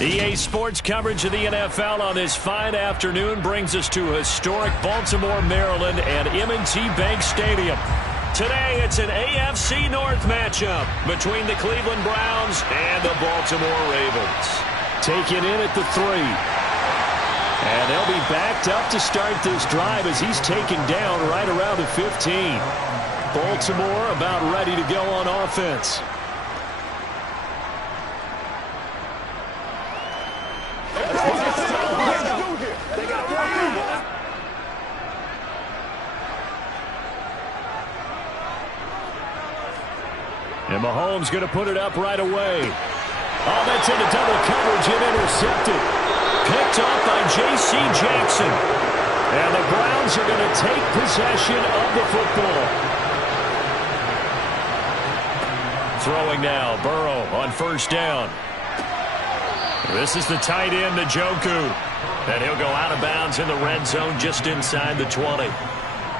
EA Sports coverage of the NFL on this fine afternoon brings us to historic Baltimore, Maryland and M&T Bank Stadium. Today, it's an AFC North matchup between the Cleveland Browns and the Baltimore Ravens. Taken in at the 3. And they'll be backed up to start this drive as he's taken down right around the 15. Baltimore about ready to go on offense. And Mahomes going to put it up right away. Oh, that's into double coverage and intercepted. Picked off by J.C. Jackson. And the Browns are going to take possession of the football. Throwing now, Burrow on first down. This is the tight end, Njoku. And he'll go out of bounds in the red zone just inside the 20.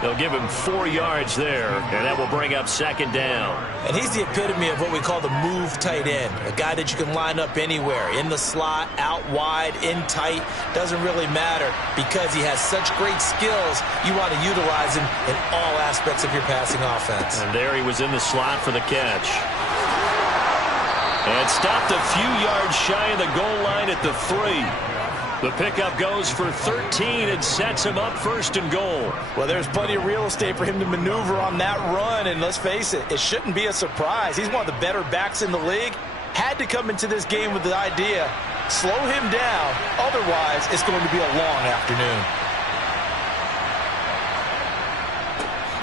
They'll give him 4 yards there, and that will bring up second down. And he's the epitome of what we call the move tight end, a guy that you can line up anywhere, in the slot, out wide, in tight, doesn't really matter because he has such great skills. You want to utilize him in all aspects of your passing offense. And there he was in the slot for the catch. And stopped a few yards shy of the goal line at the 3. The pickup goes for 13 and sets him up first and goal. Well, there's plenty of real estate for him to maneuver on that run, and let's face it, it shouldn't be a surprise. He's one of the better backs in the league. Had to come into this game with the idea, slow him down, otherwise it's going to be a long afternoon.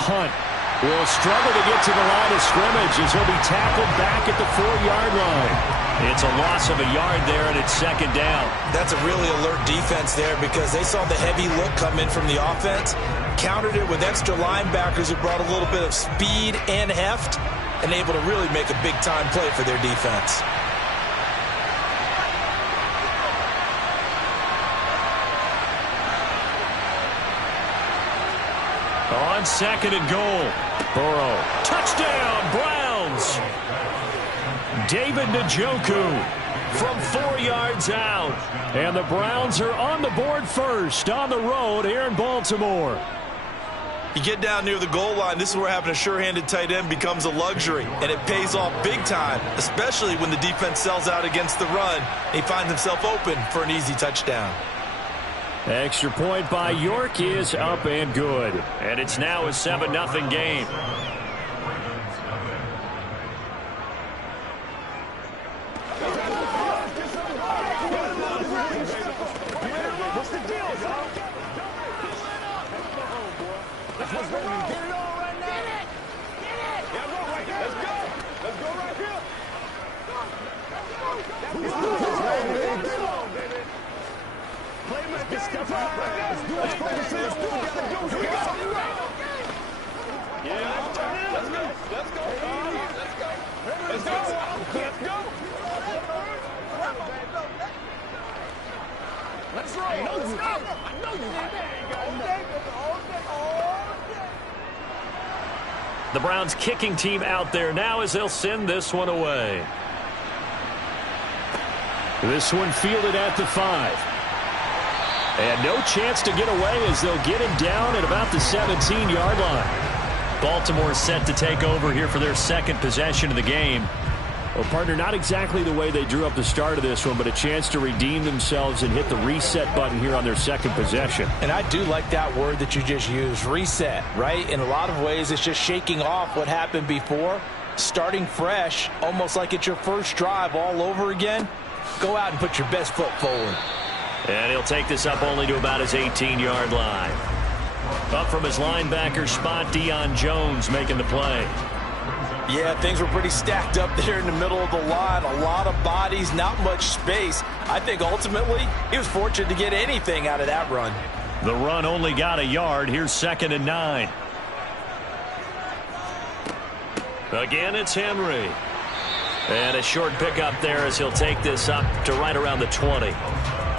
Hunt will struggle to get to the line of scrimmage as he'll be tackled back at the 4-yard line. It's a loss of a yard there, and it's second down. That's a really alert defense there because they saw the heavy look come in from the offense, countered it with extra linebackers who brought a little bit of speed and heft, and able to really make a big-time play for their defense. On second and goal, Burrow. Touchdown, Browns! David Njoku from 4 yards out. And the Browns are on the board first on the road here in Baltimore. You get down near the goal line, this is where having a sure-handed tight end becomes a luxury, and it pays off big time, especially when the defense sells out against the run and he finds himself open for an easy touchdown. Extra point by York is up and good. And it's now a 7-0 game. The Browns kicking team out there now as they'll send this one away. This one fielded at the 5. And no chance to get away as they'll get him down at about the 17-yard line. Baltimore set to take over here for their second possession of the game. Well, partner, not exactly the way they drew up the start of this one, but a chance to redeem themselves and hit the reset button here on their second possession. And I do like that word that you just used, reset, right? In a lot of ways, it's just shaking off what happened before, starting fresh, almost like it's your first drive all over again. Go out and put your best foot forward. And he'll take this up only to about his 18-yard line. Up from his linebacker spot, Deion Jones making the play. Yeah, things were pretty stacked up there in the middle of the line. A lot of bodies, not much space. I think ultimately he was fortunate to get anything out of that run. The run only got a yard. Here's 2nd and 9. Again, it's Henry. And a short pickup there as he'll take this up to right around the 20.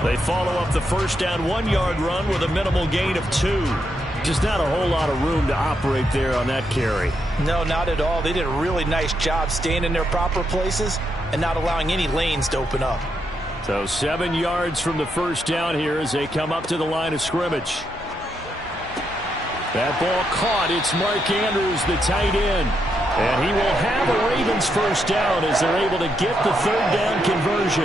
They follow up the first down 1-yard run with a minimal gain of 2. Just not a whole lot of room to operate there on that carry. No, not at all. They did a really nice job staying in their proper places and not allowing any lanes to open up. So 7 yards from the first down here as they come up to the line of scrimmage. That ball caught. It's Mark Andrews, the tight end. And he will have a Ravens first down as they're able to get the third down conversion.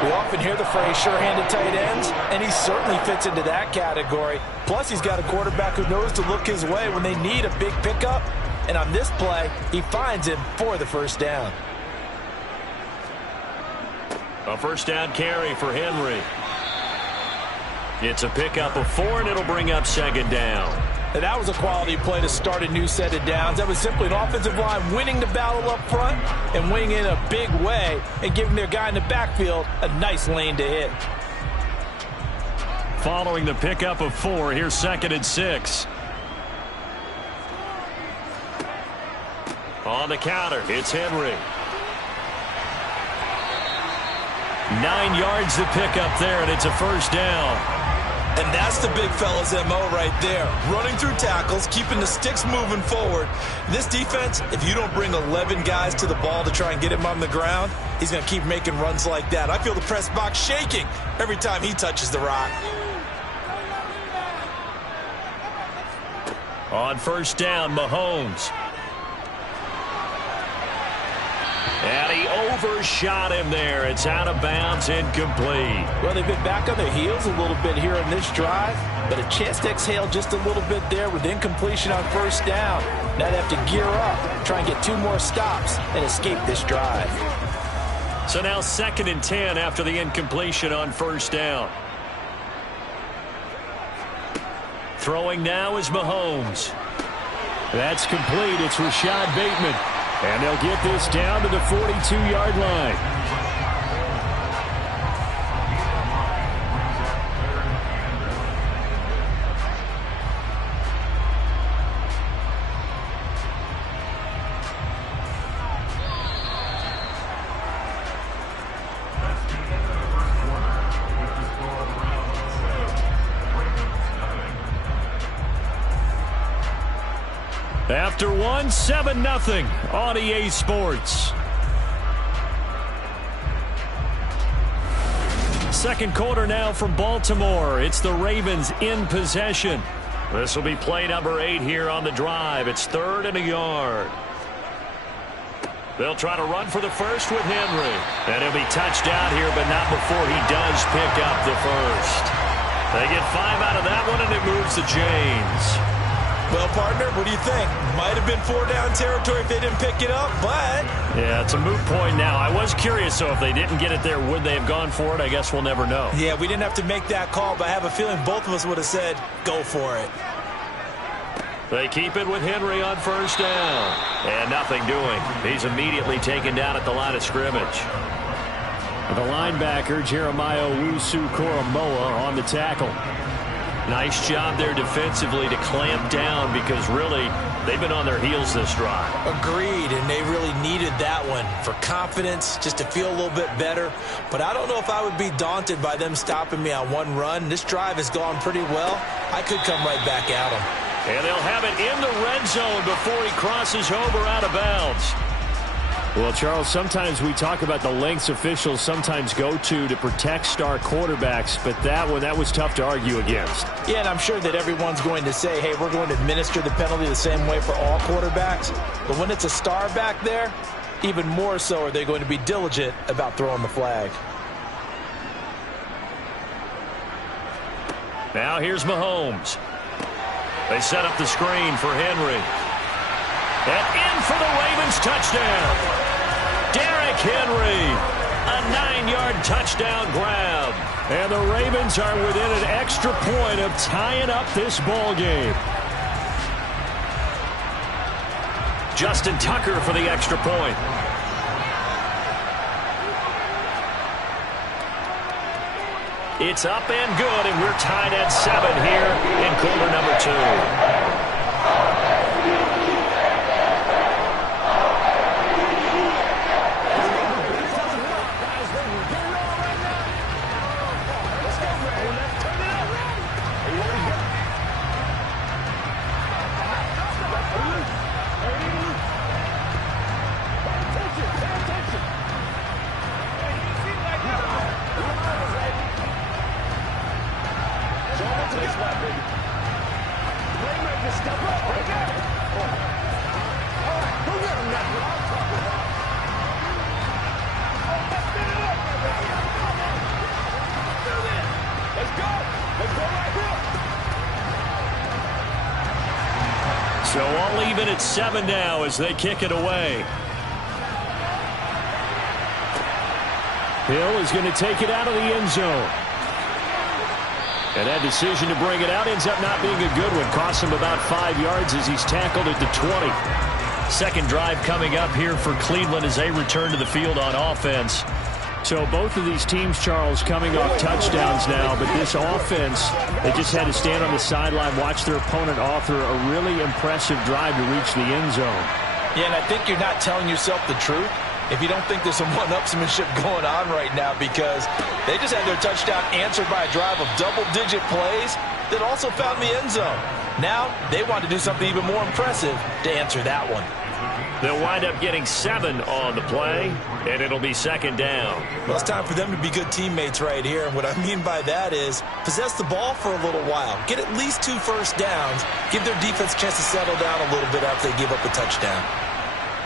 We often hear the phrase sure-handed tight ends, and he certainly fits into that category. Plus, he's got a quarterback who knows to look his way when they need a big pickup. And on this play, he finds him for the first down. A first down carry for Henry. It's a pickup of 4, and it'll bring up second down. And that was a quality play to start a new set of downs. That was simply an offensive line winning the battle up front and winning in a big way and giving their guy in the backfield a nice lane to hit. Following the pickup of 4, here's 2nd and 6. On the counter, it's Henry. 9 yards to pick up there, and it's a first down. And that's the big fella's MO right there. Running through tackles, keeping the sticks moving forward. This defense, if you don't bring 11 guys to the ball to try and get him on the ground, he's going to keep making runs like that. I feel the press box shaking every time he touches the rock. On first down, Mahomes. And he overshot him there. It's out of bounds, incomplete. Well, they've been back on their heels a little bit here on this drive, but a chance to exhale just a little bit there with incompletion on first down. Now they have to gear up, try and get 2 more stops, and escape this drive. So now 2nd and 10 after the incompletion on first down. Throwing now is Mahomes. That's complete. It's Rashad Bateman. And they'll get this down to the 42-yard line. After 1, 7-0 on EA Sports. Second quarter now from Baltimore. It's the Ravens in possession. This will be play number 8 here on the drive. It's 3rd and a yard. They'll try to run for the first with Henry. And he'll be touched out here, but not before he does pick up the first. They get 5 out of that one, and it moves to James. Well, partner, what do you think? Might have been 4-down territory if they didn't pick it up, but... Yeah, it's a moot point now. I was curious, so if they didn't get it there, would they have gone for it? I guess we'll never know. Yeah, we didn't have to make that call, but I have a feeling both of us would have said, go for it. They keep it with Henry on first down. And nothing doing. He's immediately taken down at the line of scrimmage. The linebacker, Jeremiah Owusu-Koramoah, on the tackle. Nice job there defensively to clamp down because really they've been on their heels this drive. Agreed, and they really needed that one for confidence, just to feel a little bit better. But I don't know if I would be daunted by them stopping me on one run. This drive has gone pretty well. I could come right back at them. And they'll have it in the red zone before he crosses over out of bounds. Well, Charles, sometimes we talk about the lengths officials sometimes go to protect star quarterbacks, but that was tough to argue against. Yeah, and I'm sure that everyone's going to say, hey, we're going to administer the penalty the same way for all quarterbacks. But when it's a star back there, even more so are they going to be diligent about throwing the flag. Now here's Mahomes. They set up the screen for Henry. And in for the Ravens touchdown. Derrick Henry, a 9-yard touchdown grab. And the Ravens are within an extra point of tying up this ball game. Justin Tucker for the extra point. It's up and good, and we're tied at 7 here in quarter number 2. Step up right there. All right, go get him now. Let's go. Let's go right here. So all even at 7 now as they kick it away. Hill is going to take it out of the end zone. And that decision to bring it out ends up not being a good one. Costs him about 5 yards as he's tackled at the 20. Second drive coming up here for Cleveland as they return to the field on offense. So both of these teams, Charles, coming off touchdowns now, but this offense, they just had to stand on the sideline, watch their opponent author a really impressive drive to reach the end zone. Yeah, and I think you're not telling yourself the truth if you don't think there's some one-upsmanship going on right now, because they just had their touchdown answered by a drive of double-digit plays that also found the end zone. Now they want to do something even more impressive to answer that one. They'll wind up getting 7 on the play, and it'll be second down. Well, it's time for them to be good teammates right here, and what I mean by that is possess the ball for a little while, get at least 2 first downs, give their defense a chance to settle down a little bit after they give up a touchdown.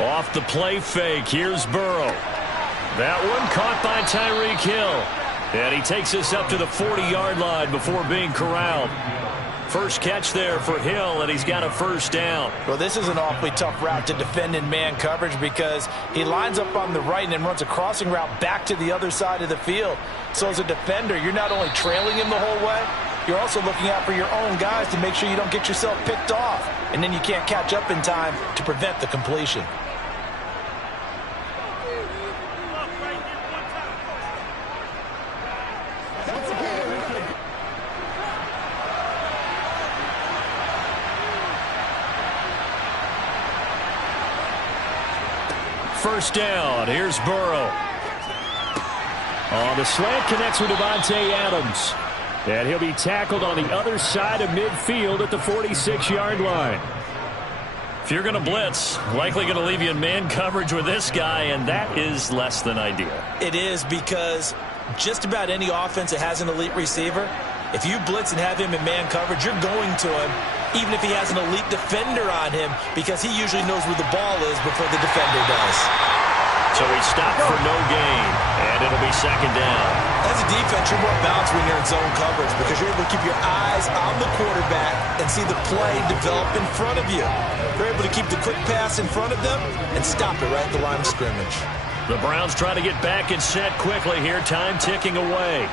Off the play fake, here's Burrow. That one caught by Tyreek Hill. And he takes us up to the 40-yard line before being corralled. First catch there for Hill, and he's got a first down. Well, this is an awfully tough route to defend in man coverage because he lines up on the right and then runs a crossing route back to the other side of the field. So as a defender, you're not only trailing him the whole way, you're also looking out for your own guys to make sure you don't get yourself picked off. And then you can't catch up in time to prevent the completion. First down, here's Burrow. On the slant, connects with Davante Adams. And he'll be tackled on the other side of midfield at the 46-yard line. If you're going to blitz, likely going to leave you in man coverage with this guy, and that is less than ideal. It is, because just about any offense that has an elite receiver, if you blitz and have him in man coverage, you're going to him, even if he has an elite defender on him, because he usually knows where the ball is before the defender does. So he stopped for no gain, and it'll be second down. As a defense, you're more balanced when you're in zone coverage because you're able to keep your eyes on the quarterback and see the play develop in front of you. You're able to keep the quick pass in front of them and stop it right at the line of scrimmage. The Browns try to get back and set quickly here, time ticking away.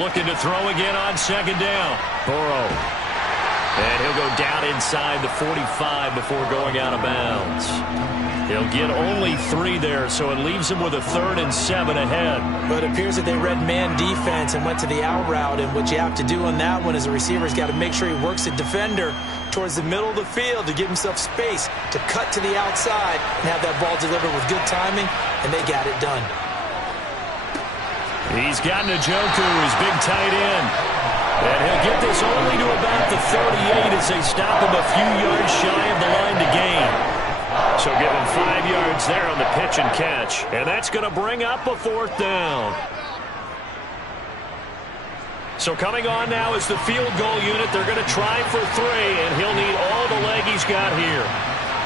Looking to throw again on second down. Burrow. And he'll go down inside the 45 before going out of bounds. He'll get only 3 there, so it leaves him with a 3rd and 7 ahead. But it appears that they read man defense and went to the out route, and what you have to do on that one as a receiver's got to make sure he works the defender towards the middle of the field to give himself space to cut to the outside and have that ball delivered with good timing, and they got it done. He's got Njoku, his big tight end. And he'll get this only to about the 38 as they stop him a few yards shy of the line to gain. So give him 5 yards there on the pitch and catch. And that's going to bring up a 4th down. So coming on now is the field goal unit. They're going to try for 3, and he'll need all the leg he's got here.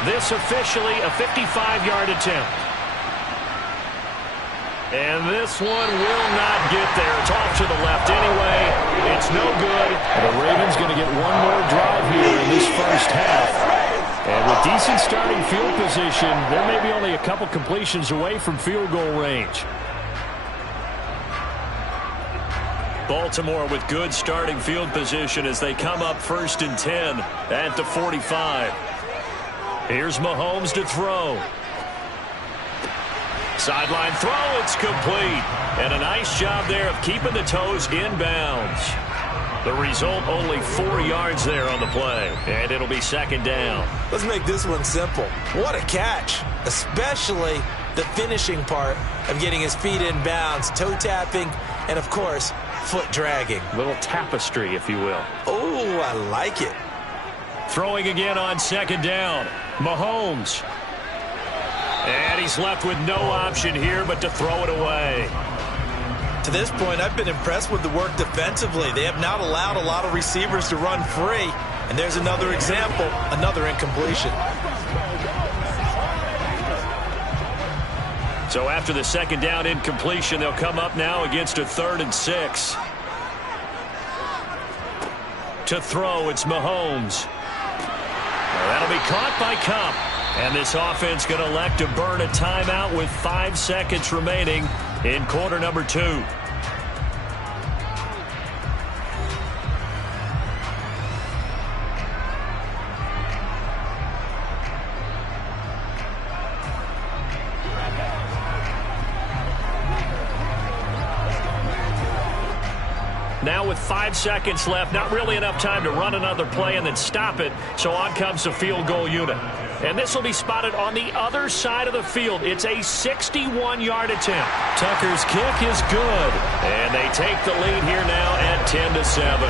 This officially a 55-yard attempt. And this one will not get there. It's off to the left anyway. It's no good. The Ravens going to get one more drive here in this first half. And with decent starting field position, they're maybe only a couple completions away from field goal range. Baltimore with good starting field position as they come up 1st and 10 at the 45. Here's Mahomes to throw. Sideline throw, it's complete. And a nice job there of keeping the toes inbounds. The result, only 4 yards there on the play. And it'll be second down. Let's make this one simple. What a catch, especially the finishing part of getting his feet in bounds, toe tapping, and of course, foot dragging. Little tapestry, if you will. Oh, I like it. Throwing again on second down. Mahomes. And he's left with no option here but to throw it away. To this point, I've been impressed with the work defensively. They have not allowed a lot of receivers to run free. And there's another example, another incompletion. So after the second down incompletion, they'll come up now against a 3rd and 6. To throw, it's Mahomes. Well, that'll be caught by Kupp. And this offense going to elect to burn a timeout with 5 seconds remaining in quarter number 2. Now with 5 seconds left, not really enough time to run another play and then stop it. So on comes the field goal unit. And this will be spotted on the other side of the field. It's a 61-yard attempt. Tucker's kick is good. And they take the lead here now at 10-7.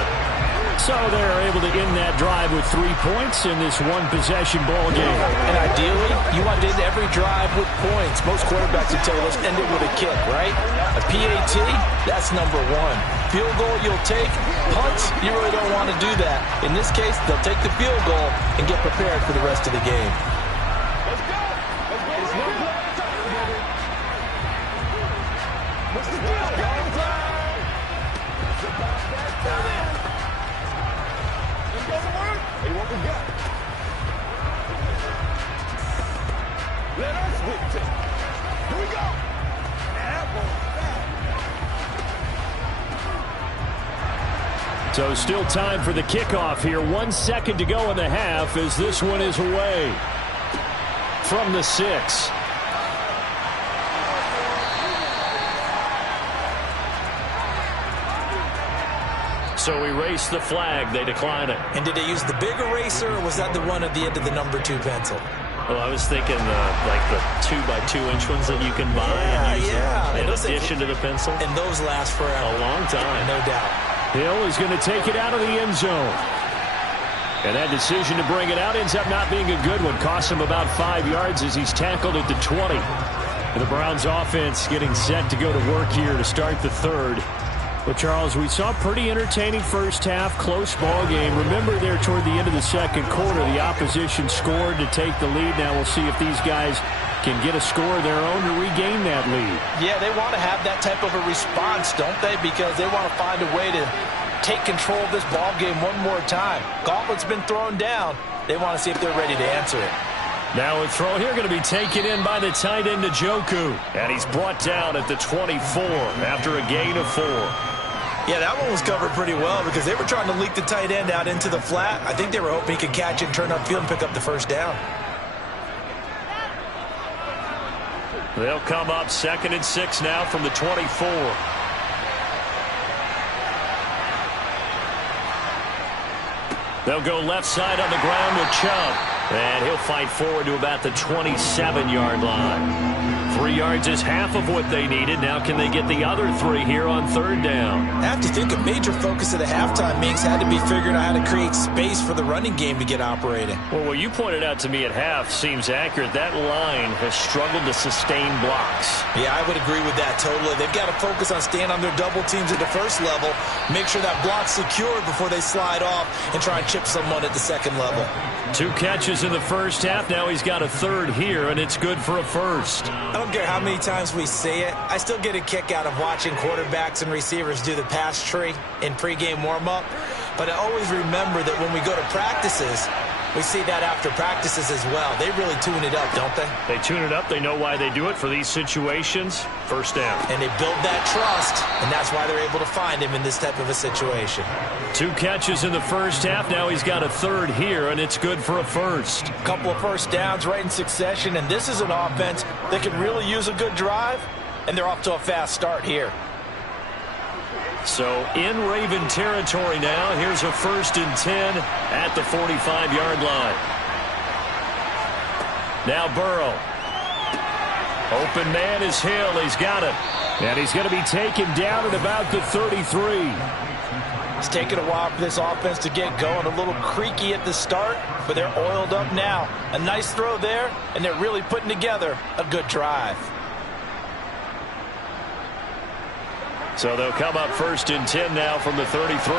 So they're able to end that drive with 3 points in this one-possession ball game. And ideally, you want to end every drive with points. Most quarterbacks would tell you, let's end it with a kick, right? A PAT, that's number 1. Field goal you'll take. Punts, you really don't want to do that. In this case, they'll take the field goal and get prepared for the rest of the game. Let's go. Let's go. It's one play at a time, baby. What's the deal? Game time. It's about that time. Let's go to work. Hey, what we got? Let us whip it. Here we go. So still time for the kickoff here. 1 second to go in the half as this one is away from the 6. So erase the flag. They decline it. And did they use the big eraser, or was that the one at the end of the number 2 pencil? Well, I was thinking like the 2x2-inch ones that you can buy in addition to the pencil. And those last forever. A long time. No doubt. Hill is going to take it out of the end zone. And that decision to bring it out ends up not being a good one. Costs him about 5 yards as he's tackled at the 20. And the Browns offense getting set to go to work here to start the 3rd. But, Charles, we saw a pretty entertaining first half, close ball game. Remember there toward the end of the second quarter, the opposition scored to take the lead. Now we'll see if these guys can get a score of their own to regain that lead. Yeah, they want to have that type of a response, don't they? Because they want to find a way to take control of this ball game one more time. Gauntlet's been thrown down. They want to see if they're ready to answer it. Now a throw here going to be taken in by the tight end Njoku. And he's brought down at the 24 after a gain of 4. Yeah, that one was covered pretty well because they were trying to leak the tight end out into the flat. I think they were hoping he could catch it, turn upfield, and pick up the first down. They'll come up 2nd and 6 now from the 24. They'll go left side on the ground with Chubb. And he'll fight forward to about the 27-yard line. 3 yards is half of what they needed. Now can they get the other 3 here on 3rd down? I have to think a major focus of the halftime meetings had to be figuring out how to create space for the running game to get operating. Well, what you pointed out to me at half seems accurate. That line has struggled to sustain blocks. Yeah, I would agree with that totally. They've got to focus on staying on their double teams at the first level, make sure that block's secured before they slide off and try and chip someone at the second level. 2 catches in the first half. Now he's got a 3rd here, and it's good for a 1st. I don't care how many times we say it. I still get a kick out of watching quarterbacks and receivers do the pass tree in pregame warm-up. But I always remember that when we go to practices, we see that after practices as well. They really tune it up, don't they? They tune it up. They know why they do it for these situations. First down. And they build that trust, and that's why they're able to find him in this type of a situation. 2 catches in the first half. Now he's got a 3rd here, and it's good for a 1st. A couple of first downs right in succession, and this is an offense that can really use a good drive, and they're off to a fast start here. So in Raven territory now. Here's a 1st and 10 at the 45-yard line. Now Burrow. Open man is Hill. He's got it. And he's going to be taken down at about the 33. It's taken a while for this offense to get going. A little creaky at the start, but they're oiled up now. A nice throw there, and they're really putting together a good drive. So they'll come up 1st and 10 now from the 33.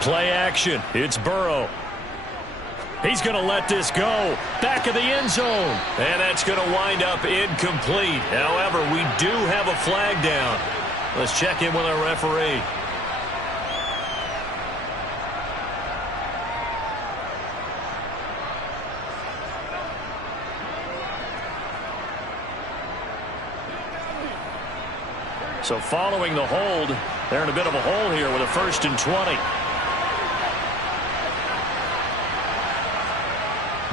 Play action. It's Burrow. He's going to let this go. Back of the end zone. And that's going to wind up incomplete. However, we do have a flag down. Let's check in with our referee. So following the hold, they're in a bit of a hole here with a 1st and 20.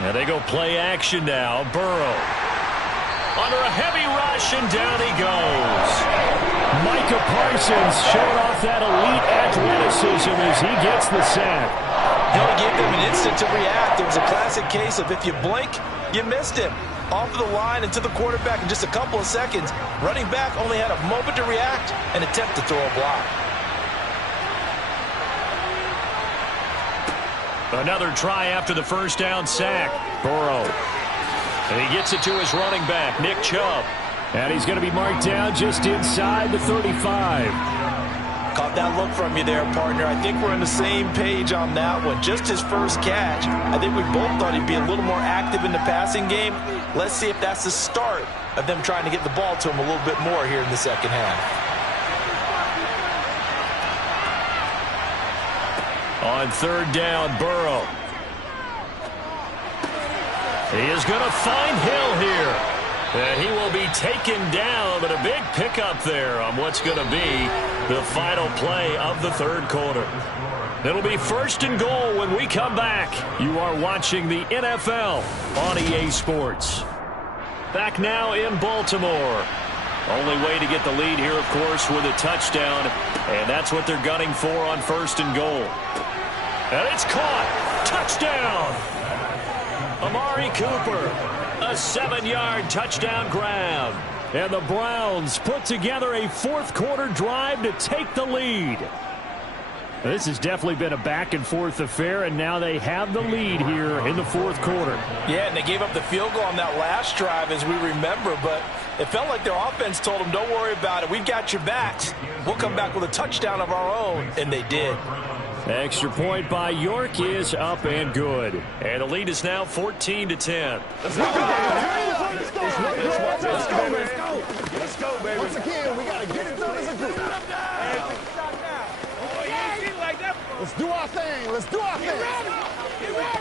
And they go play action now. Burrow under a heavy rush, and down he goes. Micah Parsons showing off that elite athleticism as he gets the sack. He'll give them an instant to react. It was a classic case of if you blink, you missed him. Off of the line and to the quarterback in just a couple of seconds. Running back only had a moment to react and attempt to throw a block. Another try after the 1st down sack. Burrow. And he gets it to his running back, Nick Chubb. And he's going to be marked down just inside the 35. Caught that look from you there, partner. I think we're on the same page on that one. Just his first catch. I think we both thought he'd be a little more active in the passing game. Let's see if that's the start of them trying to get the ball to him a little bit more here in the second half. On 3rd down, Burrow. He is going to find Hill here. And he will be taken down, but a big pickup there on what's going to be the final play of the 3rd quarter. It'll be 1st and goal when we come back. You are watching the NFL on EA Sports. Back now in Baltimore. Only way to get the lead here, of course, with a touchdown. And that's what they're gunning for on 1st and goal. And it's caught. Touchdown. Amari Cooper. A 7-yard touchdown grab. And the Browns put together a 4th quarter drive to take the lead. This has definitely been a back-and-forth affair, and now they have the lead here in the 4th quarter. Yeah, and they gave up the field goal on that last drive, as we remember, but it felt like their offense told them, don't worry about it. We've got your backs. We'll come back with a touchdown of our own, and they did. Extra point by York is up and good. And the lead is now 14-10. Let's go, baby. Let's go, baby. Once again, we got to get it done as a group. Let's do our thing. Let's do our thing. Get ready.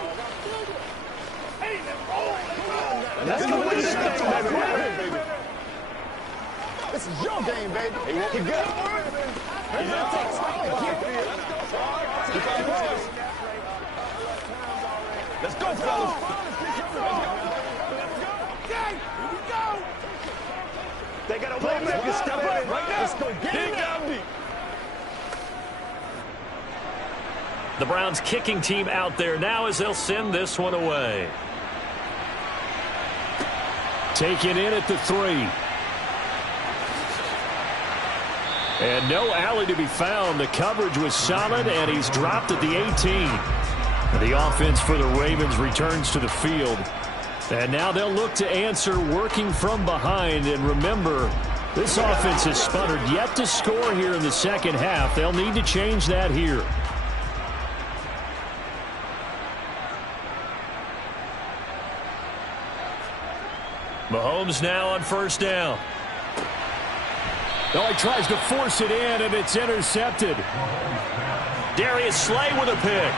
Let's go win this baby. This is your game, baby. You good? Let's go, fellas. Okay, here we go. They got a playmaker step up right now. Let's go get it. The Browns kicking team out there now as they'll send this one away. Taken in at the 3. And no alley to be found. The coverage was solid, and he's dropped at the 18. The offense for the Ravens returns to the field. And now they'll look to answer working from behind. And remember, this offense has sputtered yet to score here in the second half. They'll need to change that here. Mahomes now on 1st down. Oh, he tries to force it in, and it's intercepted. Darius Slay with a pick.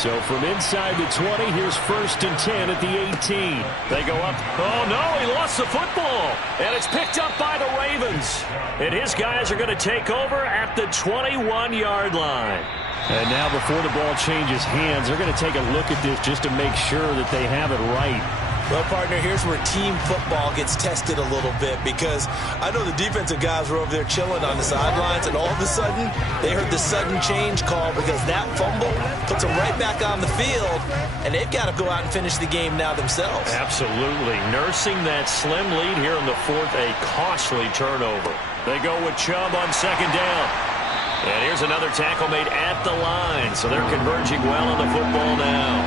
So from inside the 20, here's 1st and 10 at the 18. They go up. Oh, no, he lost the football. And it's picked up by the Ravens. And his guys are going to take over at the 21-yard line. And now before the ball changes hands, they're going to take a look at this just to make sure that they have it right. Well, partner, here's where team football gets tested a little bit, because I know the defensive guys were over there chilling on the sidelines, and all of a sudden they heard the sudden change call because that fumble puts them right back on the field, and they've got to go out and finish the game now themselves. Absolutely. Nursing that slim lead here in the 4th, a costly turnover. They go with Chubb on 2nd down. And here's another tackle made at the line, so they're converging well on the football now.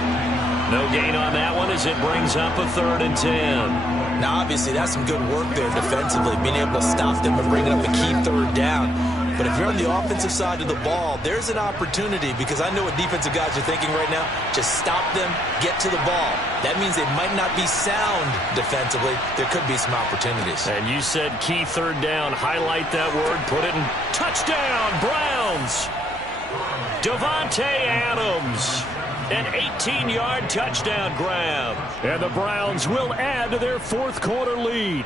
No gain on that one as it brings up a 3rd and 10. Now, obviously, that's some good work there defensively, being able to stop them and bringing up a key 3rd down. But if you're on the offensive side of the ball, there's an opportunity, because I know what defensive guys are thinking right now. Just stop them, get to the ball. That means they might not be sound defensively. There could be some opportunities. And you said key 3rd down. Highlight that word, put it in. Touchdown, Browns! Davante Adams. An 18-yard touchdown grab. And the Browns will add to their 4th quarter lead.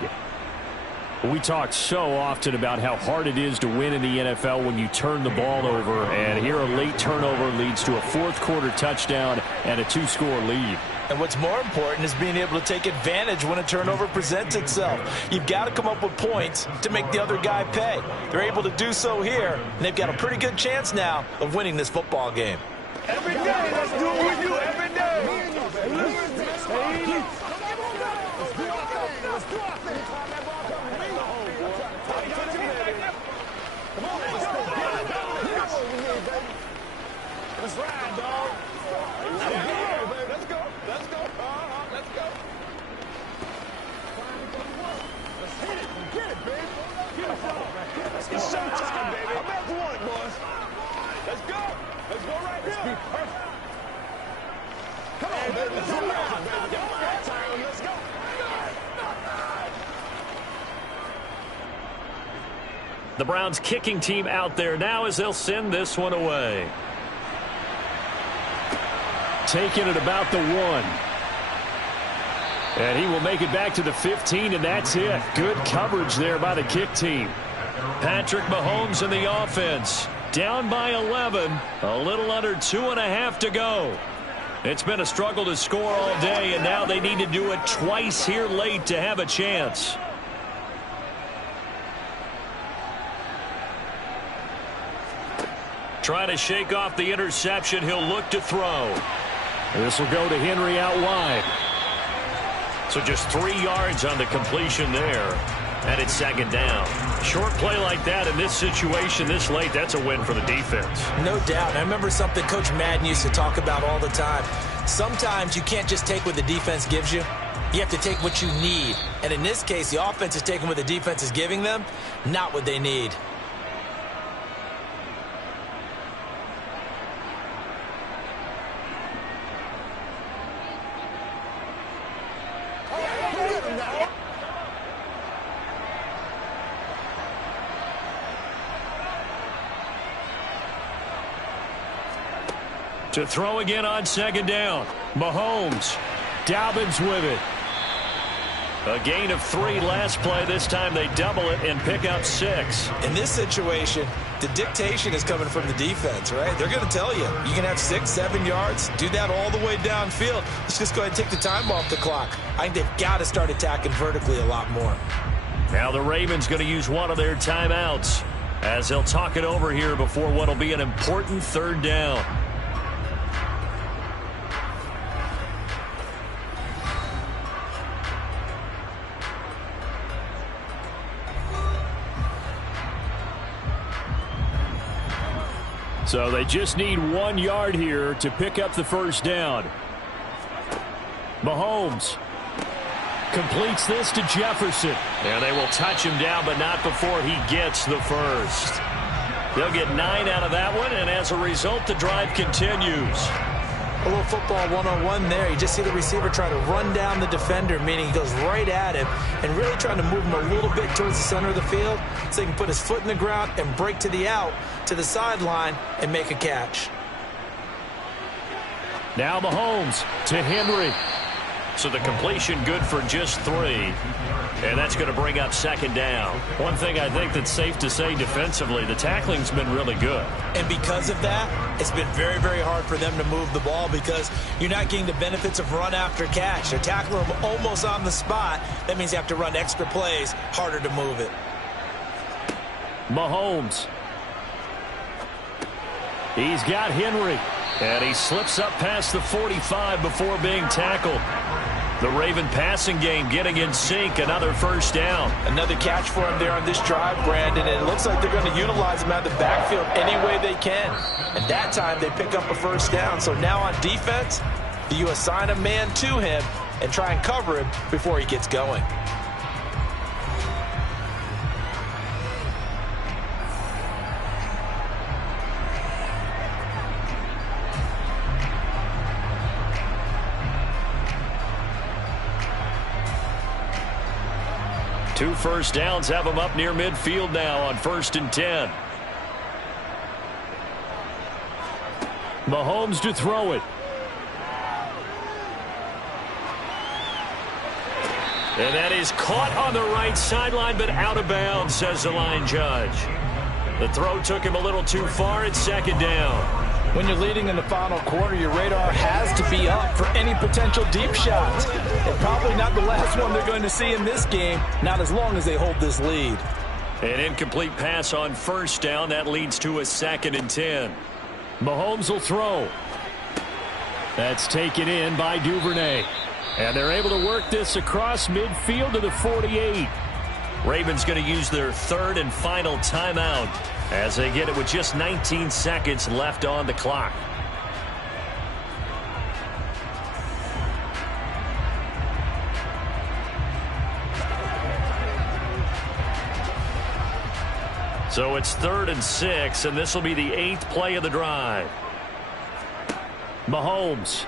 We talk so often about how hard it is to win in the NFL when you turn the ball over. And here a late turnover leads to a 4th quarter touchdown and a 2-score lead. And what's more important is being able to take advantage when a turnover presents itself. You've got to come up with points to make the other guy pay. They're able to do so here, and they've got a pretty good chance now of winning this football game. Every day, let's do it with you every day. Let's ride, dog. Let's go. Let's go. Let's go. Let's hit it. Get it, baby. Get it. It's showtime, baby. I'm at one, boys. Let's go. Let's go right here. Come on, baby. Let's go. Let's go. The Browns kicking team out there now as they'll send this one away. Taking it about the 1. And he will make it back to the 15, and that's it. Good coverage there by the kick team. Patrick Mahomes in the offense. Down by 11. A little under 2.5 to go. It's been a struggle to score all day, and now they need to do it twice here late to have a chance. Trying to shake off the interception. He'll look to throw. This will go to Henry out wide. So just 3 yards on the completion there. And it's 2nd down. Short play like that in this situation this late, that's a win for the defense. No doubt. I remember something Coach Madden used to talk about all the time. Sometimes you can't just take what the defense gives you. You have to take what you need. And in this case, the offense is taking what the defense is giving them, not what they need. To throw again on 2nd down. Mahomes. Dobbins with it. A gain of 3 last play. This time they double it and pick up 6. In this situation, the dictation is coming from the defense, right? They're going to tell you, you can have 6, 7 yards. Do that all the way downfield. Let's just go ahead and take the time off the clock. I think they've got to start attacking vertically a lot more. Now the Ravens going to use one of their timeouts as they'll talk it over here before what will be an important 3rd down. So they just need 1 yard here to pick up the 1st down. Mahomes completes this to Jefferson. And they will touch him down, but not before he gets the 1st. They'll get 9 out of that one, and as a result, the drive continues. A little football one-on-one there. You just see the receiver try to run down the defender, meaning he goes right at him and really trying to move him a little bit towards the center of the field so he can put his foot in the ground and break to the out, to the sideline, and make a catch. Now Mahomes to Henry. So the completion good for just 3. And that's going to bring up 2nd down. One thing I think that's safe to say defensively, the tackling's been really good. And because of that, it's been very, very hard for them to move the ball because you're not getting the benefits of run after catch. They're tackling them almost on the spot. That means you have to run extra plays, harder to move it. Mahomes. He's got Henry. And he slips up past the 45 before being tackled. The Raven passing game getting in sync. Another 1st down. Another catch for him there on this drive, Brandon. And it looks like they're going to utilize him out of the backfield any way they can. And that time they pick up a 1st down. So now on defense, Do you assign a man to him and try and cover him before he gets going? Two first downs have him up near midfield now on 1st and 10. Mahomes to throw it. And that is caught on the right sideline, but out of bounds, says the line judge. The throw took him a little too far. It's 2nd down. When you're leading in the final quarter, your radar has to be up for any potential deep shots. And probably not the last one they're going to see in this game, not as long as they hold this lead. An incomplete pass on 1st down. That leads to a 2nd and 10. Mahomes will throw. That's taken in by Duvernay. And they're able to work this across midfield to the 48. Ravens going to use their 3rd and final timeout as they get it with just 19 seconds left on the clock. So it's 3rd and 6, and this will be the 8th play of the drive. Mahomes.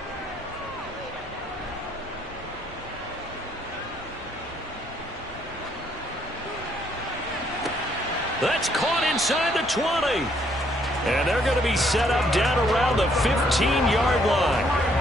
That's caught inside the 20. And they're going to be set up down around the 15-yard line.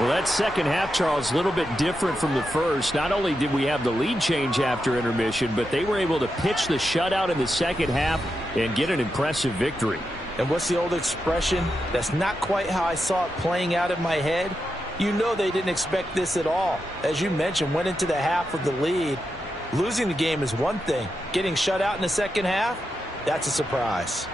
Well, that second half, Charles, a little bit different from the first. Not only did we have the lead change after intermission, but they were able to pitch the shutout in the second half and get an impressive victory. And what's the old expression? That's not quite how I saw it playing out in my head. You know they didn't expect this at all. As you mentioned, went into the half with the lead. Losing the game is one thing. Getting shut out in the second half, that's a surprise.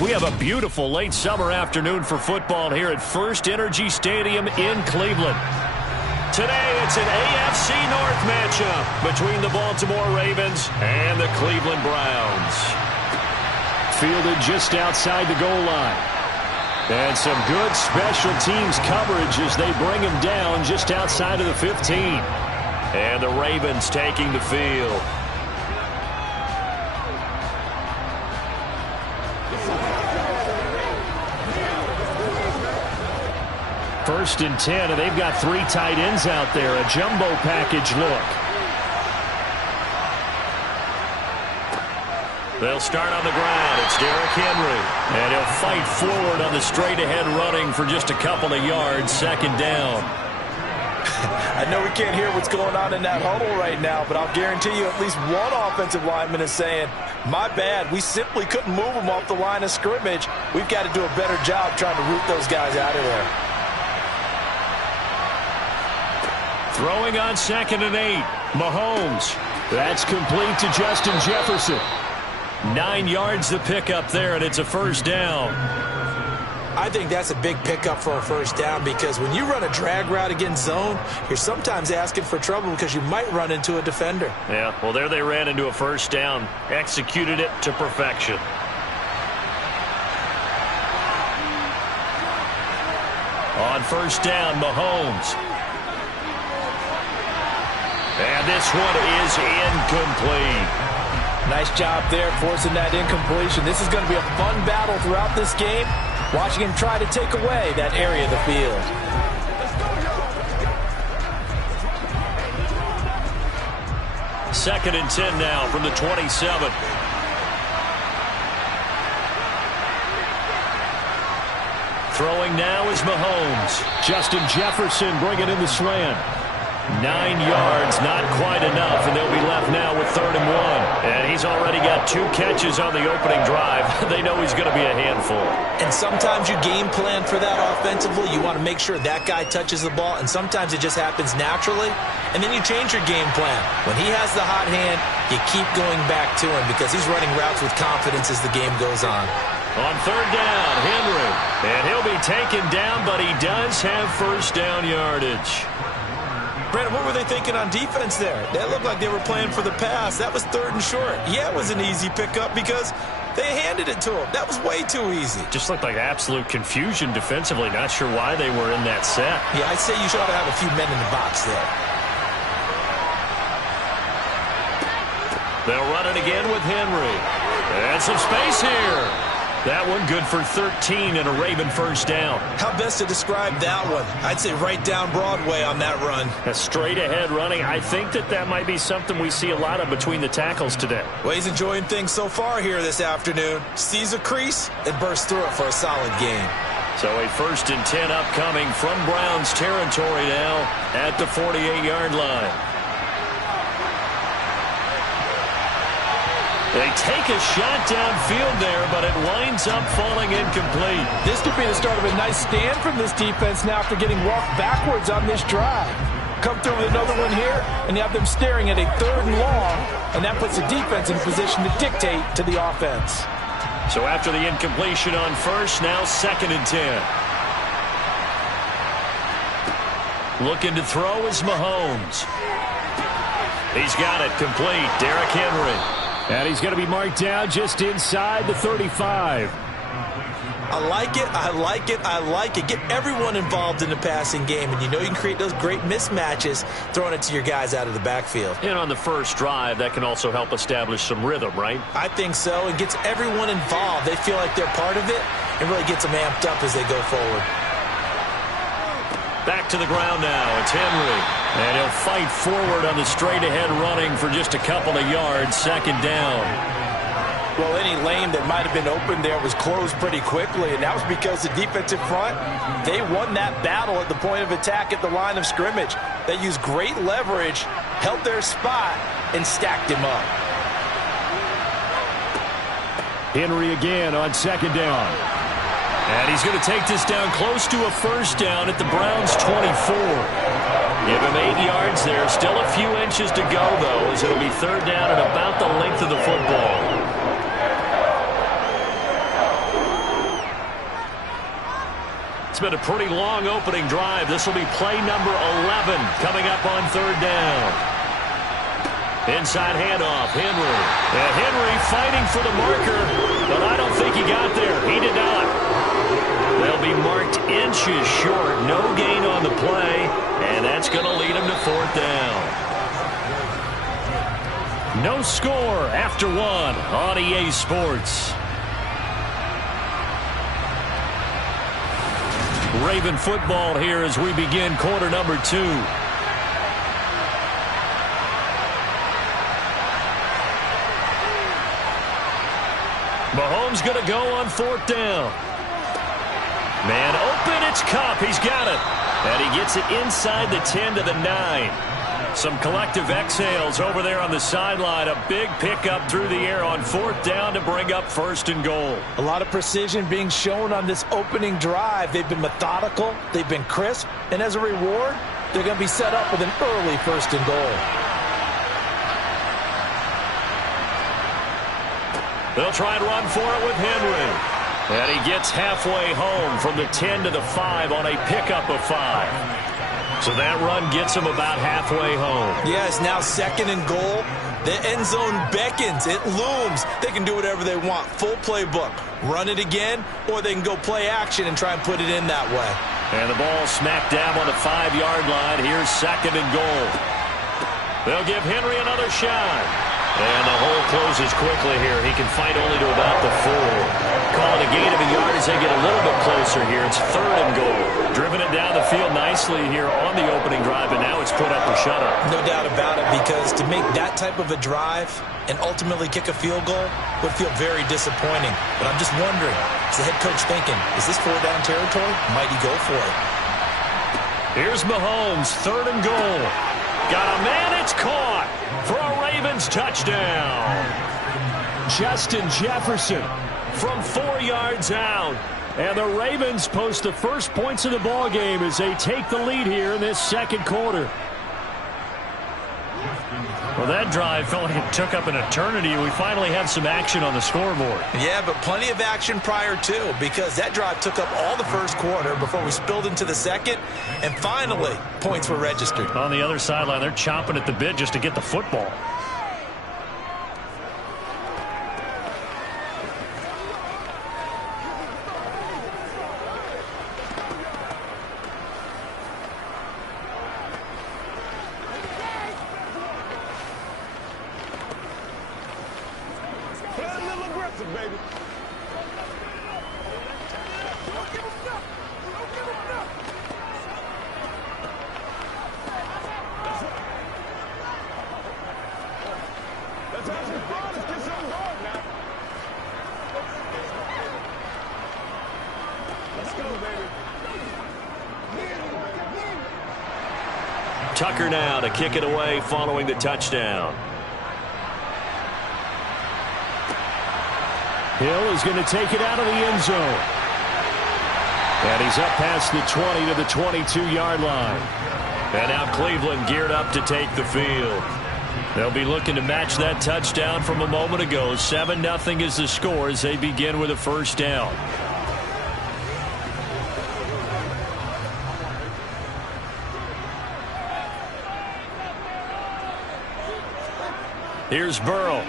We have a beautiful late summer afternoon for football here at First Energy Stadium in Cleveland. Today, it's an AFC North matchup between the Baltimore Ravens and the Cleveland Browns. Fielded just outside the goal line. And some good special teams coverage as they bring him down just outside of the 15. And the Ravens taking the field. First and 10, and they've got 3 tight ends out there. A jumbo package look. They'll start on the ground. It's Derrick Henry. And he'll fight forward on the straight-ahead running for just a couple of yards. Second down. I know we can't hear what's going on in that huddle right now, but I'll guarantee you at least one offensive lineman is saying, my bad, we simply couldn't move them off the line of scrimmage. We've got to do a better job trying to root those guys out of there. Throwing on 2nd and 8. Mahomes. That's complete to Justin Jefferson. 9 yards to pick up there, and it's a first down. I think that's a big pickup for a first down because when you run a drag route against zone, you're sometimes asking for trouble because you might run into a defender. Yeah, well, there they ran into a first down. Executed it to perfection. On first down, Mahomes. And this one is incomplete. Nice job there forcing that incompletion. This is going to be a fun battle throughout this game. Watching him try to take away that area of the field. Second and 10 now from the 27. Throwing now is Mahomes. Justin Jefferson bringing in the slant. 9 yards, not quite enough, and they'll be left now with 3rd and 1. And he's already got 2 catches on the opening drive. They know he's going to be a handful. And sometimes you game plan for that offensively. You want to make sure that guy touches the ball, and sometimes it just happens naturally. And then you change your game plan. When he has the hot hand, you keep going back to him because he's running routes with confidence as the game goes on. On 3rd down, Henry. And he'll be taken down, but he does have first down yardage. Brandon, what were they thinking on defense there? That looked like they were playing for the pass. That was 3rd and short. Yeah, it was an easy pickup because they handed it to him. That was way too easy. Just looked like absolute confusion defensively. Not sure why they were in that set. Yeah, I'd say you should ought to have a few men in the box there. They'll run it again with Henry. And some space here. That one good for 13 and a Raven first down. How best to describe that one? I'd say right down Broadway on that run. A straight ahead running. I think that might be something we see a lot of between the tackles today. Well, he's enjoying things so far here this afternoon. Sees a crease and bursts through it for a solid gain. So a 1st and 10 upcoming from Browns territory now at the 48-yard line. They take a shot downfield there, but it winds up falling incomplete. This could be the start of a nice stand from this defense now after getting walked backwards on this drive. Come through with another one here, and you have them staring at a 3rd and long, and that puts the defense in position to dictate to the offense. So after the incompletion on first, now 2nd and 10. Looking to throw is Mahomes. He's got it complete. Derrick Henry. And he's going to be marked down just inside the 35. I like it, I like it, I like it. Get everyone involved in the passing game, and you know you can create those great mismatches throwing it to your guys out of the backfield. And on the first drive, that can also help establish some rhythm, right? I think so. It gets everyone involved. They feel like they're part of it and really gets them amped up as they go forward. Back to the ground now. It's Henry. And he'll fight forward on the straight-ahead running for just a couple of yards. 2nd down. Well, any lane that might have been open there was closed pretty quickly, and that was because the defensive front, they won that battle at the point of attack at the line of scrimmage. They used great leverage, held their spot, and stacked him up. Henry again on 2nd down. And he's going to take this down close to a first down at the Browns' 24. Give him 8 yards there. Still a few inches to go, though, as it'll be 3rd down at about the length of the football. It's been a pretty long opening drive. This will be play number 11 coming up on third down. Inside handoff, Henry. And Henry fighting for the marker, but I don't think he got there. He did not. They'll be marked inches short. No gain on the play, and that's going to lead him to fourth down. No score after one on EA Sports. Raven football here as we begin quarter number 2. Mahomes going to go on fourth down. Man open, it's Kupp. He's got it. And he gets it inside the 10 to the 9. Some collective exhales over there on the sideline. A big pickup through the air on fourth down to bring up first and goal. A lot of precision being shown on this opening drive. They've been methodical. They've been crisp. And as a reward, they're going to be set up with an early first and goal. They'll try and run for it with Henry. And he gets halfway home from the 10 to the 5 on a pickup of 5. So that run gets him about halfway home. Yeah, it's now second and goal. The end zone beckons. It looms. They can do whatever they want. Full playbook. Run it again, or they can go play action and try and put it in that way. And the ball smacked down on the 5-yard line. Here's second and goal. They'll give Henry another shot. And the hole closes quickly here. He can fight only to about the 4. Calling a gain of a yard as they get a little bit closer here. It's third and goal. Driven it down the field nicely here on the opening drive, and now it's put up or shut up. No doubt about it, because to make that type of a drive and ultimately kick a field goal would feel very disappointing. But I'm just wondering, is the head coach thinking, is this 4-down territory? Might he go for it? Here's Mahomes, third and goal. Got a man, it's caught for a Ravens touchdown. Justin Jefferson from 4 yards out. And the Ravens post the first points of the ball game as they take the lead here in this second quarter. Well, that drive felt like it took up an eternity. We finally have some action on the scoreboard. Yeah, but plenty of action prior to, because that drive took up all the first quarter before we spilled into the second, and finally, points were registered. On the other sideline, they're chomping at the bit just to get the football. Tucker now to kick it away following the touchdown. Hill is going to take it out of the end zone. And he's up past the 20 to the 22-yard line. And now Cleveland geared up to take the field. They'll be looking to match that touchdown from a moment ago. 7-0 is the score as they begin with a first down. Here's Burrow.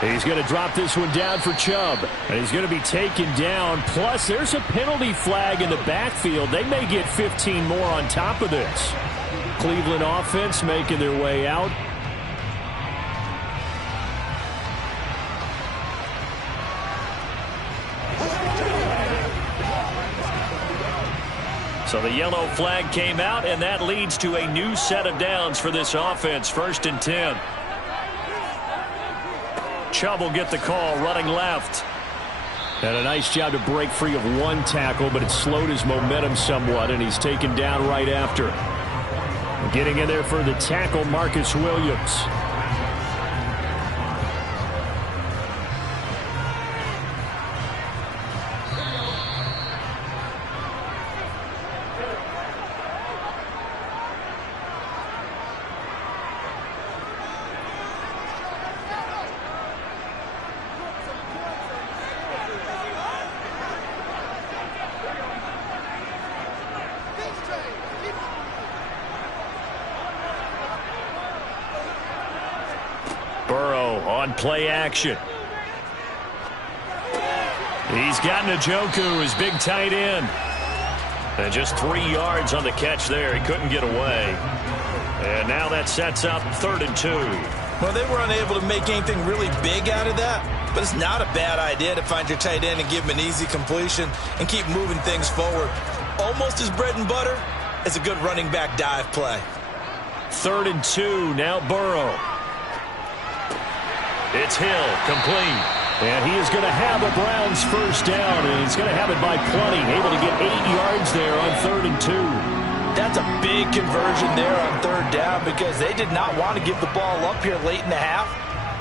He's going to drop this one down for Chubb. And he's going to be taken down. Plus, there's a penalty flag in the backfield. They may get 15 more on top of this. Cleveland offense making their way out. So the yellow flag came out, and that leads to a new set of downs for this offense. 1st and 10. Chubb will get the call, running left. And a nice job to break free of one tackle, but it slowed his momentum somewhat, and he's taken down right after. Getting in there for the tackle, Marcus Williams. on play action. He's got Njoku, his big tight end. And just 3 yards on the catch there. He couldn't get away. And now that sets up 3rd and 2. Well, they were unable to make anything really big out of that, but it's not a bad idea to find your tight end and give him an easy completion and keep moving things forward. Almost as bread and butter as a good running back dive play. 3rd and 2, now Burrow. It's Hill, complete. And he is going to have the Browns first down, and he's going to have it by plenty, able to get 8 yards there on 3rd and 2. That's a big conversion there on 3rd down because they did not want to give the ball up here late in the half.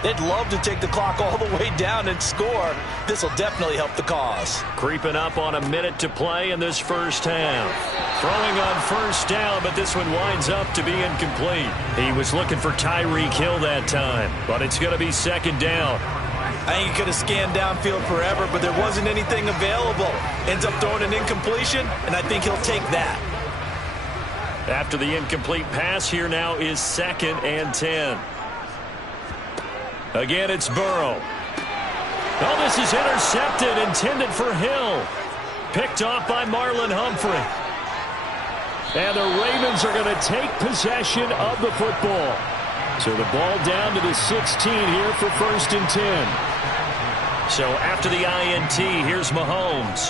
They'd love to take the clock all the way down and score. This will definitely help the cause. Creeping up on a minute to play in this first half. Throwing on first down, but this one winds up to be incomplete. He was looking for Tyreek Hill that time, but it's going to be 2nd down. I think he could have scanned downfield forever, but there wasn't anything available. Ends up throwing an incompletion, and I think he'll take that. After the incomplete pass, here now is 2nd and 10. Again, it's Burrow. Oh, this is intercepted, intended for Hill. Picked off by Marlon Humphrey. And the Ravens are going to take possession of the football. So the ball down to the 16 here for 1st and 10. So after the INT, here's Mahomes.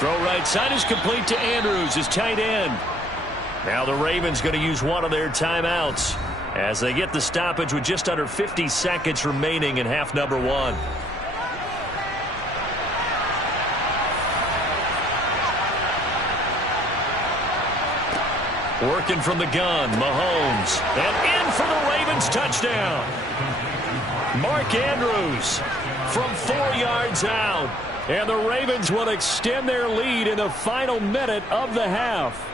Throw right side is complete to Andrews, his tight end. Now the Ravens going to use one of their timeouts as they get the stoppage with just under 50 seconds remaining in half number 1. Working from the gun, Mahomes. And in for the Ravens touchdown. Mark Andrews from 4 yards out. And the Ravens will extend their lead in the final minute of the half.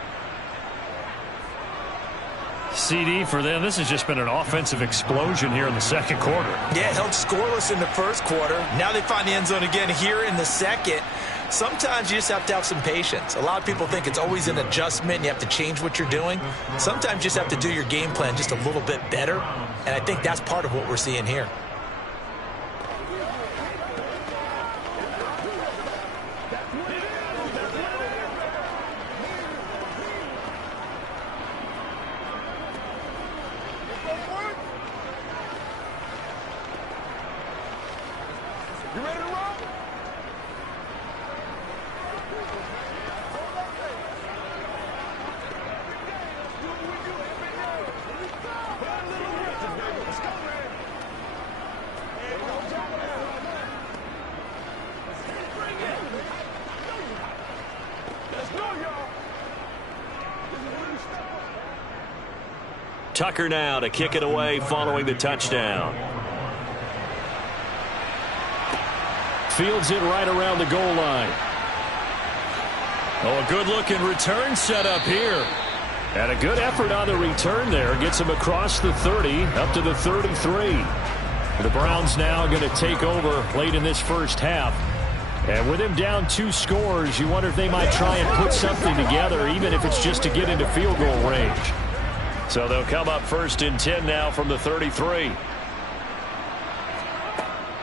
CD for them, this has just been an offensive explosion here in the 2nd quarter. Yeah, held scoreless in the 1st quarter. Now they find the end zone again here in the 2nd. Sometimes you just have to have some patience. A lot of people think it's always an adjustment and you have to change what you're doing. Sometimes you just have to do your game plan just a little bit better, and I think that's part of what we're seeing here. You ready to roll? Tucker now to kick it away following the touchdown. Fields it right around the goal line. Oh, a good-looking return set up here. And a good effort on the return there. Gets him across the 30, up to the 33. The Browns now going to take over late in this first half. And with him down 2 scores, you wonder if they might try and put something together, even if it's just to get into field goal range. So they'll come up 1st and 10 now from the 33.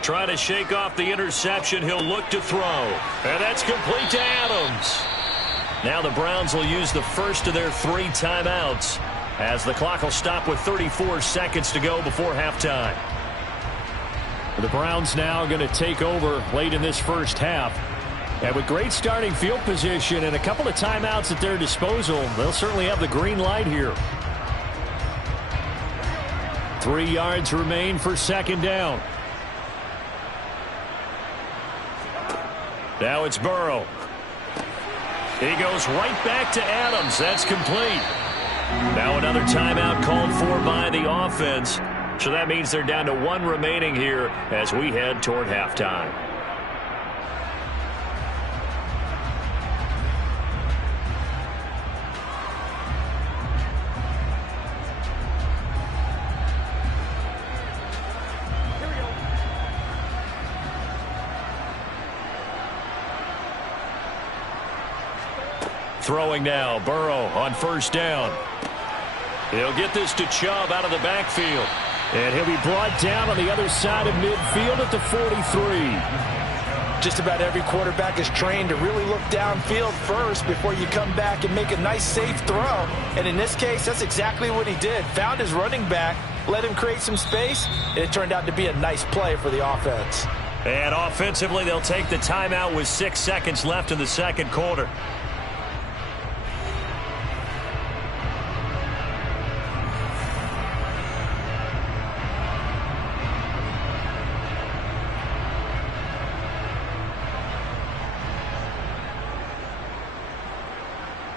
Trying to shake off the interception. He'll look to throw. And that's complete to Adams. Now the Browns will use the first of their 3 timeouts as the clock will stop with 34 seconds to go before halftime. The Browns now going to take over late in this first half. And with great starting field position and a couple of timeouts at their disposal, they'll certainly have the green light here. 3 yards remain for 2nd down. Now it's Burrow. He goes right back to Adams. That's complete. Now another timeout called for by the offense. So that means they're down to 1 remaining here as we head toward halftime. Throwing now, Burrow on 1st down. He'll get this to Chubb out of the backfield. And he'll be brought down on the other side of midfield at the 43. Just about every quarterback is trained to really look downfield first before you come back and make a nice, safe throw. And in this case, that's exactly what he did. Found his running back, let him create some space, and it turned out to be a nice play for the offense. And offensively, they'll take the timeout with 6 seconds left in the second quarter.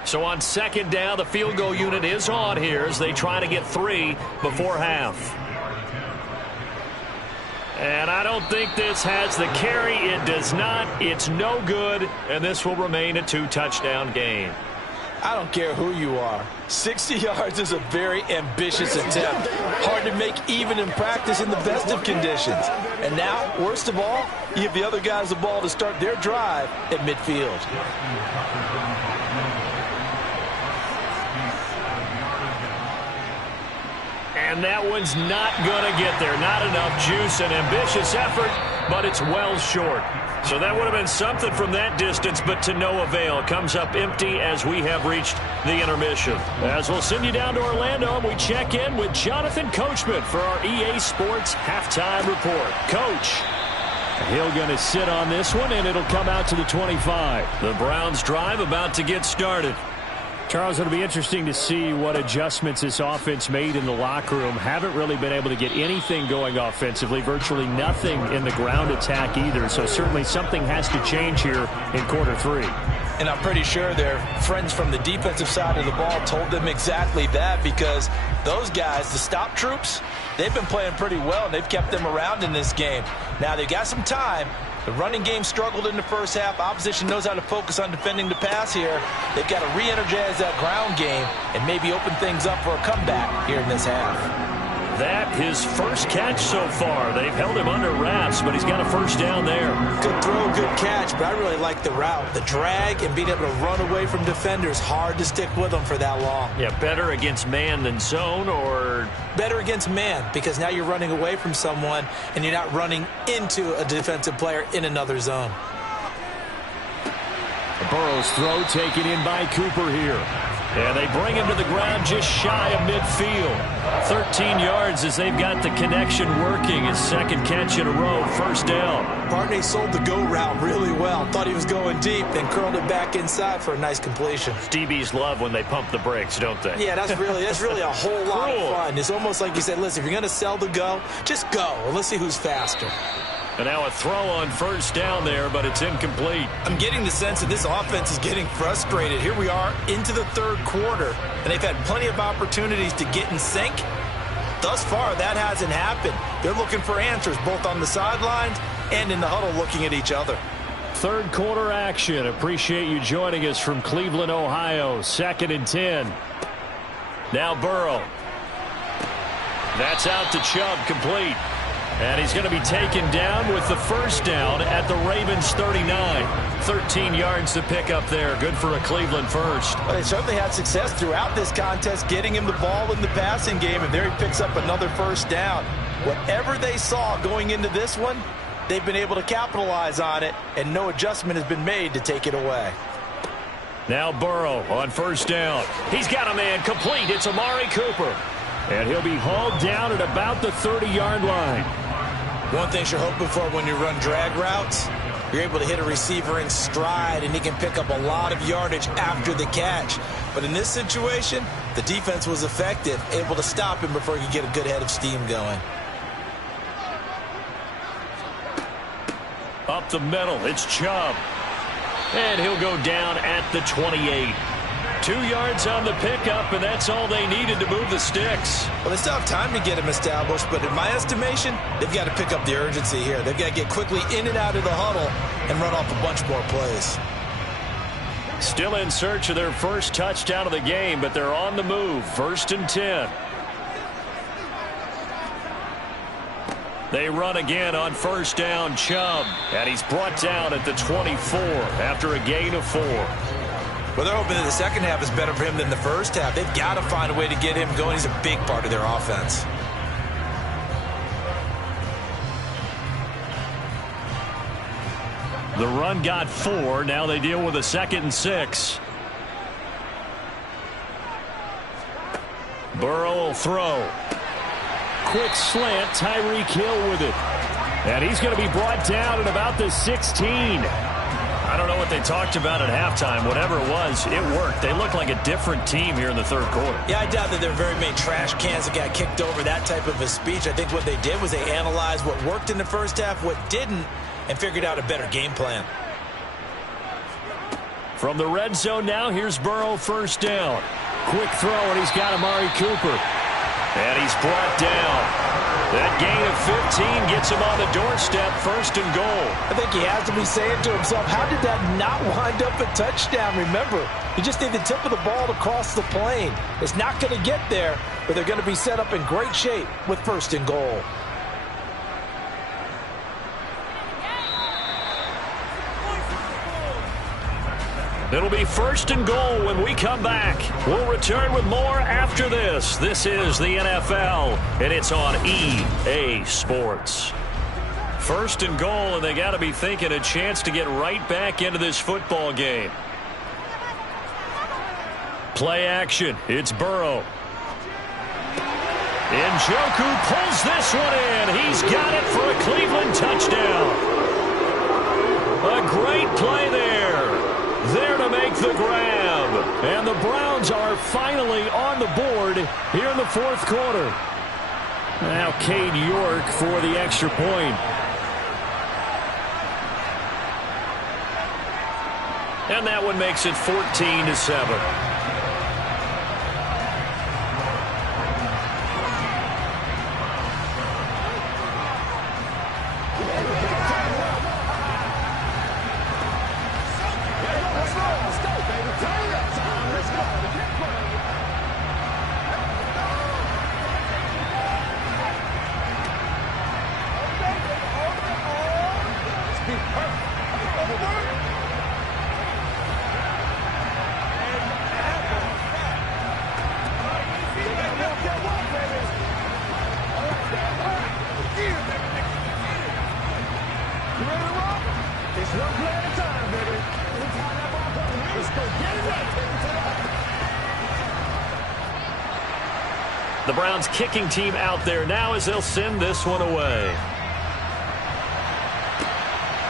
So on second down, the field goal unit is on here as they try to get 3 before half. And I don't think this has the carry. It does not. It's no good. And this will remain a 2-touchdown game. I don't care who you are. 60 yards is a very ambitious attempt. Hard to make even in practice in the best of conditions. And now, worst of all, you give the other guys the ball to start their drive at midfield. And that one's not going to get there. Not enough juice. An ambitious effort, but it's well short. So that would have been something from that distance, but to no avail. Comes up empty as we have reached the intermission. As we'll send you down to Orlando, we check in with Jonathan Coachman for our EA Sports Halftime Report. Coach. He'll going to sit on this one, and it'll come out to the 25. The Browns drive about to get started. Charles, it'll be interesting to see what adjustments this offense made in the locker room. Haven't really been able to get anything going offensively, virtually nothing in the ground attack either. So certainly something has to change here in quarter 3. And I'm pretty sure their friends from the defensive side of the ball told them exactly that, because those guys, the stop troops, they've been playing pretty well, and they've kept them around in this game. Now, they've got some time. The running game struggled in the first half. Opposition knows how to focus on defending the pass here. They've got to re-energize that ground game and maybe open things up for a comeback here in this half. That his first catch so far. They've held him under wraps, but he's got a first down there. Good throw, good catch, but I really like the route. The drag and being able to run away from defenders, hard to stick with them for that long. Yeah, better against man than zone, or? Better against man, because now you're running away from someone and you're not running into a defensive player in another zone. Burrow's throw taken in by Cooper here. And they bring him to the ground just shy of midfield. 13 yards as they've got the connection working. His second catch in a row, first down. Partney sold the go route really well. Thought he was going deep, then curled it back inside for a nice completion. DBs love when they pump the brakes, don't they? Yeah, that's really a whole lot of fun. It's almost like you said, listen, if you're going to sell the go, just go. And let's see who's faster. And now a throw on first down there, but it's incomplete. I'm getting the sense that this offense is getting frustrated. Here we are into the third quarter, and they've had plenty of opportunities to get in sync. Thus far, that hasn't happened. They're looking for answers both on the sidelines and in the huddle looking at each other. Third quarter action. Appreciate you joining us from Cleveland, Ohio. 2nd and 10. Now Burrow. That's out to Chubb, complete. And he's going to be taken down with the first down at the Ravens 39. 13 yards to pick up there. Good for a Cleveland first. Well, they certainly had success throughout this contest getting him the ball in the passing game, and there he picks up another first down. Whatever they saw going into this one, they've been able to capitalize on it, and no adjustment has been made to take it away. Now Burrow on first down. He's got a man complete. It's Amari Cooper. And he'll be hauled down at about the 30-yard line. One thing you're hoping for when you run drag routes, you're able to hit a receiver in stride, and he can pick up a lot of yardage after the catch. But in this situation, the defense was effective, able to stop him before he could get a good head of steam going. Up the middle, it's Chubb. And he'll go down at the 28. 2 yards on the pickup, and that's all they needed to move the sticks. Well, they still have time to get him established, but in my estimation, they've got to pick up the urgency here. They've got to get quickly in and out of the huddle and run off a bunch more plays. Still in search of their first touchdown of the game, but they're on the move. 1st and 10. They run again on first down, Chubb. And he's brought down at the 24 after a gain of 4. Well, they're hoping that the second half is better for him than the first half. They've got to find a way to get him going. He's a big part of their offense. The run got 4. Now they deal with a 2nd and 6. Burrow will throw. Quick slant. Tyreek Hill with it. And he's going to be brought down at about the 16. I don't know what they talked about at halftime. Whatever it was, it worked. They look like a different team here in the 3rd quarter. Yeah, I doubt that there are very many trash cans that got kicked over, that type of a speech. I think what they did was they analyzed what worked in the first half, what didn't, and figured out a better game plan. From the red zone now, here's Burrow, 1st down. Quick throw, and he's got Amari Cooper. And he's brought down. That gain of 15 gets him on the doorstep, 1st and goal. I think he has to be saying to himself, how did that not wind up a touchdown? Remember, you just need the tip of the ball to cross the plane. It's not going to get there, but they're going to be set up in great shape with 1st and goal. It'll be 1st and goal when we come back. We'll return with more after this. This is the NFL, and it's on EA Sports. 1st and goal, and they got to be thinking a chance to get right back into this football game. Play action. It's Burrow. Njoku pulls this one in. He's got it for a Cleveland touchdown. A great play there. There to make the grab. And the Browns are finally on the board here in the 4th quarter. Now Cade York for the extra point. And that one makes it 14-7. The Browns kicking team out there now as they'll send this one away.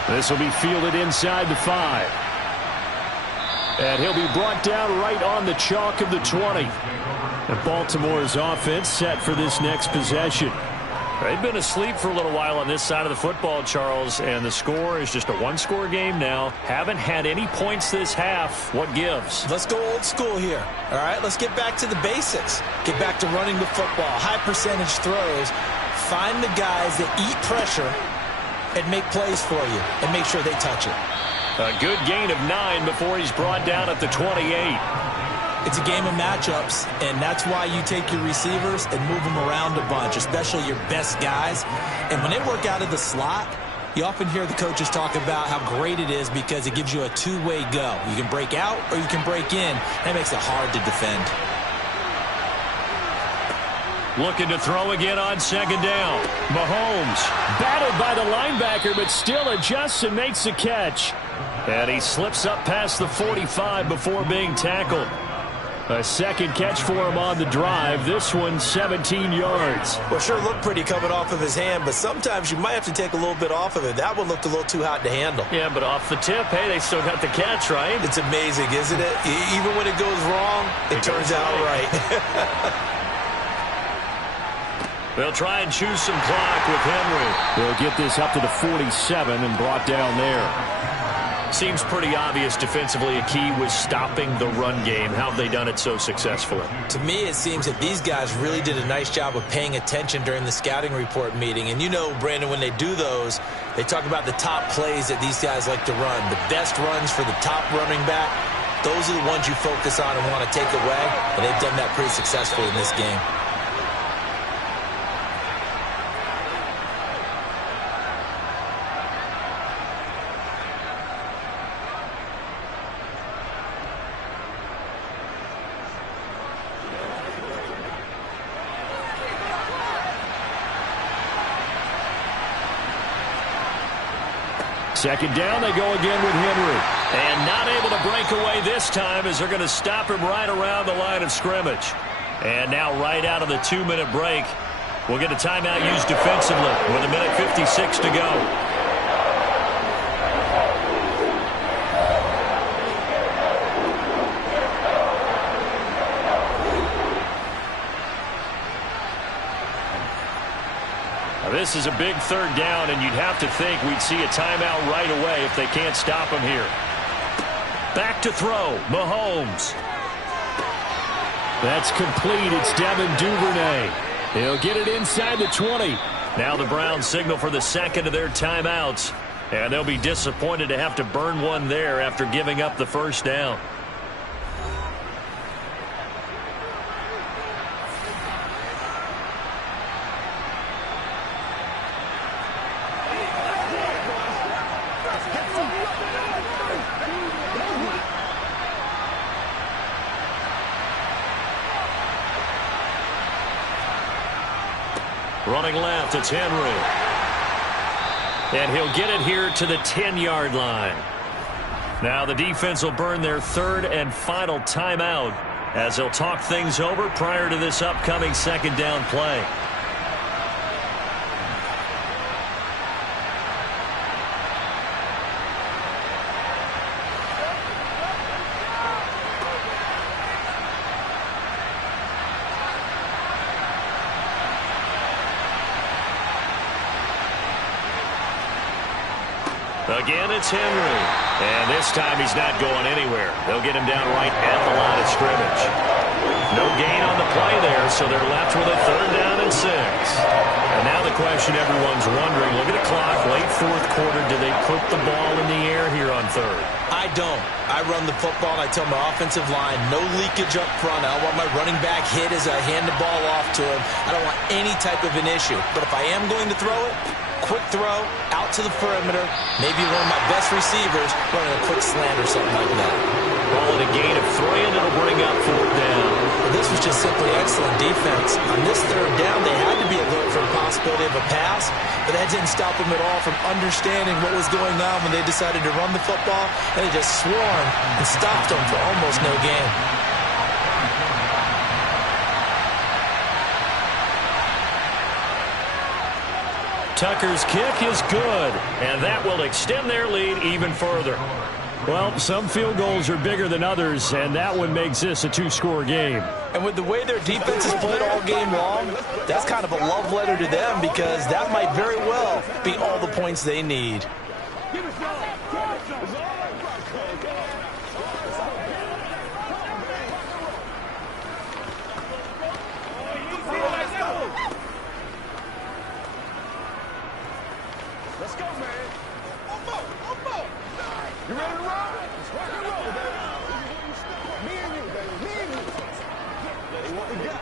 This will be fielded inside the 5. And he'll be brought down right on the chalk of the 20. And Baltimore's offense set for this next possession. They've been asleep for a little while on this side of the football, Charles, and the score is just a 1-score game now. Haven't had any points this half. What gives? Let's go old school here. All right, let's get back to the basics. Get back to running the football, high percentage throws. Find the guys that eat pressure and make plays for you and make sure they touch it. A good gain of 9 before he's brought down at the 28. It's a game of matchups, and that's why you take your receivers and move them around a bunch, especially your best guys. And when they work out of the slot, you often hear the coaches talk about how great it is because it gives you a two-way go. You can break out or you can break in. That makes it hard to defend. Looking to throw again on 2nd down. Mahomes battled by the linebacker, but still adjusts and makes the catch. And he slips up past the 45 before being tackled. A second catch for him on the drive. This one 17 yards. Well, sure looked pretty coming off of his hand, but sometimes you might have to take a little bit off of it. That one looked a little too hot to handle. Yeah, but off the tip, hey, they still got the catch, right? It's amazing, isn't it? Even when it goes wrong, it turns out right. They'll try and choose some clock with Henry. They'll get this up to the 47 and brought down there. Seems pretty obvious defensively a key was stopping the run game. How have they done it so successfully? To me, it seems that these guys really did a nice job of paying attention during the scouting report meeting. And you know, Brandon, when they do those, they talk about the top plays that these guys like to run. The best runs for the top running back, those are the ones you focus on and want to take away. And they've done that pretty successfully in this game. Second down, they go again with Henry. And not able to break away this time as they're going to stop him right around the line of scrimmage. And now right out of the 2-minute break, we'll get a timeout used defensively with 1:56 to go. This is a big third down, and you'd have to think we'd see a timeout right away if they can't stop him here. Back to throw, Mahomes. That's complete. It's Devin Duvernay. He'll get it inside the 20. Now the Browns signal for the second of their timeouts, and they'll be disappointed to have to burn one there after giving up the first down. Running left, it's Henry. And he'll get it here to the 10-yard line. Now the defense will burn their third and final timeout as they'll talk things over prior to this upcoming second down play. Again, it's Henry. And this time he's not going anywhere. They'll get him down right at the line of scrimmage. No gain on the play there, so they're left with a third down and 6. And now the question everyone's wondering, look at the clock, late fourth quarter, do they put the ball in the air here on third? I don't. I run the football, and I tell my offensive line, no leakage up front. I don't want my running back hit as I hand the ball off to him. I don't want any type of an issue. But if I am going to throw it, quick throw, out to the perimeter, maybe one of my best receivers running a quick slant or something like that. Ball at a gain of 3, and it'll bring up fourth down. Well, this was just simply excellent defense. On this third down, they had to be alert for the possibility of a pass, but that didn't stop them at all from understanding what was going on when they decided to run the football, and they just swarmed and stopped them for almost no gain. Tucker's kick is good, and that will extend their lead even further. Well, some field goals are bigger than others, and that one makes this a 2-score game. And with the way their defense has played all game long, that's kind of a love letter to them because that might very well be all the points they need. Let's go, man. One more. You ready to roll? Let's rock and roll, baby. Me and you, baby. Me and you. That ain't what we got.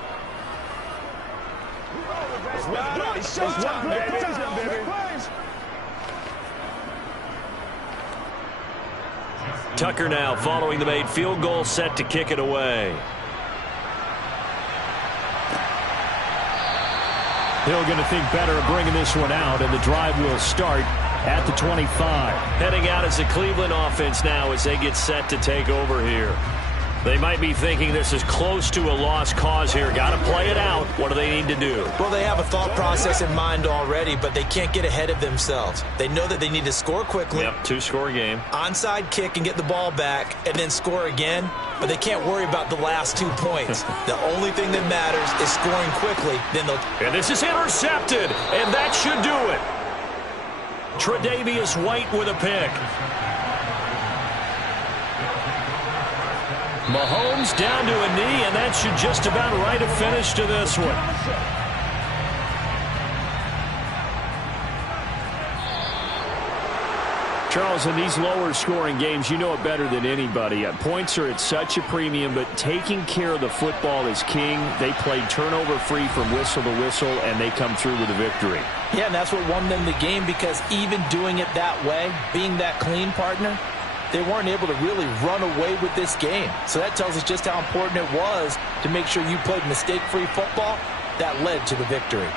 Let's ride on. It's showtime, baby. Tucker now following the made field goal, set to kick it away. Hill going to think better of bringing this one out, and the drive will start at the 25. Heading out as the Cleveland offense now as they get set to take over here. They might be thinking this is close to a lost cause here. Got to play it out. What do they need to do? Well, they have a thought process in mind already, but they can't get ahead of themselves. They know that they need to score quickly. Yep, 2-score game. Onside kick and get the ball back and then score again, but they can't worry about the last 2 points. The only thing that matters is scoring quickly. Then they'll. And this is intercepted, and that should do it. Tre'Davious White with a pick. Mahomes down to a knee, and that should just about write a finish to this one. Charles, in these lower-scoring games, you know it better than anybody. Points are at such a premium, but taking care of the football is king. They played turnover-free from whistle to whistle, and they come through with a victory. Yeah, and that's what won them the game because even doing it that way, being that clean partner, they weren't able to really run away with this game. So that tells us just how important it was to make sure you played mistake-free football. That led to the victory.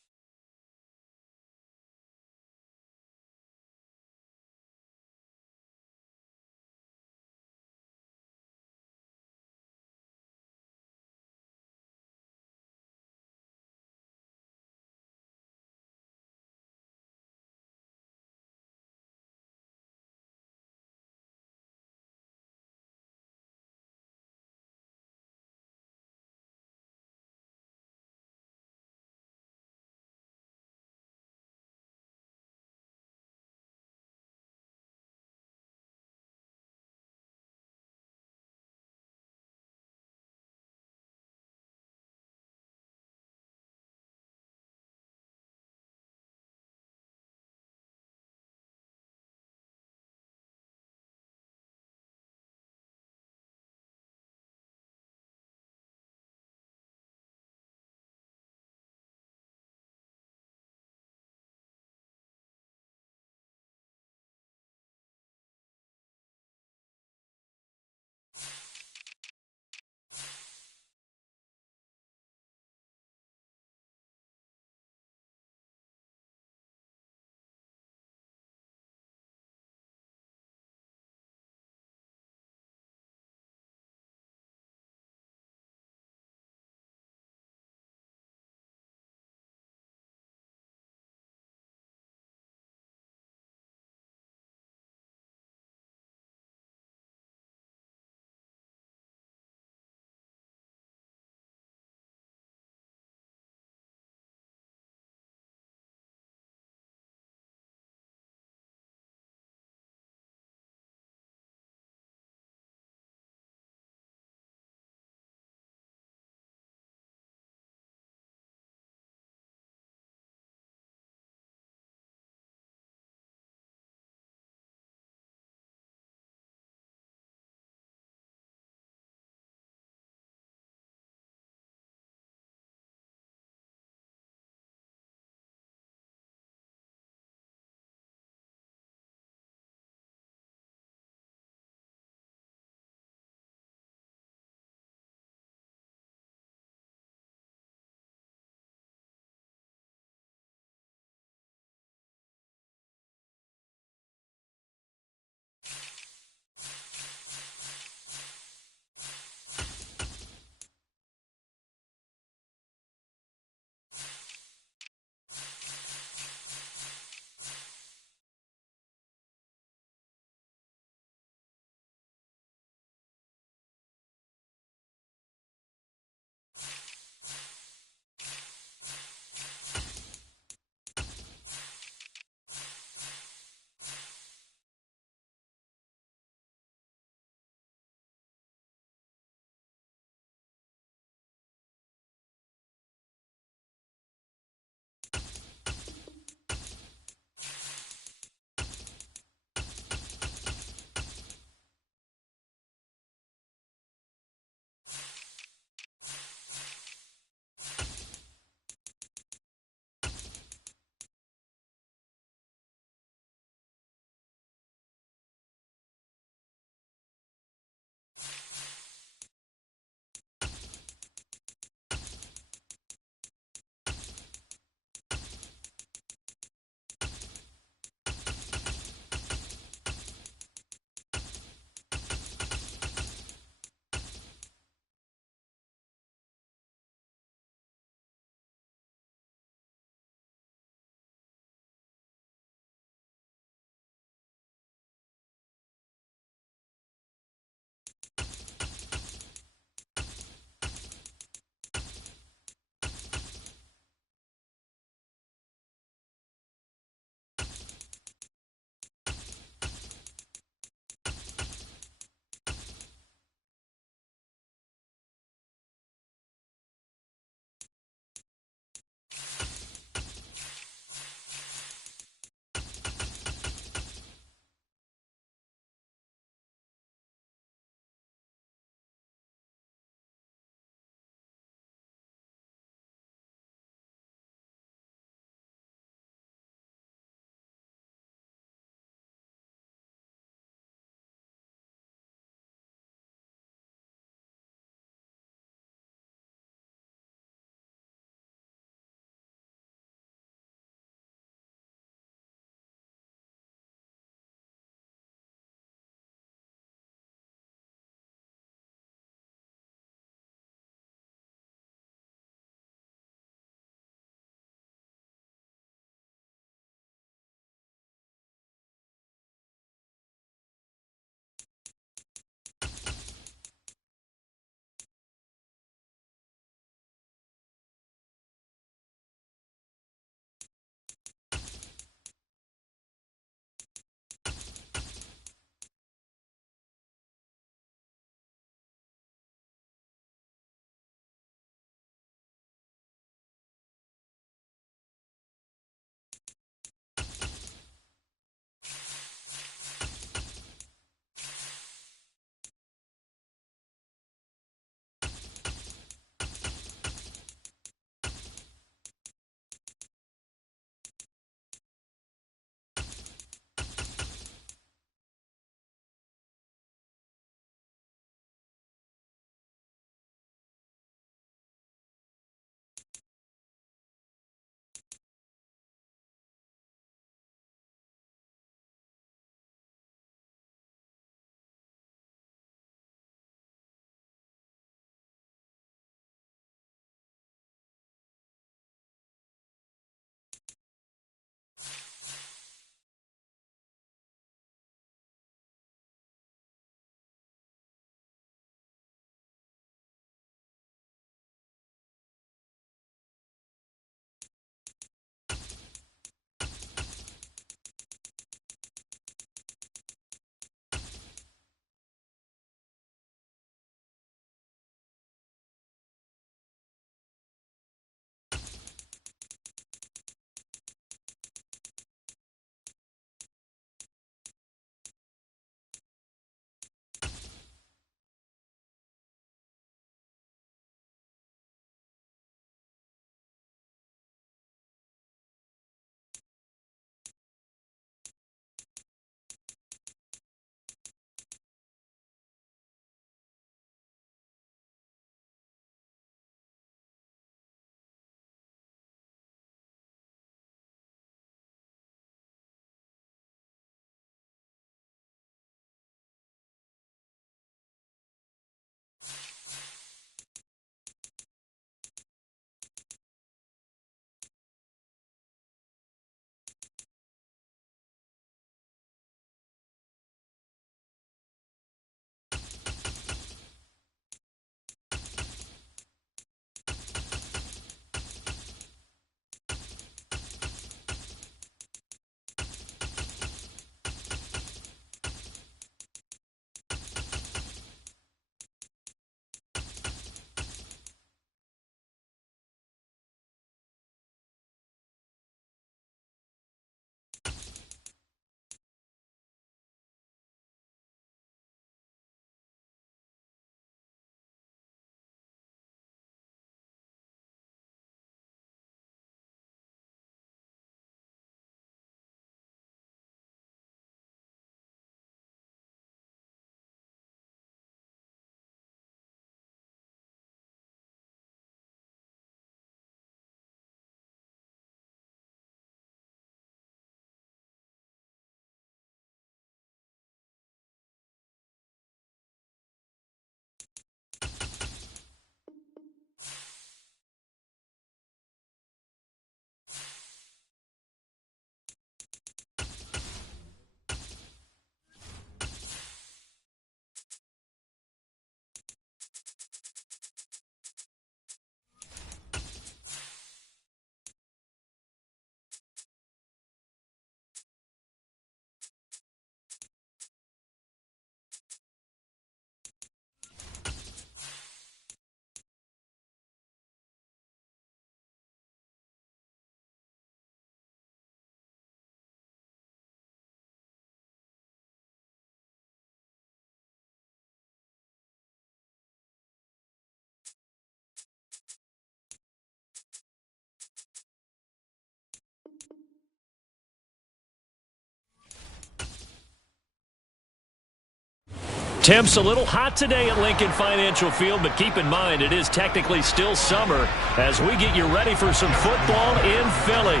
Temps a little hot today at Lincoln Financial Field, but keep in mind it is technically still summer as we get you ready for some football in Philly.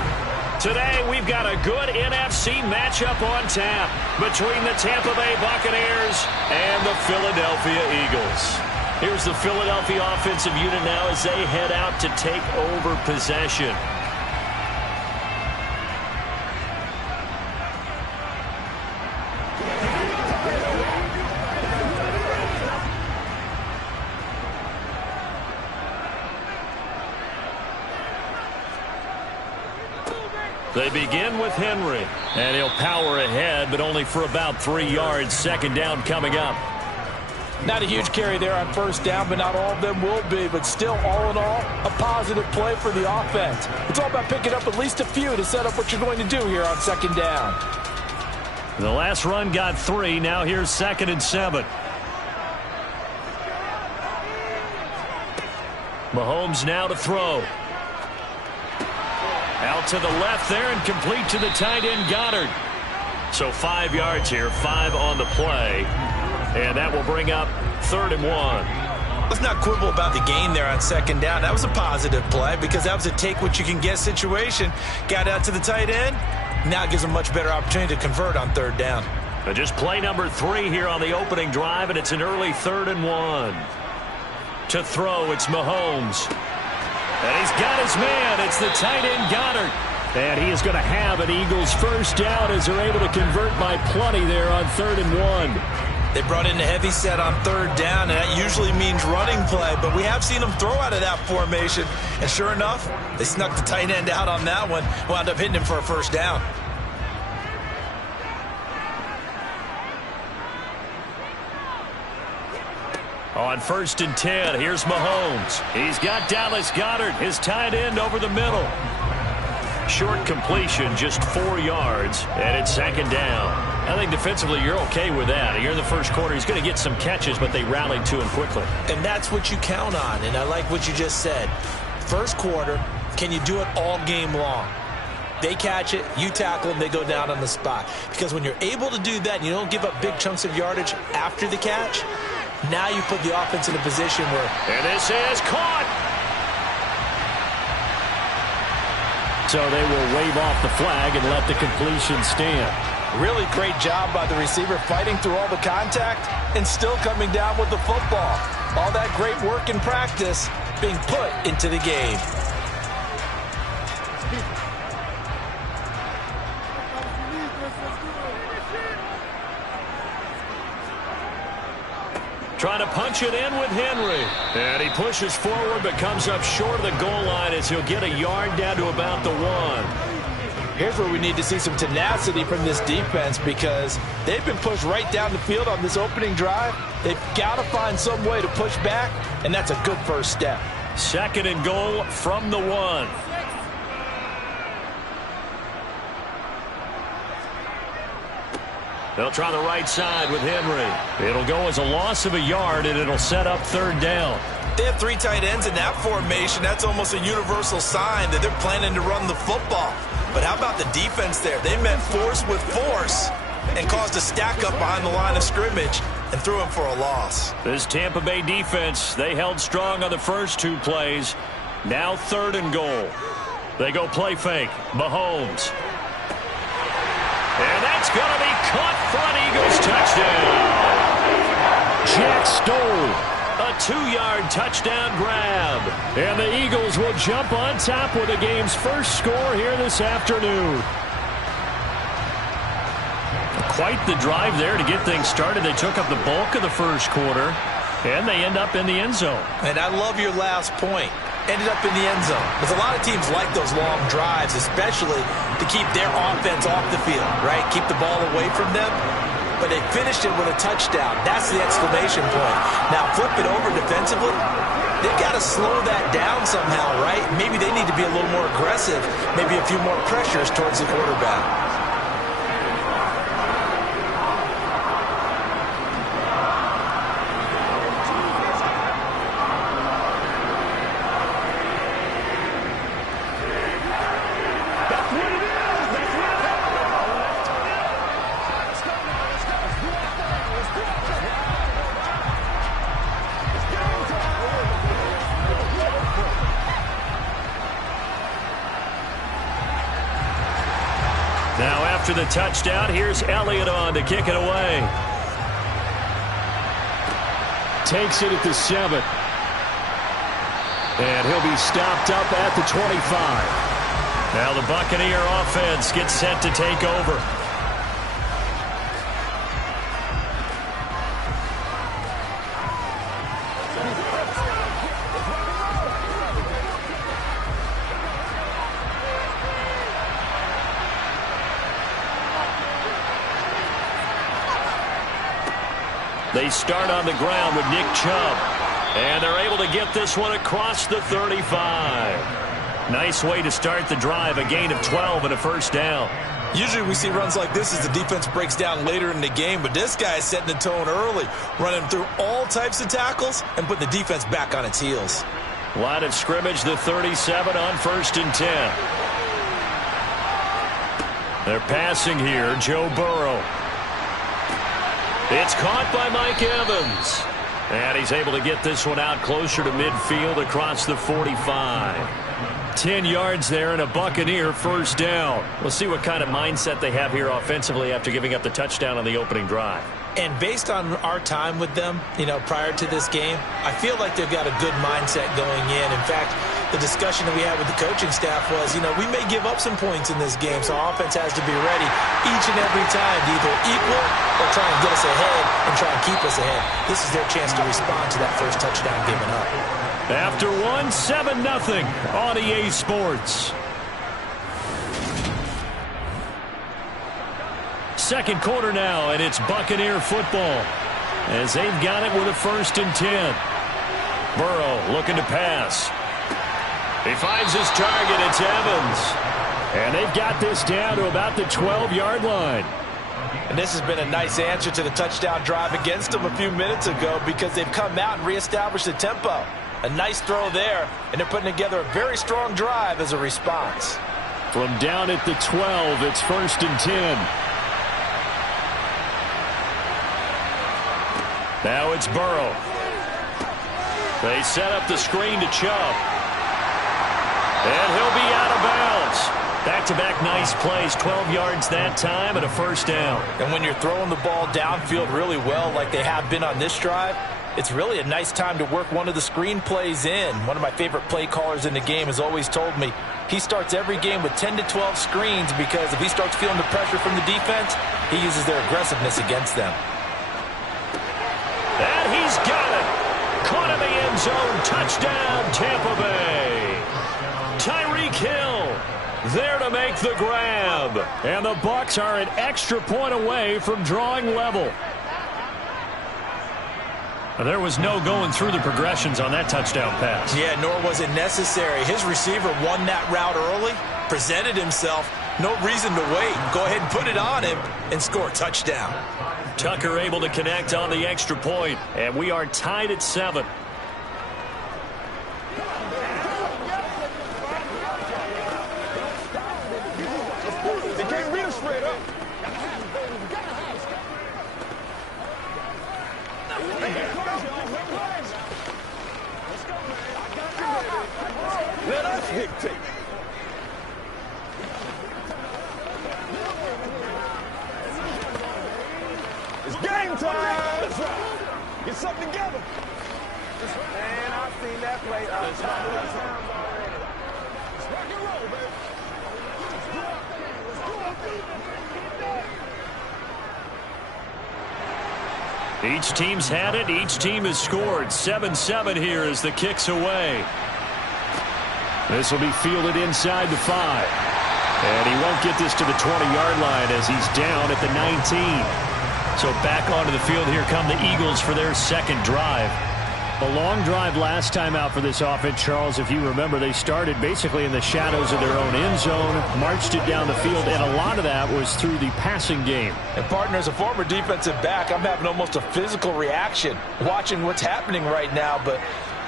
Today we've got a good NFC matchup on tap between the Tampa Bay Buccaneers and the Philadelphia Eagles. Here's the Philadelphia offensive unit now as they head out to take over possession. They begin with Henry, and he'll power ahead, but only for about 3 yards. Second down coming up. Not a huge carry there on first down, but not all of them will be. But still, all in all, a positive play for the offense. It's all about picking up at least a few to set up what you're going to do here on second down. The last run got 3. Now here's 2nd and 7. Mahomes now to throw. Out to the left there and complete to the tight end Goddard. So 5 yards here, 5 on the play. And that will bring up 3rd and 1. Let's not quibble about the gain there on second down. That was a positive play because that was a take-what-you-can-get situation. Got out to the tight end. Now it gives them a much better opportunity to convert on 3rd down. Just play number 3 here on the opening drive, and it's an early 3rd and 1. To throw, it's Mahomes. And he's got his man. It's the tight end Goddard. And he is going to have an Eagles first down as they're able to convert by plenty there on 3rd and 1. They brought in a heavy set on 3rd down, and that usually means running play. But we have seen them throw out of that formation. And sure enough, they snuck the tight end out on that one. Wound up hitting him for a first down. On 1st and 10, here's Mahomes. He's got Dallas Goedert, his tight end, over the middle. Short completion, just 4 yards, and it's 2nd down. I think defensively you're okay with that. Here in the first quarter, he's going to get some catches, but they rallied to him quickly. And that's what you count on, and I like what you just said. First quarter, can you do it all game long? They catch it, you tackle them, they go down on the spot. Because when you're able to do that and you don't give up big chunks of yardage after the catch, now you put the offense in a position where... And this is caught! So they will wave off the flag and let the completion stand. Really great job by the receiver fighting through all the contact and still coming down with the football. All that great work in practice being put into the game. Trying to punch it in with Henry. And he pushes forward but comes up short of the goal line as he'll get a yard down to about the 1. Here's where we need to see some tenacity from this defense because they've been pushed right down the field on this opening drive. They've got to find some way to push back, and that's a good first step. 2nd and goal from the 1. They'll try the right side with Henry. It'll go as a loss of a yard, and it'll set up 3rd down. They have 3 tight ends in that formation. That's almost a universal sign that they're planning to run the football. But how about the defense there? They met force with force and caused a stack up behind the line of scrimmage and threw him for a loss. This Tampa Bay defense, they held strong on the first 2 plays. Now 3rd and goal. They go play fake. Mahomes. And that's going to be caught for an Eagles touchdown. Jack Stoll. A 2-yard touchdown grab. And the Eagles will jump on top with the game's first score here this afternoon. Quite the drive there to get things started. They took up the bulk of the first quarter, and they end up in the end zone. And I love your last point. Ended up in the end zone. Because a lot of teams like those long drives, especially to keep their offense off the field, right? Keep the ball away from them. But they finished it with a touchdown. That's the exclamation point. Now flip it over defensively. They've got to slow that down somehow, right? Maybe they need to be a little more aggressive. Maybe a few more pressures towards the quarterback. after the touchdown. Here's Elliott on to kick it away. Takes it at the 7. And he'll be stopped up at the 25. Now the Buccaneer offense gets set to take over. They start on the ground with Nick Chubb. And they're able to get this one across the 35. Nice way to start the drive. A gain of 12 and a first down. Usually we see runs like this as the defense breaks down later in the game, but this guy is setting the tone early, running through all types of tackles and putting the defense back on its heels. Line of scrimmage, the 37 on 1st and 10. They're passing here, Joe Burrow. It's caught by Mike Evans. And he's able to get this one out closer to midfield across the 45. 10 yards there and a Buccaneer first down. We'll see what kind of mindset they have here offensively after giving up the touchdown on the opening drive. And based on our time with them, prior to this game, I feel like they've got a good mindset going in. In fact, the discussion that we had with the coaching staff was, we may give up some points in this game, so our offense has to be ready each and every time to either equal or try and get us ahead and try and keep us ahead. This is their chance to respond to that first touchdown given up. After 7-0 on EA Sports. Second quarter now, and it's Buccaneer football as they've got it with a 1st and 10. Burrow looking to pass. He finds his target. It's Evans. And they've got this down to about the 12-yard line. And this has been a nice answer to the touchdown drive against them a few minutes ago because they've come out and reestablished the tempo. A nice throw there, and they're putting together a very strong drive as a response. From down at the 12, it's 1st and 10. Now it's Burrow. They set up the screen to Chubb. And he'll be out of bounds. Back-to-back nice plays, 12 yards that time and a first down. And when you're throwing the ball downfield really well like they have been on this drive, it's really a nice time to work one of the screen plays in. One of my favorite play callers in the game has always told me he starts every game with 10 to 12 screens because if he starts feeling the pressure from the defense, he uses their aggressiveness against them. And he's got it. Caught in the end zone. Touchdown, Tampa Bay. Tyreek Hill there to make the grab. And the Bucs are an extra point away from drawing level. There was no going through the progressions on that touchdown pass. Yeah, nor was it necessary. His receiver won that route early, presented himself. No reason to wait. Go ahead and put it on him and score a touchdown. Tucker able to connect on the extra point, and we are tied at 7. They can't read us straight up. Let us dictate. It's game time. That's right. Get something together. Man, I've seen that play times already. Let's rock and roll, baby. Each team's had it. Each team has scored. 7-7 here as the kick's away. This will be fielded inside the 5. And he won't get this to the 20-yard line as he's down at the 19. So back onto the field, here come the Eagles for their second drive. A long drive last time out for this offense, Charles. If you remember, they started basically in the shadows of their own end zone, marched it down the field, and a lot of that was through the passing game. And, partner, as a former defensive back, I'm having almost a physical reaction watching what's happening right now. But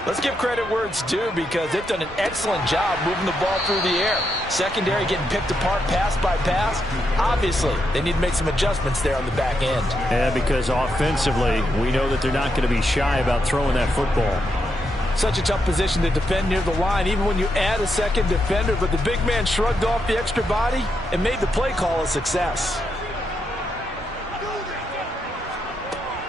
let's give credit where it's due because they've done an excellent job moving the ball through the air. Secondary getting picked apart pass by pass. Obviously, they need to make some adjustments there on the back end. Yeah, because offensively, we know that they're not going to be shy about throwing that football. Such a tough position to defend near the line, even when you add a second defender. But the big man shrugged off the extra body and made the play call a success.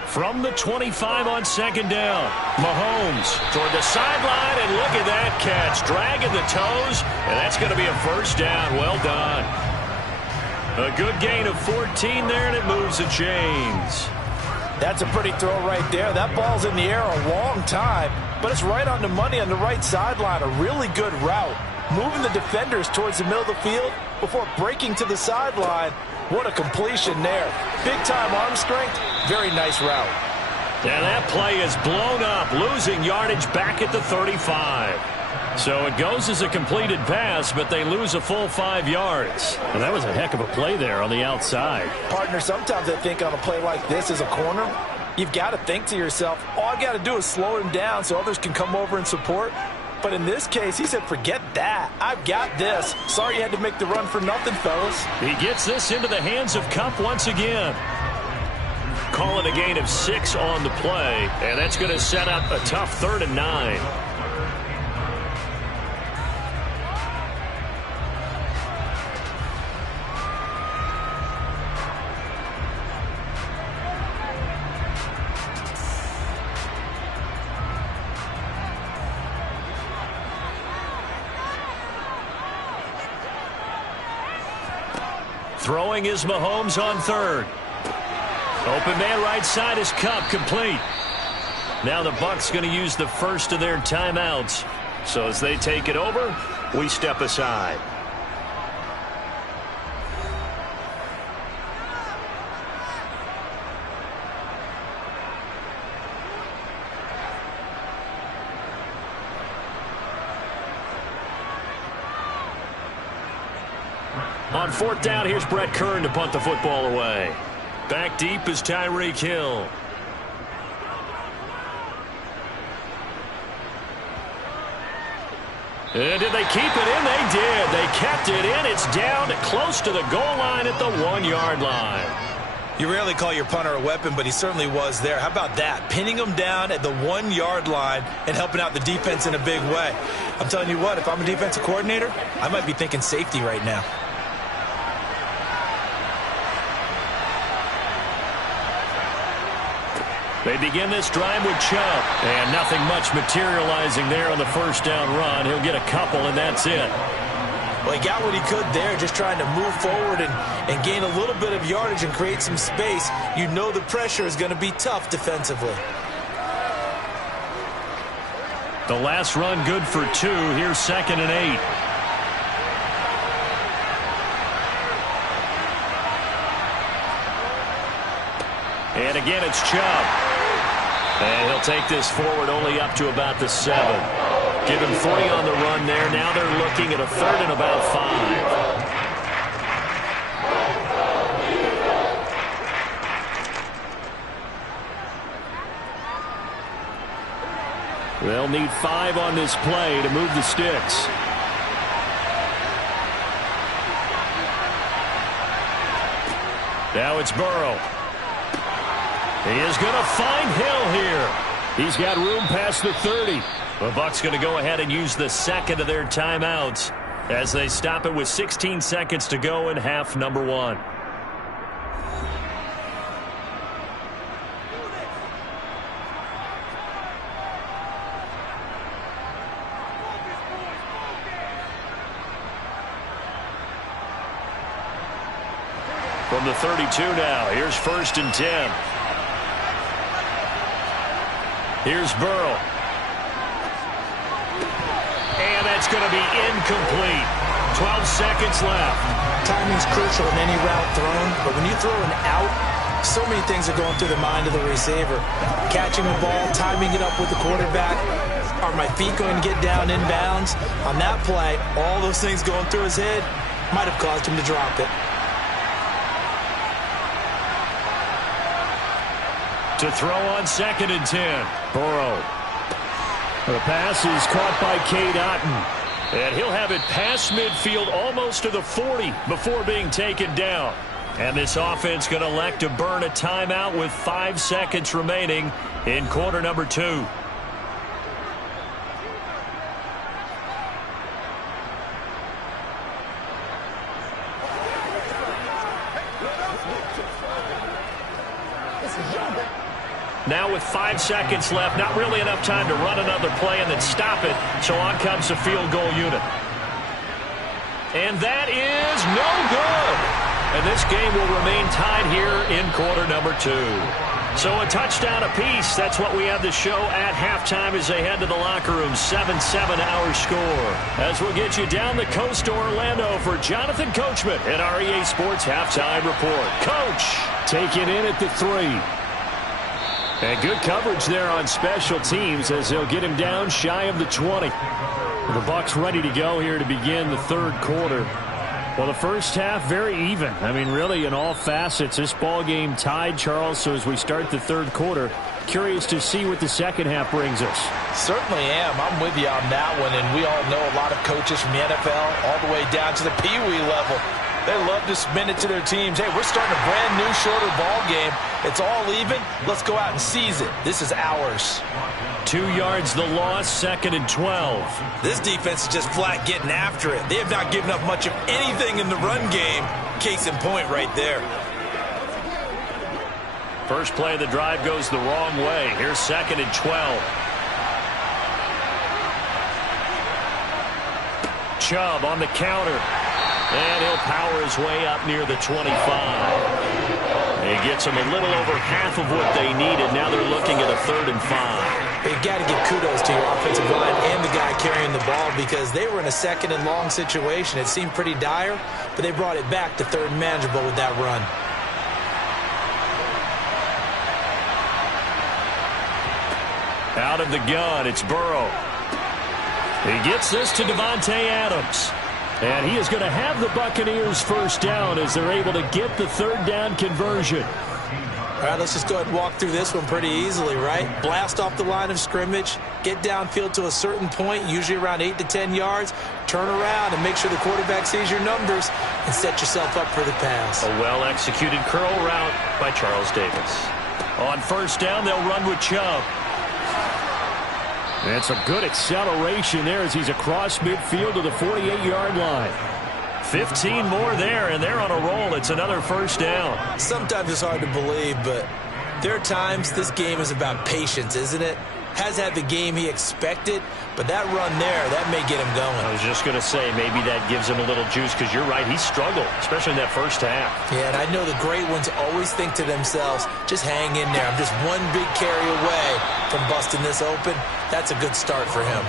From the 25 on second down, Mahomes toward the sideline, and look at that catch. Dragging the toes, and that's going to be a first down. Well done. A good gain of 14 there, and it moves the chains. That's a pretty throw right there. That ball's in the air a long time, but it's right on the money on the right sideline. A really good route. Moving the defenders towards the middle of the field before breaking to the sideline. What a completion there. Big-time arm strength. Very nice route. And that play is blown up, losing yardage back at the 35. So it goes as a completed pass, but they lose a full 5 yards. And that was a heck of a play there on the outside. Partner, sometimes I think on a play like this as a corner, you've got to think to yourself, all I've got to do is slow him down so others can come over and support. But in this case, he said, forget that. I've got this. Sorry you had to make the run for nothing, fellas. He gets this into the hands of Kupp once again. Calling a gain of 6 on the play, and that's going to set up a tough 3rd and 9. Throwing is Mahomes on 3rd. Open man right side is Kupp, complete. Now the Bucs going to use the first of their timeouts. So as they take it over, we step aside. On 4th down, here's Brett Kern to punt the football away. Back deep is Tyreek Hill. And did they keep it in? They did. They kept it in. It's down close to the goal line at the 1-yard line. You rarely call your punter a weapon, but he certainly was there. How about that? Pinning him down at the 1-yard line and helping out the defense in a big way. I'm telling you what, if I'm a defensive coordinator, I might be thinking safety right now. They begin this drive with Chubb, and nothing much materializing there on the first down run. He'll get a couple, and that's it. Well, he got what he could there, just trying to move forward and gain a little bit of yardage and create some space. You know the pressure is going to be tough defensively. The last run good for 2. Here's 2nd and 8. And again, it's Chubb. And he'll take this forward only up to about the 7. Give him 3 on the run there. Now they're looking at a 3rd and about 5. They'll need 5 on this play to move the sticks. Now it's Burrow. He is going to find Hill here. He's got room past the 30. The Bucs going to go ahead and use the 2nd of their timeouts as they stop it with 16 seconds to go in half number 1. From the 32 now, here's 1st and 10. Here's Burrow. And that's going to be incomplete. 12 seconds left. Timing's crucial in any route thrown, but when you throw an out, so many things are going through the mind of the receiver. Catching the ball, timing it up with the quarterback. Are my feet going to get down in bounds? On that play, all those things going through his head might have caused him to drop it. To throw on 2nd and 10. Burrow. The pass is caught by Cade Otton. And he'll have it past midfield almost to the 40 before being taken down. And this offense going to elect to burn a timeout with 5 seconds remaining in quarter number 2. Now with 5 seconds left, not really enough time to run another play and then stop it, so on comes the field goal unit. And that is no good. And this game will remain tied here in quarter number 2. So a touchdown apiece. That's what we have to show at halftime as they head to the locker room. 7-7 our score. As we'll get you down the coast to Orlando for Jonathan Coachman at our EA Sports Halftime Report. Coach, take it in at the 3. And good coverage there on special teams as they'll get him down shy of the 20. The Bucs ready to go here to begin the third quarter. Well, the first half, very even. I mean, really, in all facets, this ball game tied, Charles. So as we start the third quarter, curious to see what the second half brings us. Certainly am. I'm with you on that one. And we all know a lot of coaches from the NFL all the way down to the Pee Wee level. They love to spin it to their teams. Hey, we're starting a brand new, shorter ball game. It's all even. Let's go out and seize it. This is ours. 2 yards the loss, 2nd and 12. This defense is just flat getting after it. They have not given up much of anything in the run game. Case in point right there. First play of the drive goes the wrong way. Here's 2nd and 12. Chubb on the counter. And he'll power his way up near the 25. He gets them a little over half of what they needed. Now they're looking at a 3rd and 5. You got to give kudos to your offensive line and the guy carrying the ball because they were in a 2nd and long situation. It seemed pretty dire, but they brought it back to 3rd and manageable with that run. Out of the gun, it's Burrow. He gets this to Davante Adams. And he is going to have the Buccaneers first down as they're able to get the 3rd down conversion. All right, let's just go ahead and walk through this one pretty easily, right? Blast off the line of scrimmage, get downfield to a certain point, usually around 8 to 10 yards, turn around and make sure the quarterback sees your numbers and set yourself up for the pass. A well-executed curl route by Charles Davis. On first down, they'll run with Chubb. And some good acceleration there as he's across midfield to the 48-yard line. 15 more there, and they're on a roll. It's another first down. Sometimes it's hard to believe, but there are times this game is about patience, isn't it? Has had the game he expected, but that run there, that may get him going. I was just going to say, maybe that gives him a little juice because you're right, he struggled, especially in that first half. Yeah, and I know the great ones always think to themselves, just hang in there. I'm just one big carry away from busting this open. That's a good start for him.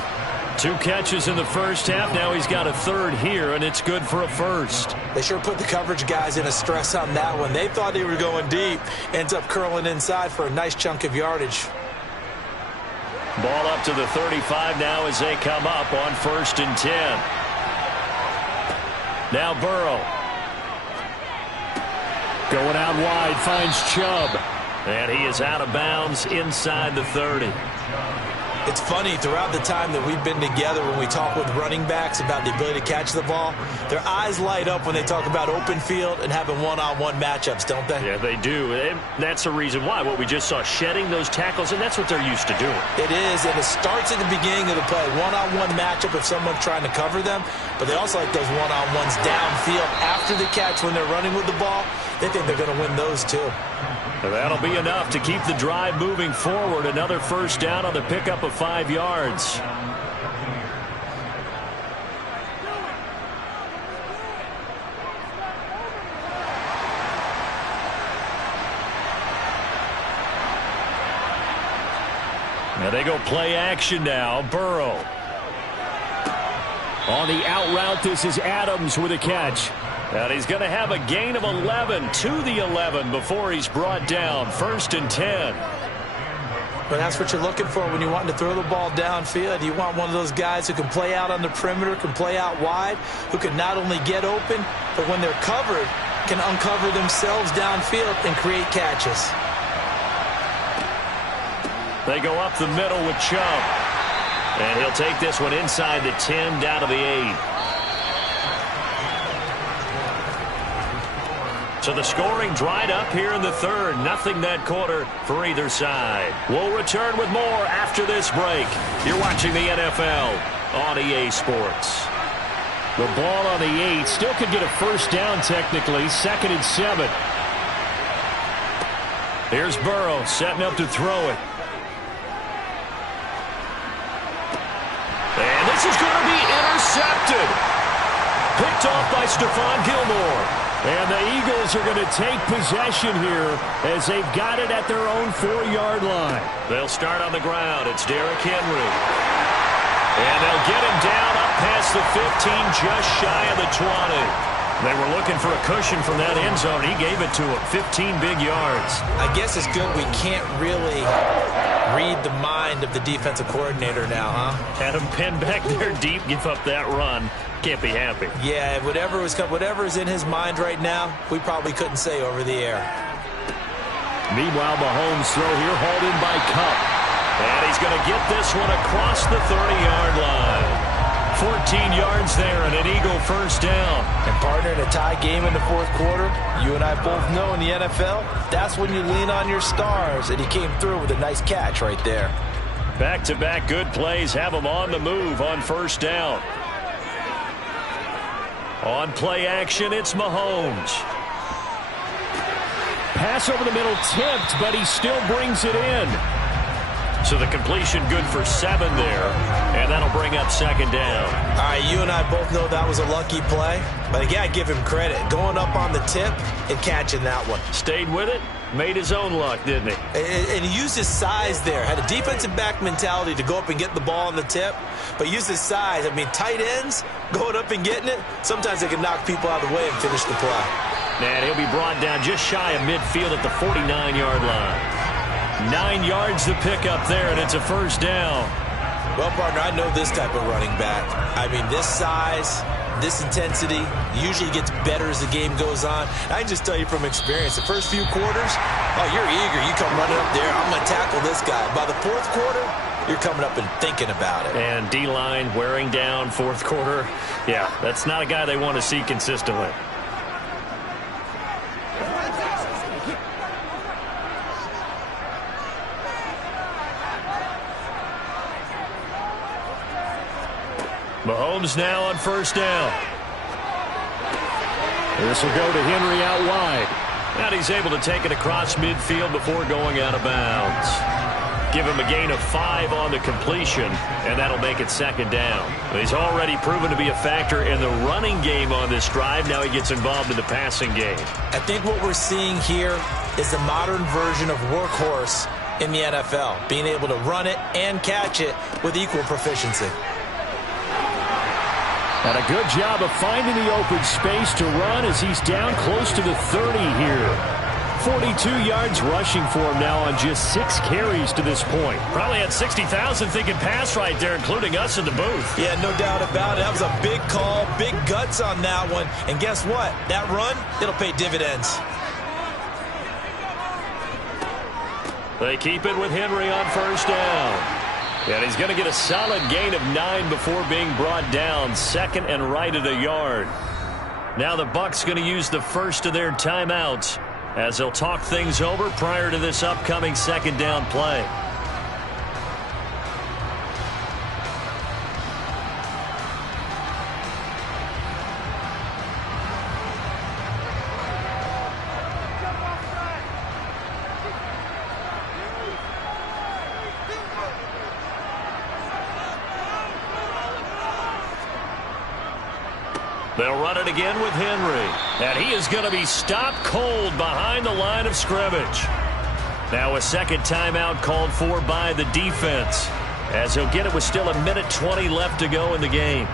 2 catches in the first half. Now he's got a 3rd here, and it's good for a first. They sure put the coverage guys in a stress on that one. They thought they were going deep. Ends up curling inside for a nice chunk of yardage. Ball up to the 35 now as they come up on 1st and 10. Now Burrow. Going out wide, finds Chubb. And he is out of bounds inside the 30. It's funny, throughout the time that we've been together, when we talk with running backs about the ability to catch the ball, their eyes light up when they talk about open field and having one-on-one matchups, don't they? Yeah, they do. And that's the reason why. What we just saw, shedding those tackles, and that's what they're used to doing. It is, and it starts at the beginning of the play. One-on-one matchup if someone's trying to cover them, but they also like those one-on-ones downfield after the catch when they're running with the ball. They think they're going to win those too. That'll be enough to keep the drive moving forward. Another first down on the pickup of 5 yards. Now they go play action now. Burrow. On the out route, this is Adams with a catch. And he's going to have a gain of 11 to the 11 before he's brought down. 1st and 10. But that's what you're looking for when you're wanting to throw the ball downfield. You want one of those guys who can play out on the perimeter, can play out wide, who can not only get open, but when they're covered, can uncover themselves downfield and create catches. They go up the middle with Chubb. And he'll take this one inside the 10, down to the 8. So the scoring dried up here in the third. Nothing that quarter for either side. We'll return with more after this break. You're watching the NFL on EA Sports. The ball on the 8. Still could get a first down technically. 2nd and 7. Here's Burrow setting up to throw it. And this is going to be intercepted. Picked off by Stephon Gilmore. And the Eagles are going to take possession here as they've got it at their own 4-yard line. They'll start on the ground. It's Derrick Henry. And they'll get him down up past the 15, just shy of the 20. They were looking for a cushion from that end zone. He gave it to him, 15 big yards. I guess it's good we can't really read the mind of the defensive coordinator now, huh? Had him pinned back there deep, give up that run. Can't be happy. Yeah, whatever is in his mind right now, we probably couldn't say over the air. Meanwhile, Mahomes' throw here hauled in by Kupp. And he's going to get this one across the 30-yard line. 14 yards there and an Eagle first down. And partner, in a tie game in the fourth quarter, you and I both know in the NFL, that's when you lean on your stars. And he came through with a nice catch right there. Back-to-back good plays have him on the move on first down. On play action, it's Mahomes. Pass over the middle tipped, but he still brings it in. So the completion good for 7 there, and that'll bring up second down. All right, you and I both know that was a lucky play, but again, I give him credit. Going up on the tip and catching that one. Stayed with it, made his own luck, didn't he? And he used his size there. Had a defensive back mentality to go up and get the ball on the tip, but used his size. I mean, tight ends going up and getting it, sometimes they can knock people out of the way and finish the play. And he'll be brought down just shy of midfield at the 49-yard line. 9 yards to pick up there, and it's a first down. Well, partner, I know this type of running back. I mean, this size, this intensity usually gets better as the game goes on. I can just tell you from experience, the first few quarters, oh, you're eager. You come running up there, I'm going to tackle this guy. By the fourth quarter, you're coming up and thinking about it. And D-line wearing down fourth quarter. Yeah, that's not a guy they want to see consistently. Mahomes now on first down. This will go to Henry out wide. And he's able to take it across midfield before going out of bounds. Give him a gain of 5 on the completion, and that'll make it second down. He's already proven to be a factor in the running game on this drive. Now he gets involved in the passing game. I think what we're seeing here is the modern version of workhorse in the NFL, being able to run it and catch it with equal proficiency. And a good job of finding the open space to run as he's down close to the 30 here. 42 yards rushing for him now on just 6 carries to this point. Probably had 60,000 thinking pass right there, including us in the booth. Yeah, no doubt about it. That was a big call, big guts on that one. And guess what? That run, it'll pay dividends. They keep it with Henry on first down. And he's going to get a solid gain of 9 before being brought down. Second and right at a yard. Now the Bucs going to use the first of their timeouts as they'll talk things over prior to this upcoming second down play. They'll run it again with Henry. And he is going to be stopped cold behind the line of scrimmage. Now a second timeout called for by the defense, as he'll get it with still 1:20 left to go in the game.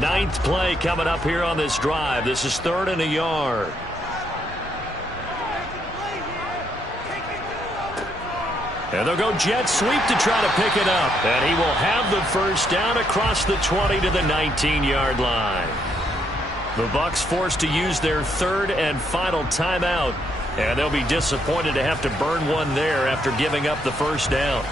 Ninth play coming up here on this drive. This is 3rd and a yard. And they'll go jet sweep to try to pick it up. And he will have the first down across the 20 to the 19-yard line. The Bucs forced to use their 3rd and final timeout. And they'll be disappointed to have to burn one there after giving up the first down.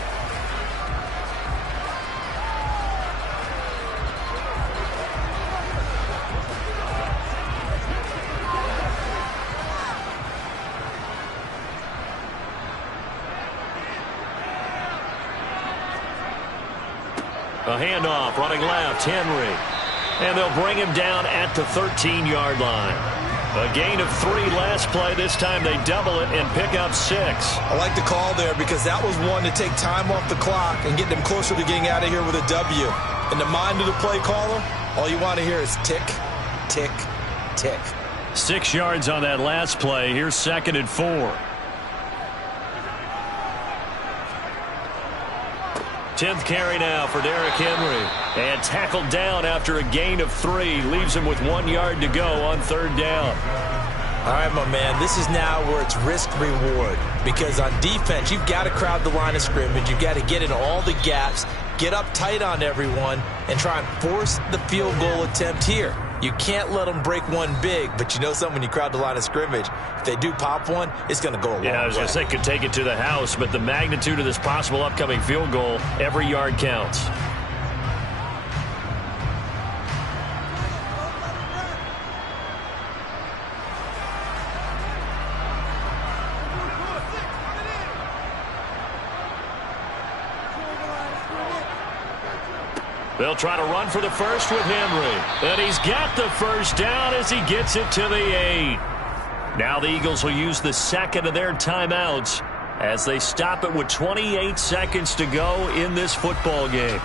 A handoff, running left, Henry. And they'll bring him down at the 13-yard line. A gain of 3 last play. This time they double it and pick up 6. I like the call there because that was one to take time off the clock and get them closer to getting out of here with a W. In the mind of the play caller, all you want to hear is tick, tick, tick. 6 yards on that last play. Here's 2nd and 4. 10th carry now for Derrick Henry. And tackled down after a gain of 3. Leaves him with 1 yard to go on 3rd down. All right, my man, this is now where it's risk-reward. Because on defense, you've got to crowd the line of scrimmage. You've got to get in all the gaps, get up tight on everyone, and try and force the field goal attempt here. You can't let them break one big, but you know something, when you crowd the line of scrimmage, if they do pop one, it's going to go a long way. Yeah, I was going to say could take it to the house, but the magnitude of this possible upcoming field goal, every yard counts. They'll try to run for the first with Henry. And he's got the first down as he gets it to the 8. Now the Eagles will use the second of their timeouts as they stop it with 28 seconds to go in this football game.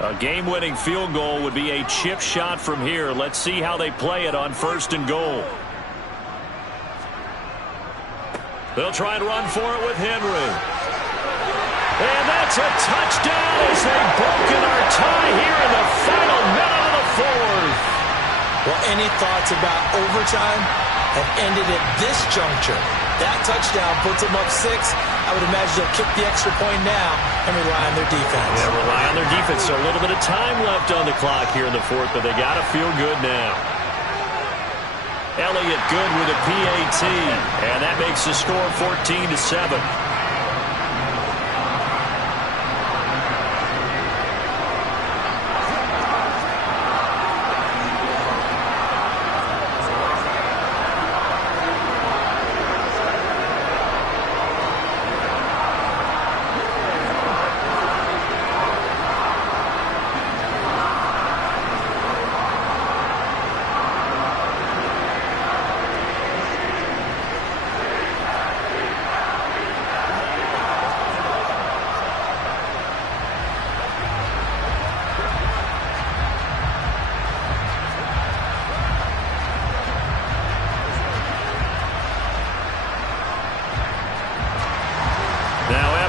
A game-winning field goal would be a chip shot from here. Let's see how they play it on 1st and goal. They'll try and run for it with Henry. And that's a touchdown as they've broken our tie here in the final minute of the 4th. Well, any thoughts about overtime have ended at this juncture. That touchdown puts them up 6. I would imagine they'll kick the extra point now and rely on their defense. Yeah, rely on their defense. So a little bit of time left on the clock here in the 4th, but they got to feel good now. Elliott good with a PAT, and that makes the score 14-7.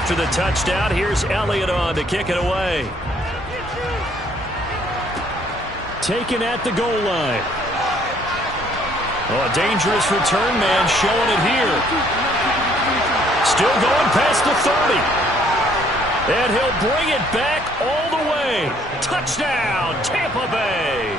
After the touchdown, here's Elliott on to kick it away. Taken at the goal line. Oh, a dangerous return man showing it here. Still going past the 30. And he'll bring it back all the way. Touchdown, Tampa Bay.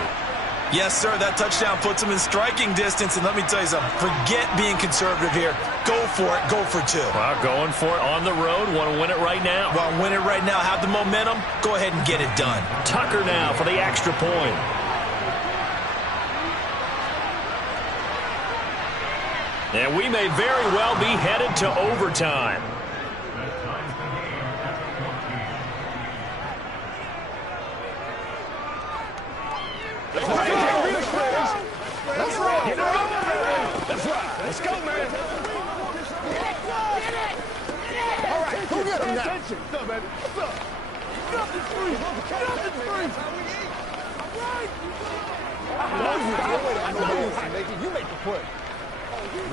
Yes, sir, that touchdown puts them in striking distance. And let me tell you something, forget being conservative here. Go for it, go for 2. Well, going for it on the road. Want to win it right now. Want to win it right now, have the momentum, go ahead and get it done. Tucker now for the extra point. And we may very well be headed to overtime. Let's go, man. All right, go get him now. What's up, baby? What's up? Nothing free. Nothing free. I know you make the play.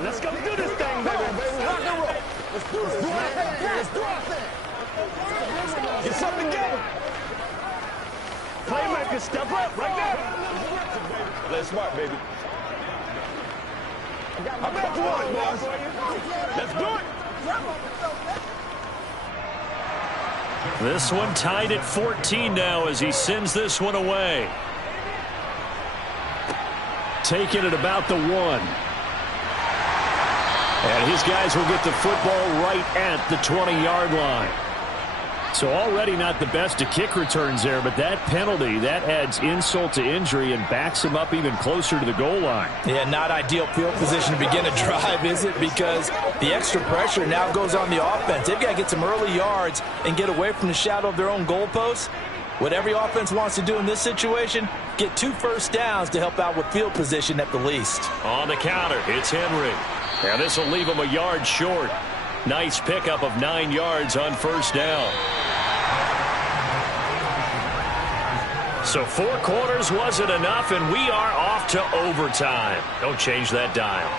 Let's go do this thing, baby. Rock and roll. Let's do it. Let's do our thing. Get something together. Playmaker, step up right now. Let's smart, baby. I'm back for it, boss. Let's do it. This one tied at 14 now as he sends this one away. Taking it about the 1. And his guys will get the football right at the 20-yard line. So already not the best of kick returns there, but that penalty, that adds insult to injury and backs him up even closer to the goal line. Yeah, not ideal field position to begin a drive, is it? Because the extra pressure now goes on the offense. They've got to get some early yards and get away from the shadow of their own goalposts. What every offense wants to do in this situation, get 2 first downs to help out with field position at the least. On the counter, it's Henry. And this will leave him a yard short. Nice pickup of 9 yards on first down. So 4 quarters wasn't enough, and we are off to overtime. Don't change that dial.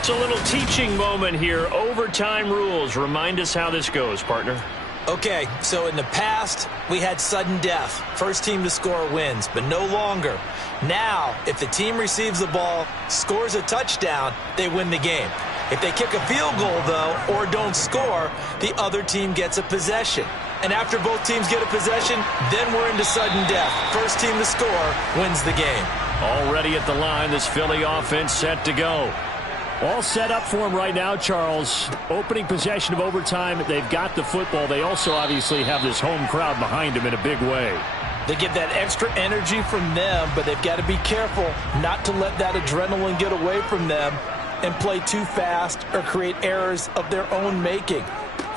It's a little teaching moment here. Overtime rules. Remind us how this goes, partner. Okay, so in the past, we had sudden death. First team to score wins, but no longer. Now, if the team receives the ball, scores a touchdown, they win the game. If they kick a field goal, though, or don't score, the other team gets a possession. And after both teams get a possession, then we're into sudden death. First team to score wins the game. Already at the line, this Philly offense set to go. All set up for him right now, Charles. Opening possession of overtime. They've got the football. They also obviously have this home crowd behind them in a big way. They get that extra energy from them, but they've got to be careful not to let that adrenaline get away from them and play too fast or create errors of their own making.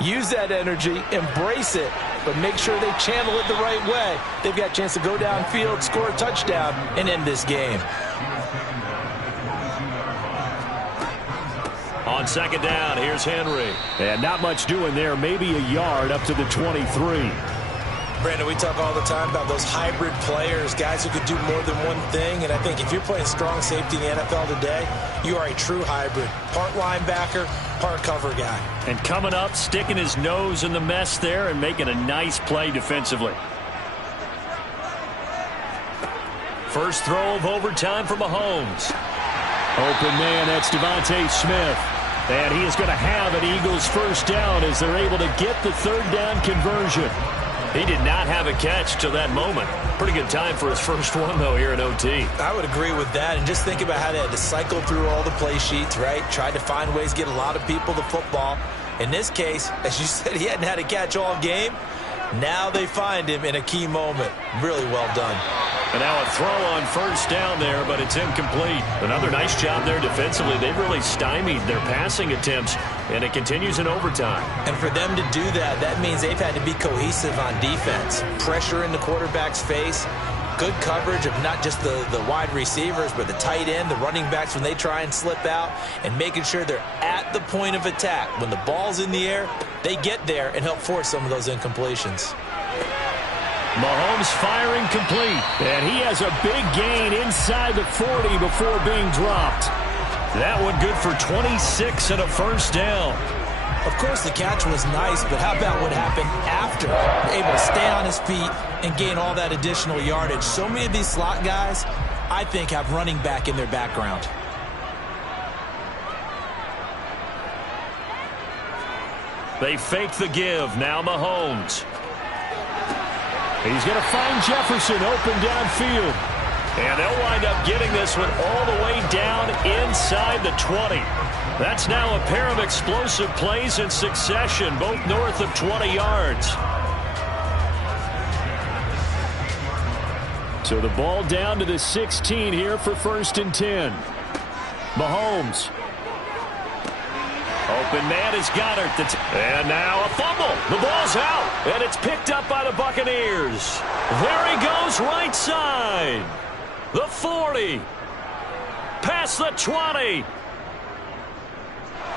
Use that energy, embrace it, but make sure they channel it the right way. They've got a chance to go downfield, score a touchdown, and end this game. On second down, here's Henry. And not much doing there. Maybe a yard up to the 23. Brandon, we talk all the time about those hybrid players, guys who could do more than one thing. And I think if you're playing strong safety in the NFL today, you are a true hybrid. Part linebacker, part cover guy. And coming up, sticking his nose in the mess there and making a nice play defensively. First throw of overtime for Mahomes. Open man, that's Devontae Smith. And he is going to have an Eagles first down as they're able to get the third down conversion. He did not have a catch till that moment. Pretty good time for his first one, though, here in OT. I would agree with that. And just think about how they had to cycle through all the play sheets, right? Tried to find ways to get a lot of people the football. In this case, as you said, he hadn't had a catch all game. Now they find him in a key moment. Really well done. And now a throw on first down there, but it's incomplete. Another nice job there defensively. They've really stymied their passing attempts, and it continues in overtime. And for them to do that, that means they've had to be cohesive on defense. Pressure in the quarterback's face. Good coverage of not just the wide receivers, but the tight end, the running backs when they try and slip out, and making sure they're at the point of attack. When the ball's in the air, they get there and help force some of those incompletions. Mahomes firing complete. And he has a big gain inside the 40 before being dropped. That one good for 26 and a first down. Of course, the catch was nice, but how about what happened after? Able to stay on his feet and gain all that additional yardage. So many of these slot guys, I think, have running back in their background. They fake the give. Now Mahomes. He's going to find Jefferson open downfield. And they'll wind up getting this one all the way down inside the 20. That's now a pair of explosive plays in succession, both north of 20 yards. So the ball down to the 16 here for 1st and 10. Mahomes. Open man is Goddard. And now a fumble. The ball's out. And it's picked up by the Buccaneers. There he goes right side. The 40. Past the 20.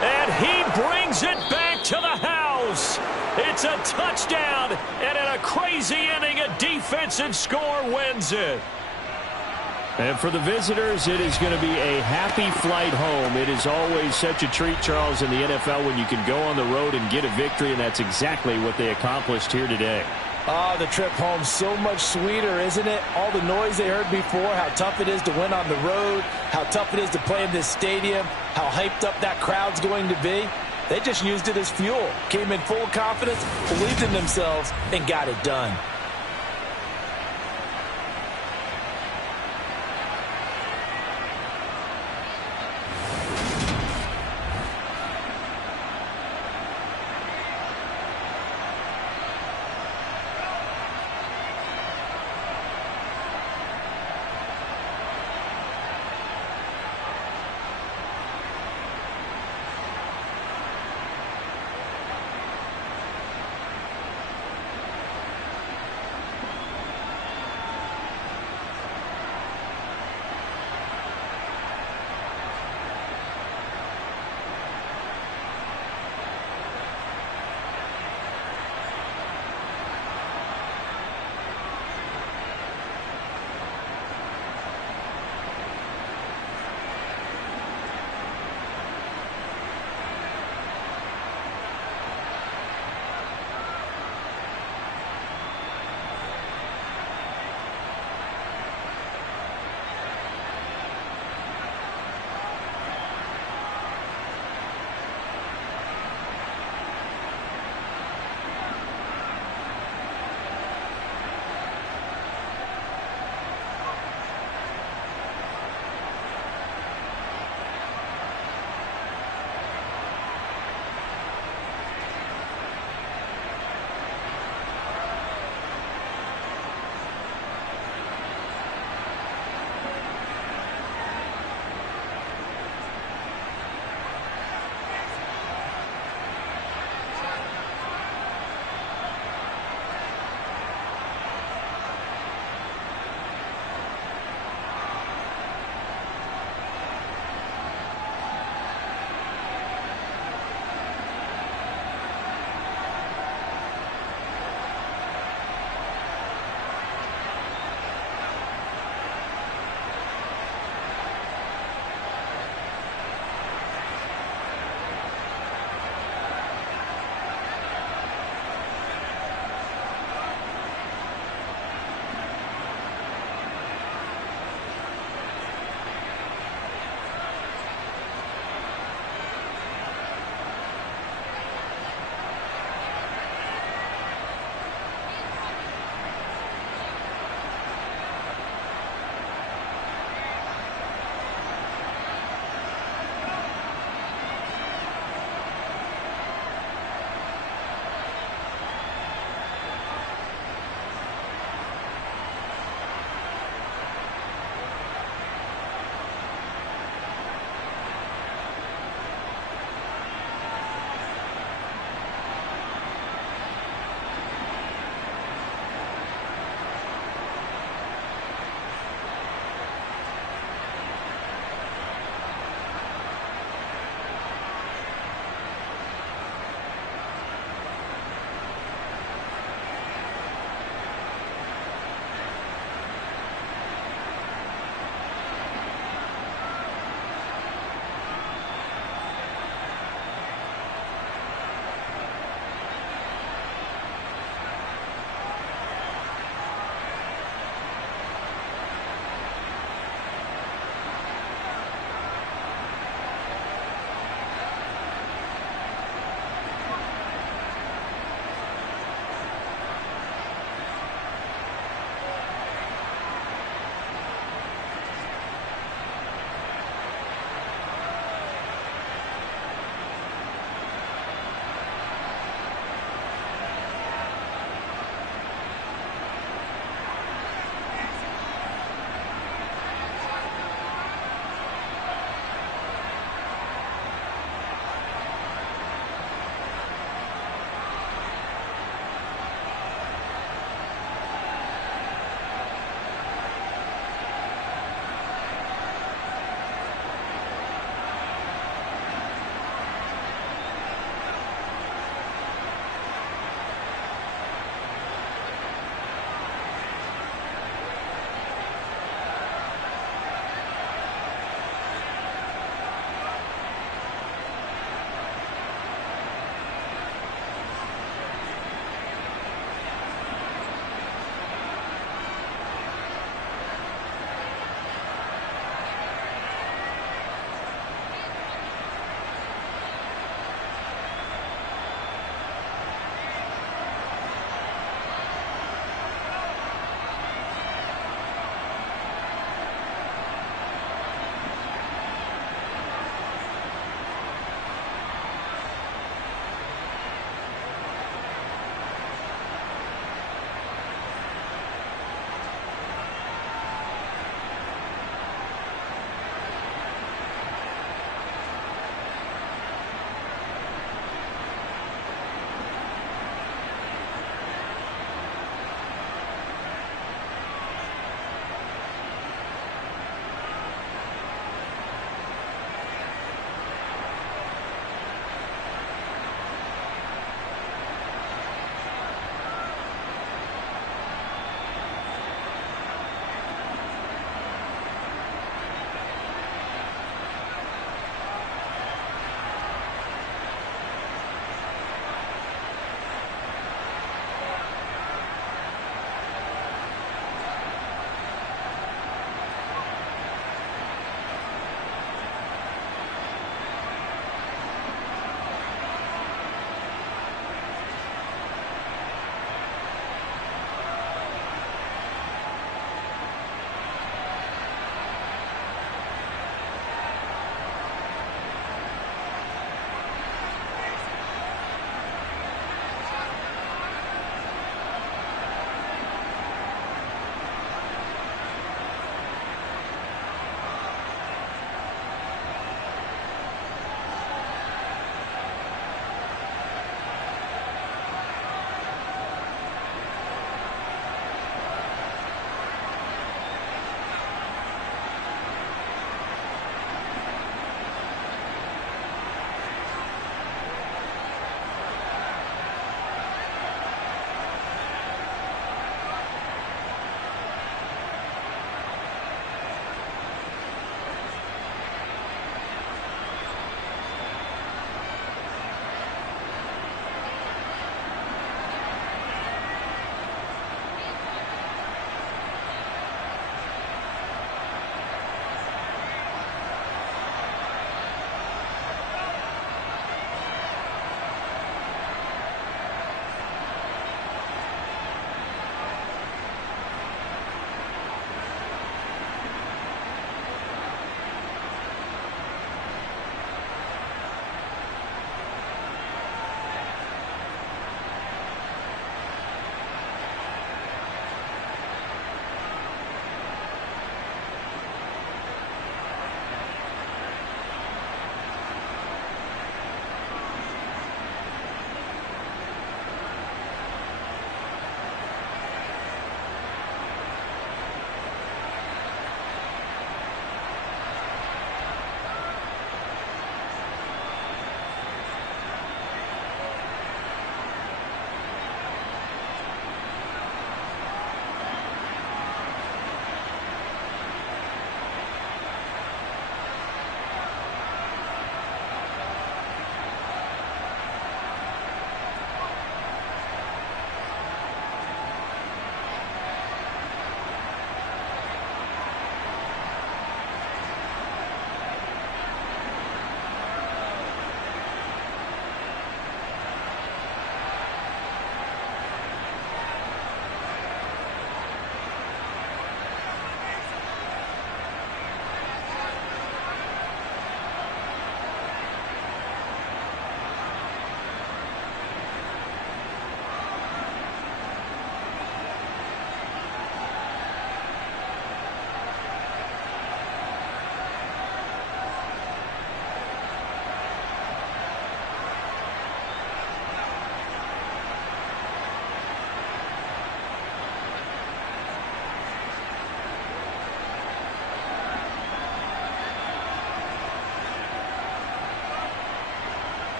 And he brings it back to the house. It's a touchdown. And in a crazy inning, a defensive score wins it. And for the visitors, it is going to be a happy flight home. It is always such a treat, Charles, in the NFL when you can go on the road and get a victory, and that's exactly what they accomplished here today. Oh, the trip home so much sweeter, isn't it? All the noise they heard before, how tough it is to win on the road, how tough it is to play in this stadium, how hyped up that crowd's going to be. They just used it as fuel, came in full confidence, believed in themselves, and got it done.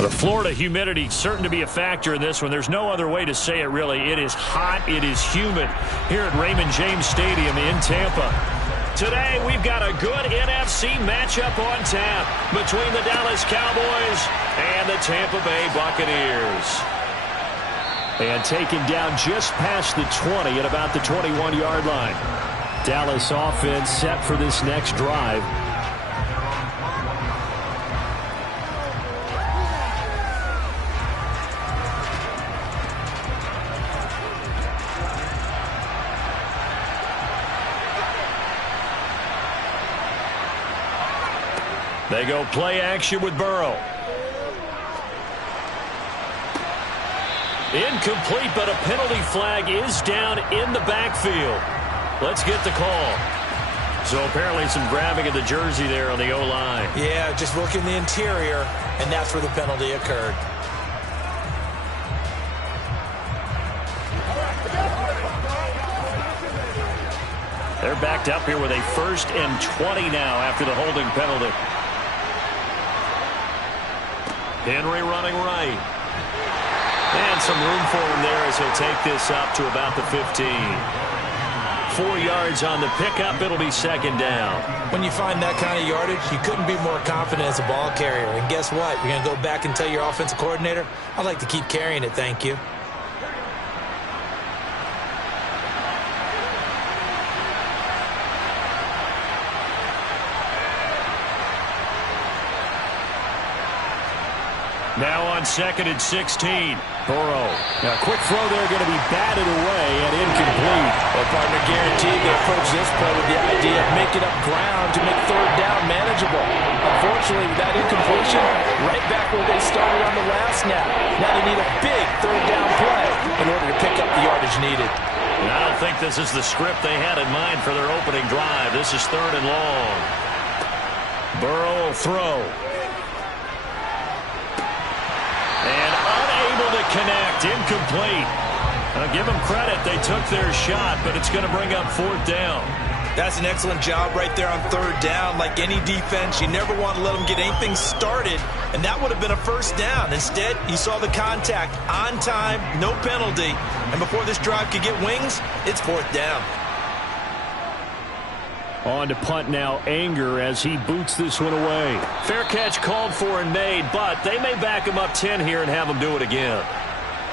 The Florida humidity certain to be a factor in this one. There's no other way to say it, really. It is hot. It is humid here at Raymond James Stadium in Tampa. Today, we've got a good NFC matchup on tap between the Dallas Cowboys and the Tampa Bay Buccaneers. And taken down just past the 20 at about the 21-yard line. Dallas offense set for this next drive. They go play action with Burrow. Incomplete, but a penalty flag is down in the backfield. Let's get the call. So apparently some grabbing of the jersey there on the O-line. Yeah, just look in the interior, and that's where the penalty occurred. They're backed up here with a 1st and 20 now after the holding penalty. Henry running right. And some room for him there as he'll take this up to about the 15. 4 yards on the pickup. It'll be 2nd down. When you find that kind of yardage, you couldn't be more confident as a ball carrier. And guess what? You're going to go back and tell your offensive coordinator, I'd like to keep carrying it, thank you. Now on 2nd and 16. Burrow. Now, quick throw there, going to be batted away and incomplete. Well, partner, guaranteed they approach this play with the idea of making up ground to make 3rd down manageable. Unfortunately, with that incompletion, right back where they started on the last snap. Now they need a big 3rd down play in order to pick up the yardage needed. And I don't think this is the script they had in mind for their opening drive. This is 3rd and long. Burrow will throw. And unable to connect. Incomplete. I'll give them credit. They took their shot, but it's going to bring up 4th down. That's an excellent job right there on 3rd down. Like any defense, you never want to let them get anything started, and that would have been a 1st down. Instead, you saw the contact on time, no penalty, and before this drive could get wings, it's 4th down. On to punt now, Anger, as he boots this one away. Fair catch called for and made, but they may back him up 10 here and have him do it again.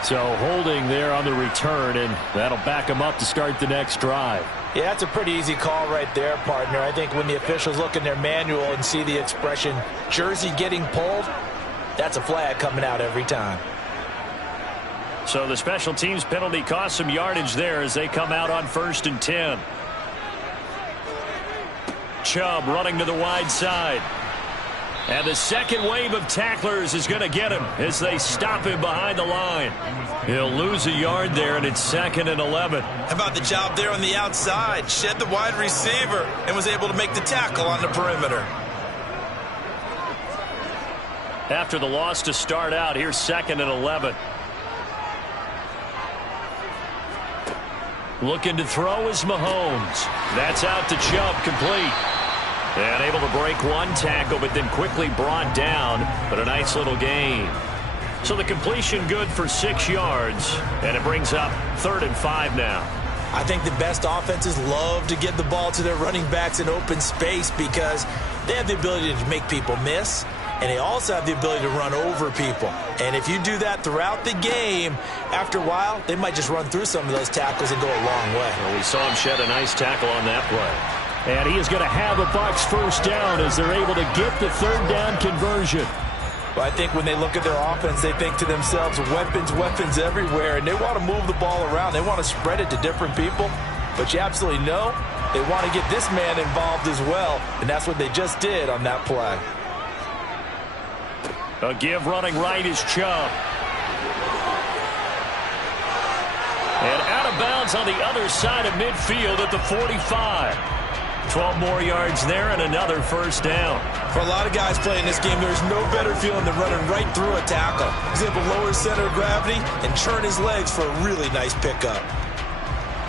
So holding there on the return, and that'll back him up to start the next drive. Yeah, that's a pretty easy call right there, partner. I think when the officials look in their manual and see the expression, jersey getting pulled, that's a flag coming out every time. So the special teams penalty cost some yardage there as they come out on 1st and 10. Chubb running to the wide side. And the second wave of tacklers is going to get him as they stop him behind the line. He'll lose a yard there, and it's 2nd and 11. How about the job there on the outside? Shed the wide receiver and was able to make the tackle on the perimeter. After the loss to start out, here's 2nd and 11. Looking to throw is Mahomes. That's out to Chubb, complete. And able to break one tackle, but then quickly brought down. But a nice little gain. So the completion good for 6 yards. And it brings up 3rd and 5 now. I think the best offenses love to get the ball to their running backs in open space because they have the ability to make people miss. And they also have the ability to run over people. And if you do that throughout the game, after a while, they might just run through some of those tackles and go a long way. Well, we saw him shed a nice tackle on that play. And he is going to have a Bucs 1st down as they're able to get the 3rd down conversion. Well, I think when they look at their offense, they think to themselves, weapons, weapons everywhere. And they want to move the ball around. They want to spread it to different people. But you absolutely know they want to get this man involved as well. And that's what they just did on that play. A give running right is Chubb. And out of bounds on the other side of midfield at the 45. 12 more yards there and another 1st down. For a lot of guys playing this game, there's no better feeling than running right through a tackle. He's able to lower his center of gravity and churn his legs for a really nice pickup.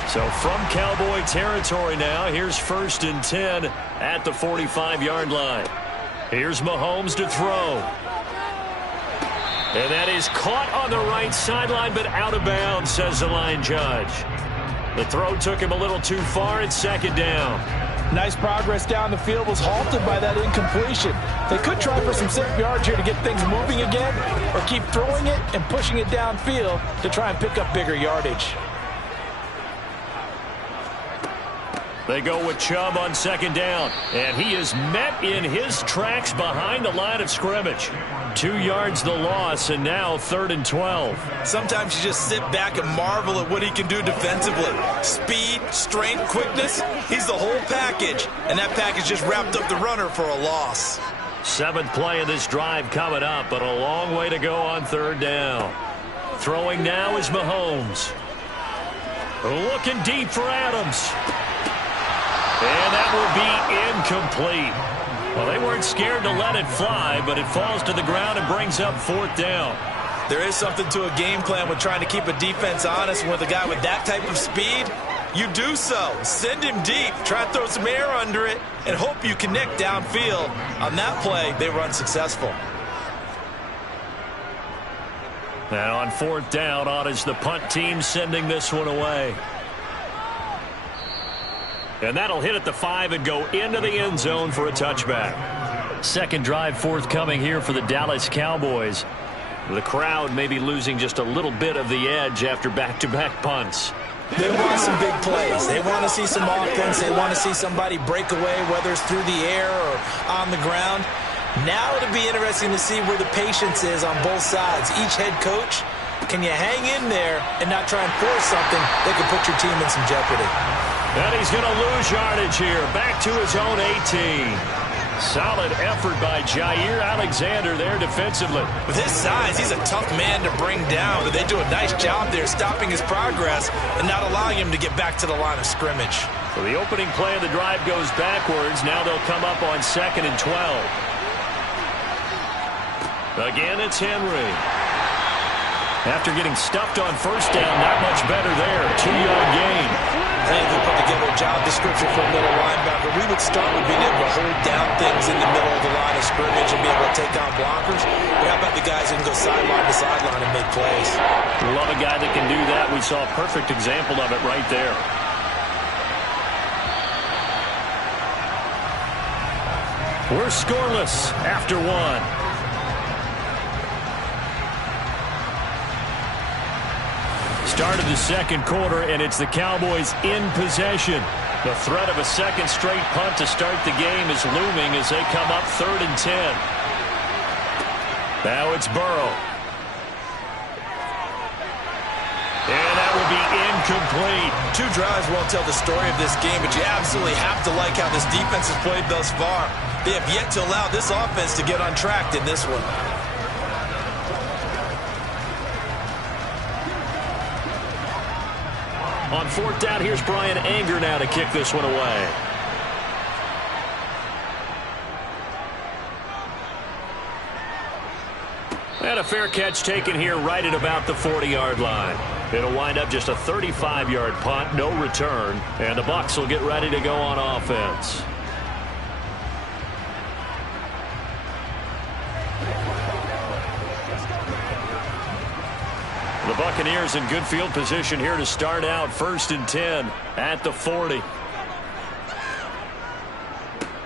So from Cowboy territory now, here's 1st and 10 at the 45-yard line. Here's Mahomes to throw. And that is caught on the right sideline, but out of bounds, says the line judge. The throw took him a little too far. It's second down. Nice progress down the field, was halted by that incompletion. They could try for some safe yards here to get things moving again, or keep throwing it and pushing it downfield to try and pick up bigger yardage. They go with Chubb on second down, and he is met in his tracks behind the line of scrimmage. 2 yards the loss, and now 3rd and 12. Sometimes you just sit back and marvel at what he can do defensively. Speed, strength, quickness, he's the whole package, and that package just wrapped up the runner for a loss. 7th play of this drive coming up, but a long way to go on 3rd down. Throwing now is Mahomes. Looking deep for Adams. And that will be incomplete. Well, they weren't scared to let it fly, but it falls to the ground and brings up 4th down. There is something to a game plan with trying to keep a defense honest. With a guy with that type of speed, you do so. Send him deep, try to throw some air under it, and hope you connect downfield. On that play, they were unsuccessful. And on 4th down, on is the punt team sending this one away. And that'll hit at the 5 and go into the end zone for a touchback. Second drive forthcoming here for the Dallas Cowboys. The crowd may be losing just a little bit of the edge after back-to-back punts. They want some big plays. They want to see some offense. They want to see somebody break away, whether it's through the air or on the ground. Now it'll be interesting to see where the patience is on both sides. Each head coach, can you hang in there and not try and force something that could put your team in some jeopardy? And he's going to lose yardage here. Back to his own 18. Solid effort by Jair Alexander there defensively. With his size, he's a tough man to bring down, but they do a nice job there stopping his progress and not allowing him to get back to the line of scrimmage. So the opening play of the drive goes backwards. Now they'll come up on 2nd and 12. Again, it's Henry. After getting stuffed on 1st down, not much better there. 2-yard gain. I think if we put together a job description for a middle linebacker, we would start with being able to hold down things in the middle of the line of scrimmage and be able to take on blockers. But how about the guys who can go sideline to sideline and make plays? Love a guy that can do that. We saw a perfect example of it right there. We're scoreless after 1. Start of the second quarter, and it's the Cowboys in possession. The threat of a second straight punt to start the game is looming as they come up 3rd and 10. Now it's Burrow. And that will be incomplete. 2 drives won't tell the story of this game, but you absolutely have to like how this defense has played thus far. They have yet to allow this offense to get on track in this one. On 4th down, here's Brian Anger now to kick this one away. And a fair catch taken here right at about the 40-yard line. It'll wind up just a 35-yard punt, no return, and the Bucs will get ready to go on offense. The Buccaneers in good field position here to start out 1st and 10 at the 40.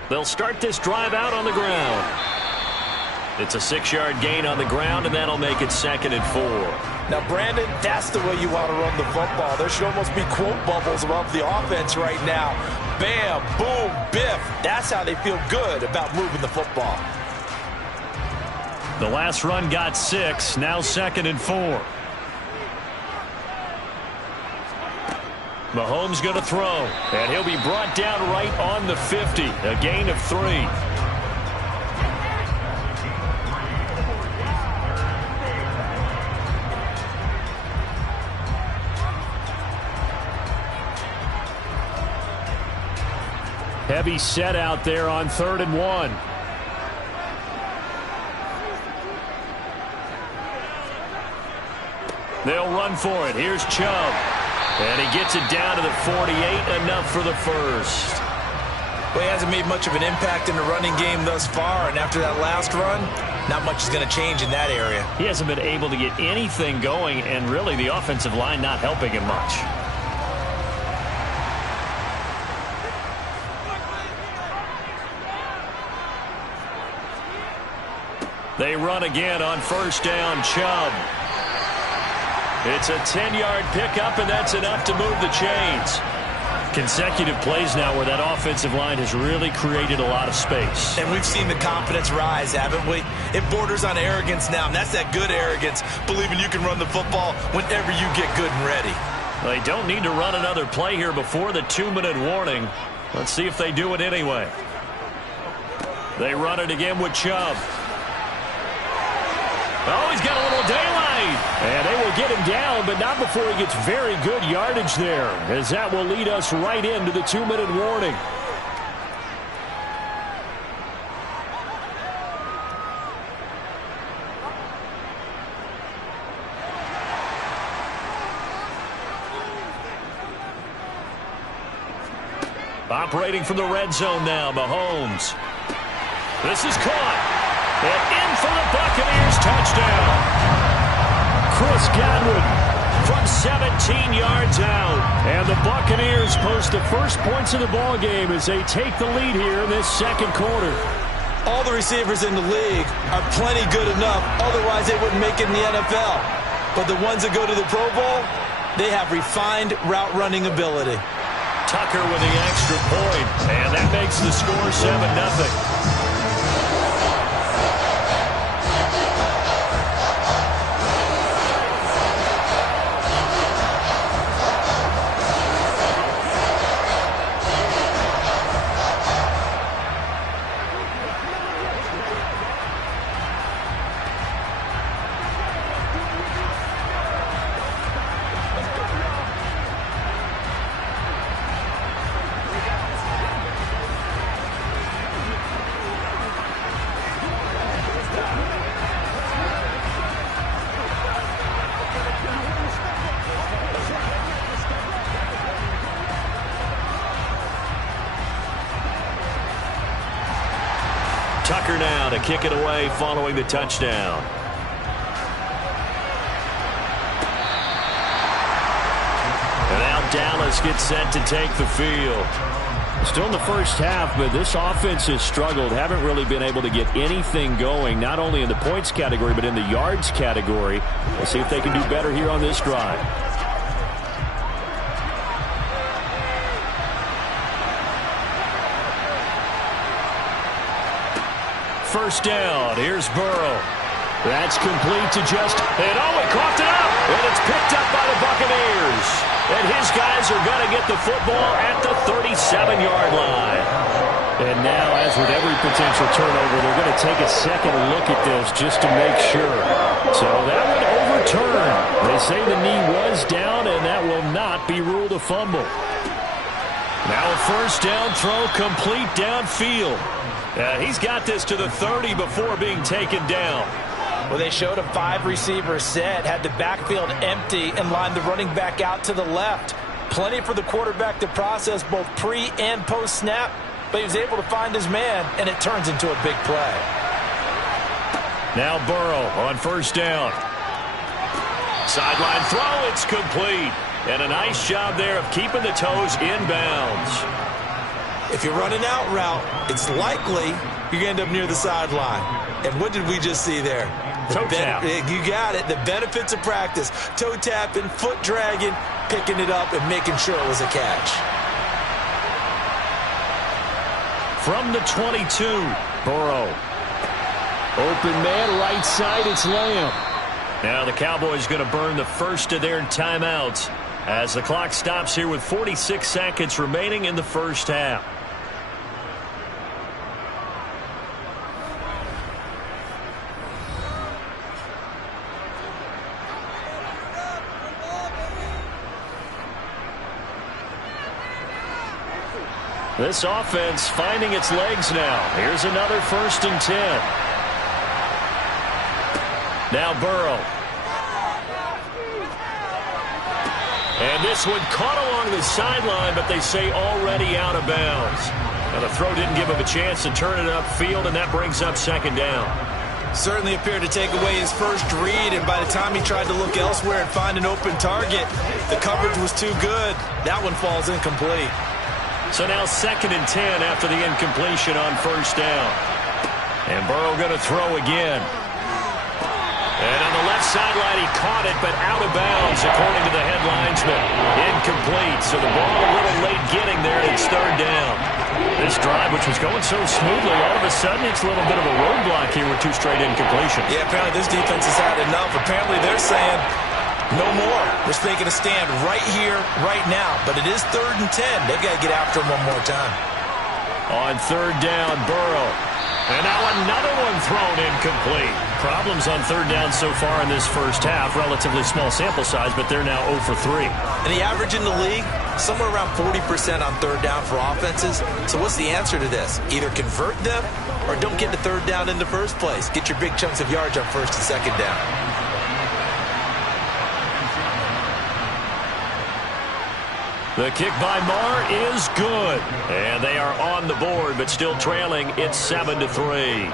They'll start this drive out on the ground. It's a 6-yard gain on the ground, and that'll make it 2nd and 4. Now, Brandon, that's the way you want to run the football. There should almost be quote bubbles above the offense right now. Bam, boom, biff. That's how they feel good about moving the football. The last run got 6, now 2nd and 4. Mahomes going to throw, and he'll be brought down right on the 50, a gain of 3. Heavy set out there on 3rd and 1. They'll run for it. Here's Chubb. And he gets it down to the 48, enough for the first. Well, he hasn't made much of an impact in the running game thus far, and after that last run, not much is going to change in that area. He hasn't been able to get anything going, and really the offensive line not helping him much. They run again on first down. Chubb. It's a 10-yard pickup, and that's enough to move the chains. Consecutive plays now where that offensive line has really created a lot of space. And we've seen the confidence rise, haven't we? It borders on arrogance now, and that's that good arrogance, believing you can run the football whenever you get good and ready. They don't need to run another play here before the 2-minute warning. Let's see if they do it anyway. They run it again with Chubb. Oh, he's got a little daylight. And they will get him down, but not before he gets very good yardage there, as that will lead us right into the 2-minute warning. Operating from the red zone now, Mahomes. This is caught. And in for the Buccaneers, touchdown. Chris Godwin from 17 yards out. And the Buccaneers post the first points of the ball game as they take the lead here in this second quarter. All the receivers in the league are plenty good enough, otherwise they wouldn't make it in the NFL. But the ones that go to the Pro Bowl, they have refined route running ability. Tucker with the extra point, and that makes the score 7-0. Tucker now to kick it away following the touchdown. And now Dallas gets set to take the field. Still in the first half, but this offense has struggled. Haven't really been able to get anything going, not only in the points category, but in the yards category. We'll see if they can do better here on this drive. First down. Here's Burrow. That's complete to just, and oh, he coughed it up, and it's picked up by the Buccaneers. And his guys are going to get the football at the 37-yard line. And now, as with every potential turnover, they're going to take a second look at this just to make sure. So that would overturn. They say the knee was down, and that will not be ruled a fumble. Now a first down throw complete downfield. He's got this to the 30 before being taken down. Well, they showed a 5-receiver set, had the backfield empty, and lined the running back out to the left. Plenty for the quarterback to process both pre- and post-snap, but he was able to find his man, and it turns into a big play. Now Burrow on first down. Sideline throw, it's complete. And a nice job there of keeping the toes inbounds. If you're running out route, it's likely you're going to end up near the sideline. And what did we just see there? Toe tap. You got it. The benefits of practice. Toe tapping, foot dragging, picking it up, and making sure it was a catch. From the 22, Burrow. Open man, right side, it's Lamb. Now the Cowboys going to burn the first of their timeouts as the clock stops here with 46 seconds remaining in the first half. This offense finding its legs now. Here's another 1st and 10. Now Burrow. And this one caught along the sideline, but they say already out of bounds. Now the throw didn't give him a chance to turn it upfield, and that brings up second down. Certainly appeared to take away his first read, and by the time he tried to look elsewhere and find an open target, the coverage was too good. That one falls incomplete. So now 2nd and 10 after the incompletion on first down. And Burrow going to throw again. And on the left sideline, he caught it, but out of bounds, according to the head linesman. Incomplete, so the ball a little late getting there, and it's 3rd down. This drive, which was going so smoothly, all of a sudden it's a little bit of a roadblock here with 2 straight incompletions. Yeah, apparently this defense has had enough. Apparently they're saying, no more. We're making a stand right here, right now. But it is 3rd and 10. They've got to get after him one more time. On 3rd down, Burrow. And now another one thrown incomplete. Problems on 3rd down so far in this first half. Relatively small sample size, but they're now 0 for 3. And the average in the league, somewhere around 40% on 3rd down for offenses. So what's the answer to this? Either convert them or don't get to 3rd down in the first place. Get your big chunks of yards on 1st and 2nd down. The kick by Marr is good. And they are on the board, but still trailing. It's 7-3.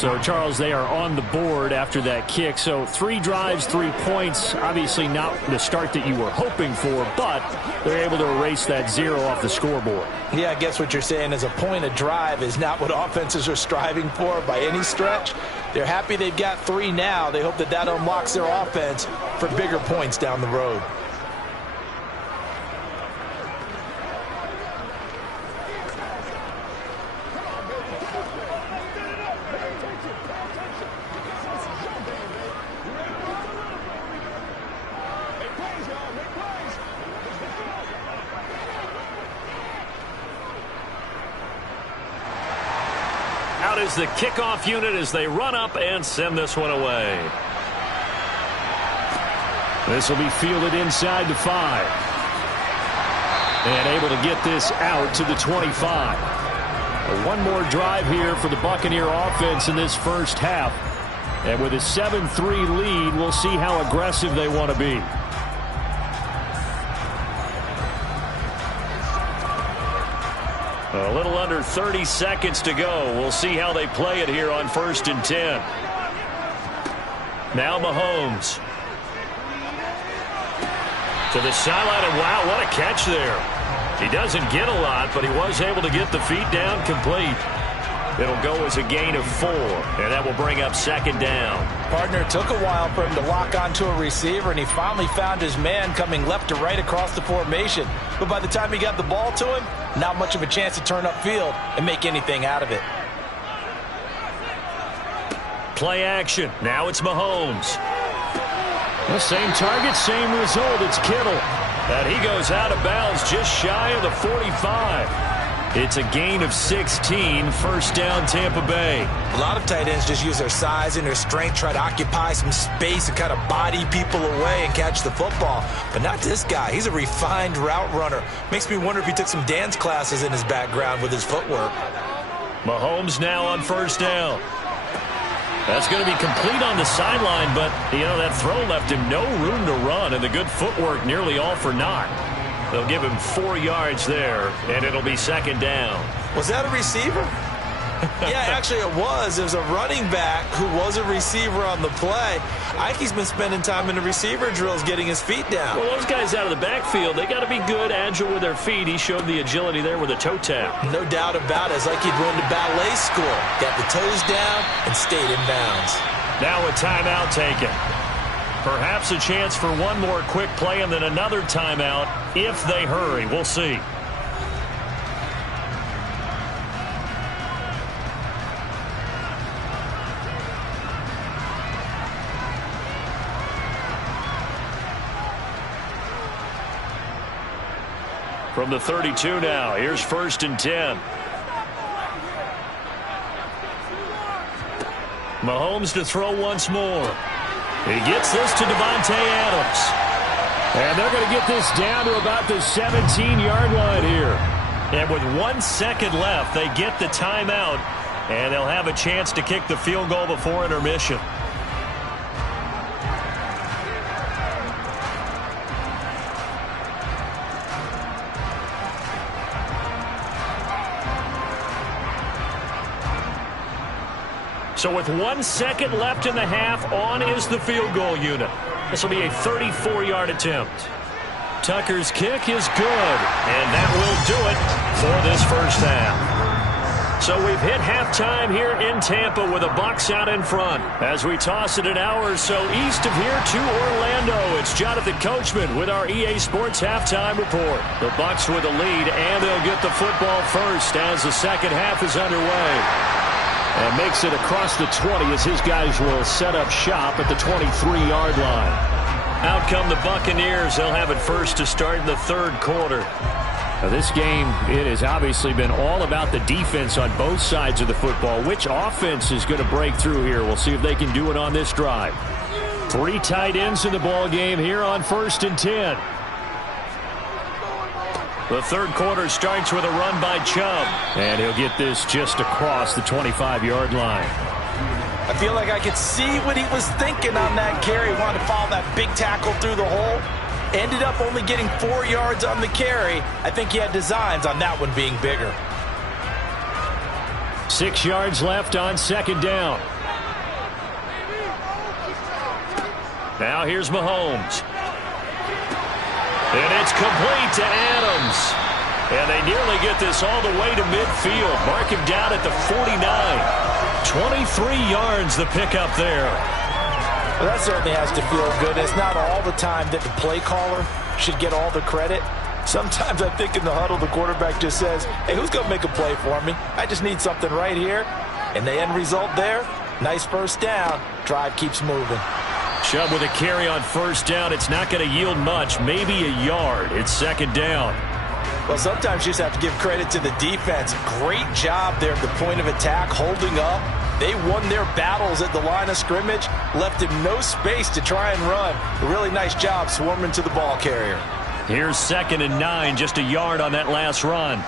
So, Charles, they are on the board after that kick. So 3 drives, 3 points. Obviously not the start that you were hoping for, but they're able to erase that 0 off the scoreboard. Yeah, I guess what you're saying is a point a drive is not what offenses are striving for by any stretch. They're happy they've got 3 now. They hope that that unlocks their offense for bigger points down the road. Out is the kickoff unit as they run up and send this one away. This will be fielded inside the 5. And able to get this out to the 25. One more drive here for the Buccaneer offense in this first half. And with a 7-3 lead, we'll see how aggressive they want to be. A little under 30 seconds to go. We'll see how they play it here on 1st and 10. Now Mahomes. To the sideline, and wow, what a catch there. He doesn't get a lot, but he was able to get the feet down complete. It'll go as a gain of 4, and that will bring up 2nd down. Partner, it took a while for him to lock onto a receiver, and he finally found his man coming left to right across the formation. But by the time he got the ball to him, not much of a chance to turn upfield and make anything out of it. Play action. Now it's Mahomes. The same target, same result. It's Kittle. And he goes out of bounds just shy of the 45. It's a gain of 16, 1st down Tampa Bay. A lot of tight ends just use their size and their strength, try to occupy some space and kind of body people away and catch the football. But not this guy. He's a refined route runner. Makes me wonder if he took some dance classes in his background with his footwork. Mahomes now on 1st down. That's going to be complete on the sideline, but, you know, that throw left him no room to run, and the good footwork nearly all for naught. They'll give him 4 yards there, and it'll be 2nd down. Was that a receiver? Yeah, actually it was. It was a running back who was a receiver on the play. Ike's been spending time in the receiver drills getting his feet down. Well, those guys out of the backfield, they got to be good, agile with their feet. He showed the agility there with a toe tap. No doubt about it. It's like he'd run to ballet school. Got the toes down and stayed in bounds. Now a timeout taken. Perhaps a chance for one more quick play and then another timeout if they hurry. We'll see. From the 32 now, here's 1st and 10. Mahomes to throw once more. He gets this to Davante Adams. And they're going to get this down to about the 17-yard line here. And with 1 second left, they get the timeout, and they'll have a chance to kick the field goal before intermission. So with 1 second left in the half, on is the field goal unit. This will be a 34-yard attempt. Tucker's kick is good, and that will do it for this first half. So we've hit halftime here in Tampa with the Bucs out in front. As we toss it an hour or so east of here to Orlando, it's Jonathan Coachman with our EA Sports Halftime Report. The Bucs with the lead, and they'll get the football first as the second half is underway. And makes it across the 20 as his guys will set up shop at the 23-yard line. Out come the Buccaneers. They'll have it first to start in the third quarter. Now this game, it has obviously been all about the defense on both sides of the football. Which offense is going to break through here? We'll see if they can do it on this drive. 3 tight ends in the ball game here on 1st and 10. The third quarter starts with a run by Chubb. And he'll get this just across the 25-yard line. I feel like I could see what he was thinking on that carry. Wanted to follow that big tackle through the hole. Ended up only getting 4 yards on the carry. I think he had designs on that one being bigger. 6 yards left on second down. Now here's Mahomes. And it's complete to Adams. And they nearly get this all the way to midfield. Mark him down at the 49. 23 yards the pickup there. Well, that certainly has to feel good. It's not all the time that the play caller should get all the credit. Sometimes I think in the huddle the quarterback just says, hey, who's going to make a play for me? I just need something right here. And the end result there, nice first down. Drive keeps moving. Chubb with a carry on first down. It's not going to yield much, maybe a yard. It's second down. Well, sometimes you just have to give credit to the defense. Great job there at the point of attack, holding up. They won their battles at the line of scrimmage, left him no space to try and run. A really nice job swarming to the ball carrier. Here's 2nd and 9, just a yard on that last run.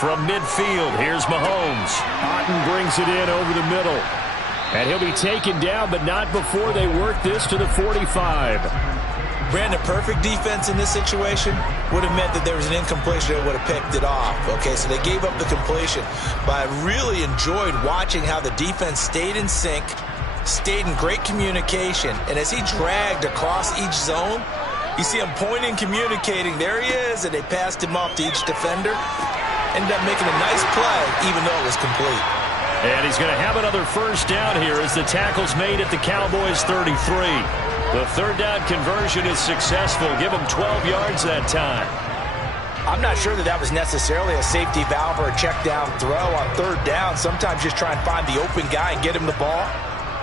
From midfield, here's Mahomes. Otten brings it in over the middle. And he'll be taken down, but not before they work this to the 45. Brandon, perfect defense in this situation would have meant that there was an incompletion that would have picked it off. Okay, so they gave up the completion. But I really enjoyed watching how the defense stayed in sync, stayed in great communication. And as he dragged across each zone, you see him pointing, communicating. There he is, and they passed him off to each defender. Ended up making a nice play, even though it was complete. And he's going to have another first down here as the tackle's made at the Cowboys' 33. The third down conversion is successful. Give him 12 yards that time. I'm not sure that that was necessarily a safety valve or a check down throw on third down. Sometimes just try and find the open guy and get him the ball.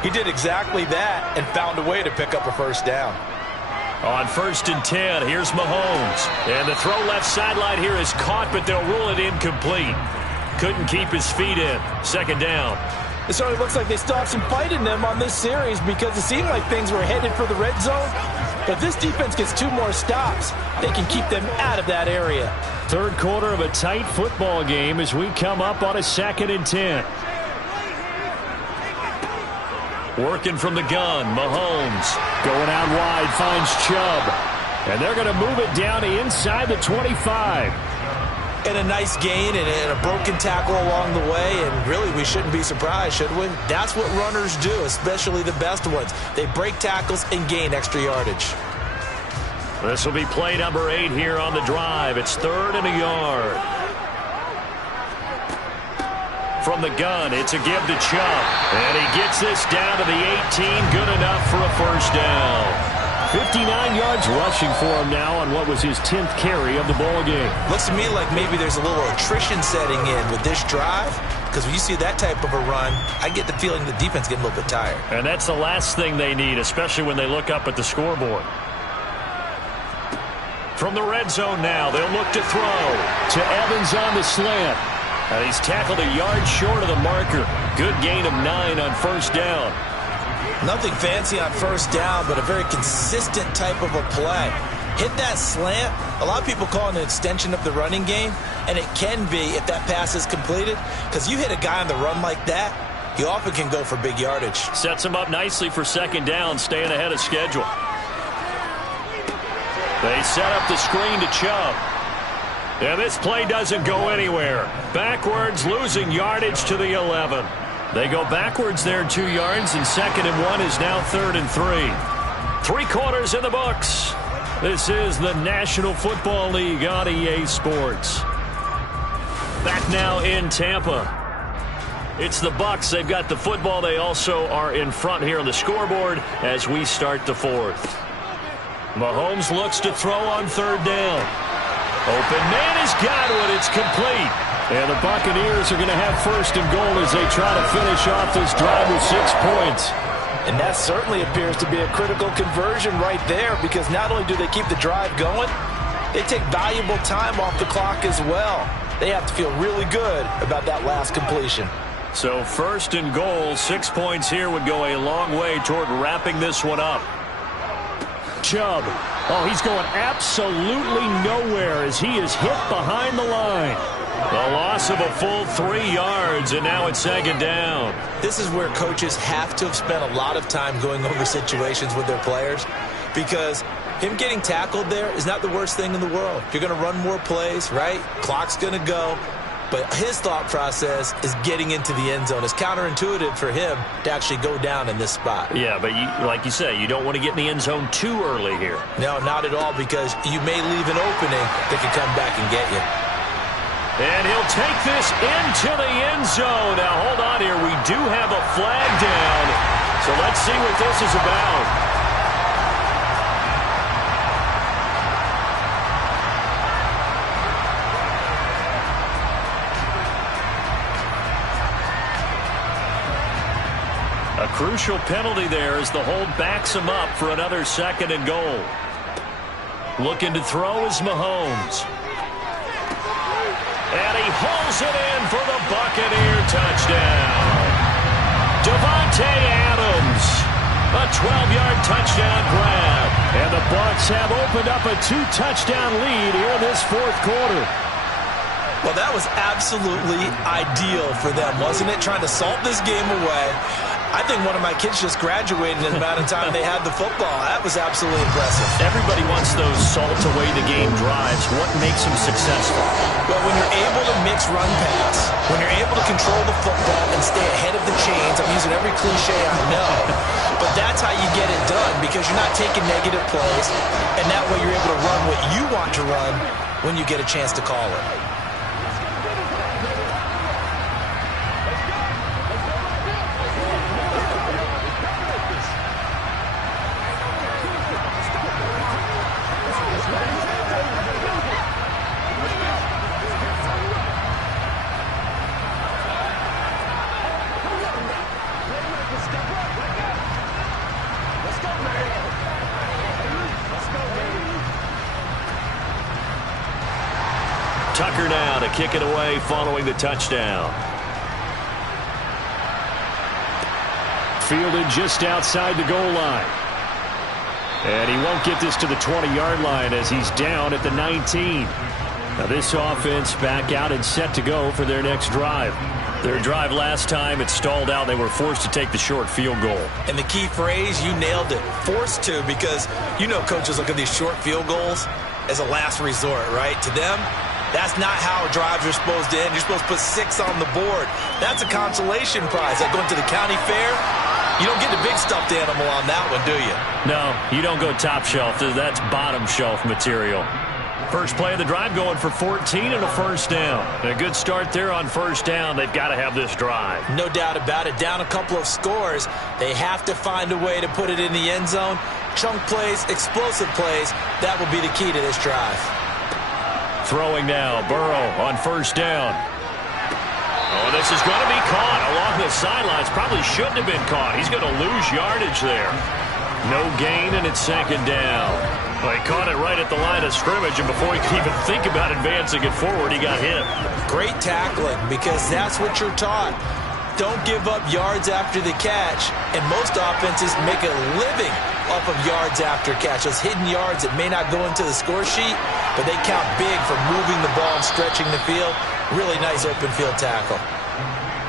He did exactly that and found a way to pick up a first down. On 1st and 10, here's Mahomes. And the throw left sideline here is caught, but they'll rule it incomplete. Couldn't keep his feet in. Second down. It certainly looks like they still have some fight in them on this series because it seemed like things were headed for the red zone. But if this defense gets 2 more stops, they can keep them out of that area. Third quarter of a tight football game as we come up on a 2nd and 10. Working from the gun, Mahomes. Going out wide, finds Chubb. And they're going to move it down inside the 25. And a nice gain and a broken tackle along the way. And really, we shouldn't be surprised, should we? That's what runners do, especially the best ones. They break tackles and gain extra yardage. This will be play number 8 here on the drive. It's 3rd and a yard. From the gun, it's a give to Chubb. And he gets this down to the 18. Good enough for a first down. 59 yards rushing for him now on what was his 10th carry of the ball game. Looks to me like maybe there's a little attrition setting in with this drive, because when you see that type of a run, I get the feeling the defense getting a little bit tired. And that's the last thing they need, especially when they look up at the scoreboard. From the red zone now, they'll look to throw. To Evans on the slant. And he's tackled a yard short of the marker. Good gain of 9 on first down. Nothing fancy on first down, but a very consistent type of a play. Hit that slant. A lot of people call it an extension of the running game, and it can be if that pass is completed, because you hit a guy on the run like that, he often can go for big yardage. Sets him up nicely for second down, staying ahead of schedule. They set up the screen to Chubb. And this play doesn't go anywhere. Backwards, losing yardage to the 11. They go backwards there 2 yards, and 2nd and 1 is now 3rd and 3. 3 quarters in the books. This is the National Football League on EA Sports. Back now in Tampa. It's the Bucs. They've got the football. They also are in front here on the scoreboard as we start the 4th. Mahomes looks to throw on 3rd down. Open man has got it. It's complete. And the Buccaneers are going to have 1st and goal as they try to finish off this drive with 6 points. And that certainly appears to be a critical conversion right there, because not only do they keep the drive going, they take valuable time off the clock as well. They have to feel really good about that last completion. So 1st and goal, 6 points here would go a long way toward wrapping this one up. Chubb. Oh, he's going absolutely nowhere as he is hit behind the line. The loss of a full 3 yards, and now it's 2nd down. This is where coaches have to have spent a lot of time going over situations with their players, because him getting tackled there is not the worst thing in the world. You're going to run more plays, right? Clock's going to go. But his thought process is getting into the end zone. It's counterintuitive for him to actually go down in this spot. Yeah, but like you say, you don't want to get in the end zone too early here. No, not at all, because you may leave an opening that can come back and get you. And he'll take this into the end zone. Now, hold on here. We do have a flag down. So let's see what this is about. A crucial penalty there as the hold backs him up for another 2nd and goal. Looking to throw is Mahomes. And he hauls it in for the Buccaneer touchdown. Davante Adams. A 12-yard touchdown grab. And the Bucs have opened up a 2-touchdown lead here in this 4th quarter. Well, that was absolutely ideal for them, wasn't it? Trying to salt this game away. I think one of my kids just graduated in the amount of time they had the football. That was absolutely impressive. Everybody wants those salt-away-the-game drives. What makes them successful? Well, when you're able to mix run-pass, when you're able to control the football and stay ahead of the chains, I'm using every cliche I know, but that's how you get it done, because you're not taking negative plays, and that way you're able to run what you want to run when you get a chance to call it. Tucker now to kick it away following the touchdown. Fielded just outside the goal line. And he won't get this to the 20-yard line as he's down at the 19. Now this offense back out and set to go for their next drive. Their drive last time, it stalled out. They were forced to take the short field goal. And the key phrase, you nailed it. Forced to, because you know coaches look at these short field goals as a last resort, right? To them, that's not how drives are supposed to end. You're supposed to put 6 on the board. That's a consolation prize. Like going to the county fair, you don't get the big stuffed animal on that one, do you? No, you don't go top shelf. That's bottom shelf material. First play of the drive going for 14 and a 1st down. A good start there on 1st down. They've got to have this drive. No doubt about it. Down a couple of scores. They have to find a way to put it in the end zone. Chunk plays, explosive plays. That will be the key to this drive. Throwing now, Burrow on 1st down. Oh, this is going to be caught along the sidelines. Probably shouldn't have been caught. He's going to lose yardage there. No gain, and it's 2nd down. Well, he caught it right at the line of scrimmage, and before he could even think about advancing it forward, he got hit. Great tackling, because that's what you're taught. Don't give up yards after the catch, and most offenses make a living off of yards after catch. Those hidden yards that may not go into the score sheet, but they count big for moving the ball and stretching the field. Really nice open field tackle.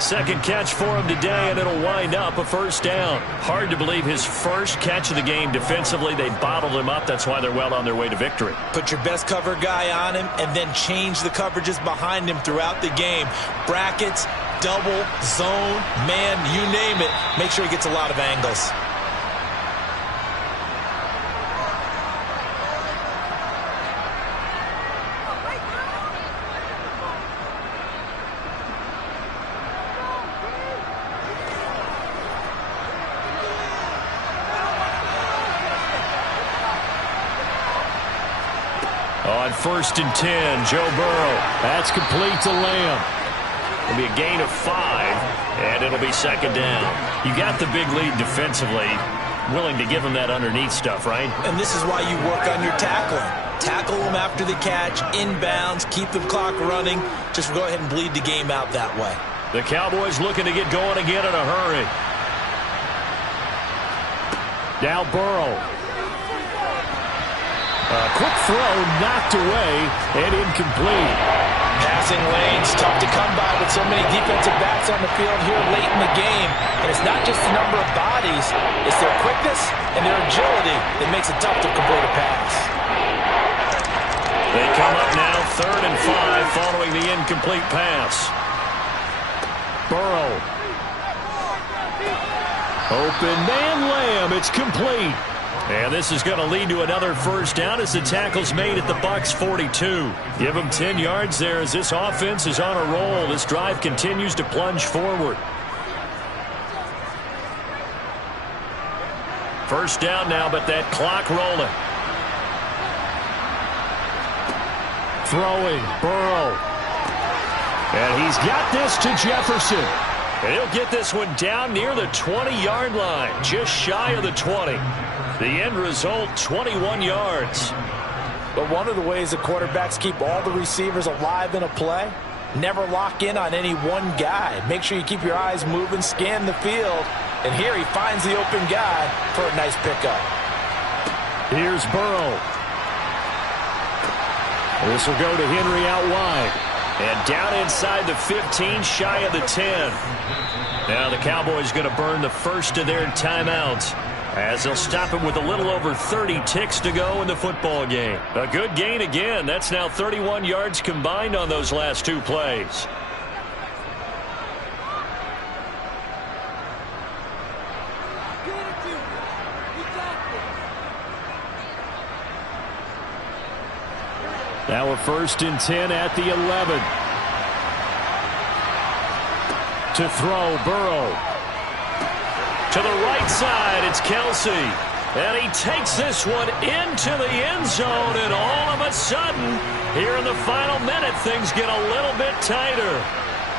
Second catch for him today, and it'll wind up a 1st down. Hard to believe his first catch of the game defensively. They bottled him up. That's why they're well on their way to victory. Put your best cover guy on him and then change the coverages behind him throughout the game. Brackets, double, zone, man, you name it. Make sure he gets a lot of angles. On 1st and 10, Joe Burrow. That's complete to Lamb. It'll be a gain of 5, and it'll be 2nd down. You got the big lead defensively. Willing to give them that underneath stuff, right? And this is why you work on your tackling. Tackle them after the catch, inbounds, keep the clock running. Just go ahead and bleed the game out that way. The Cowboys looking to get going again in a hurry. Now Burrow. A quick throw knocked away and incomplete. Passing lanes, tough to come by with so many defensive backs on the field here late in the game. And it's not just the number of bodies, it's their quickness and their agility that makes it tough to complete a pass. They come up now 3rd and 5 following the incomplete pass. Burrow. Open man Lamb. It's complete. And this is going to lead to another 1st down as the tackle's made at the Bucs 42. Give them 10 yards there as this offense is on a roll. This drive continues to plunge forward. 1st down now, but that clock rolling. Throwing, Burrow. And he's got this to Jefferson. And he'll get this one down near the 20-yard line, just shy of the 20. The end result, 21 yards. But one of the ways the quarterbacks keep all the receivers alive in a play, never lock in on any one guy. Make sure you keep your eyes moving, scan the field. And here he finds the open guy for a nice pickup. Here's Burrow. This will go to Henry out wide. And down inside the 15, shy of the 10. Now the Cowboys going to burn the first of their timeouts, as they'll stop it with a little over 30 ticks to go in the football game. A good gain again. That's now 31 yards combined on those last 2 plays. Now a 1st and 10 at the 11. To throw, Burrow. To the right side, it's Kelsey. And he takes this one into the end zone, and all of a sudden, here in the final minute, things get a little bit tighter.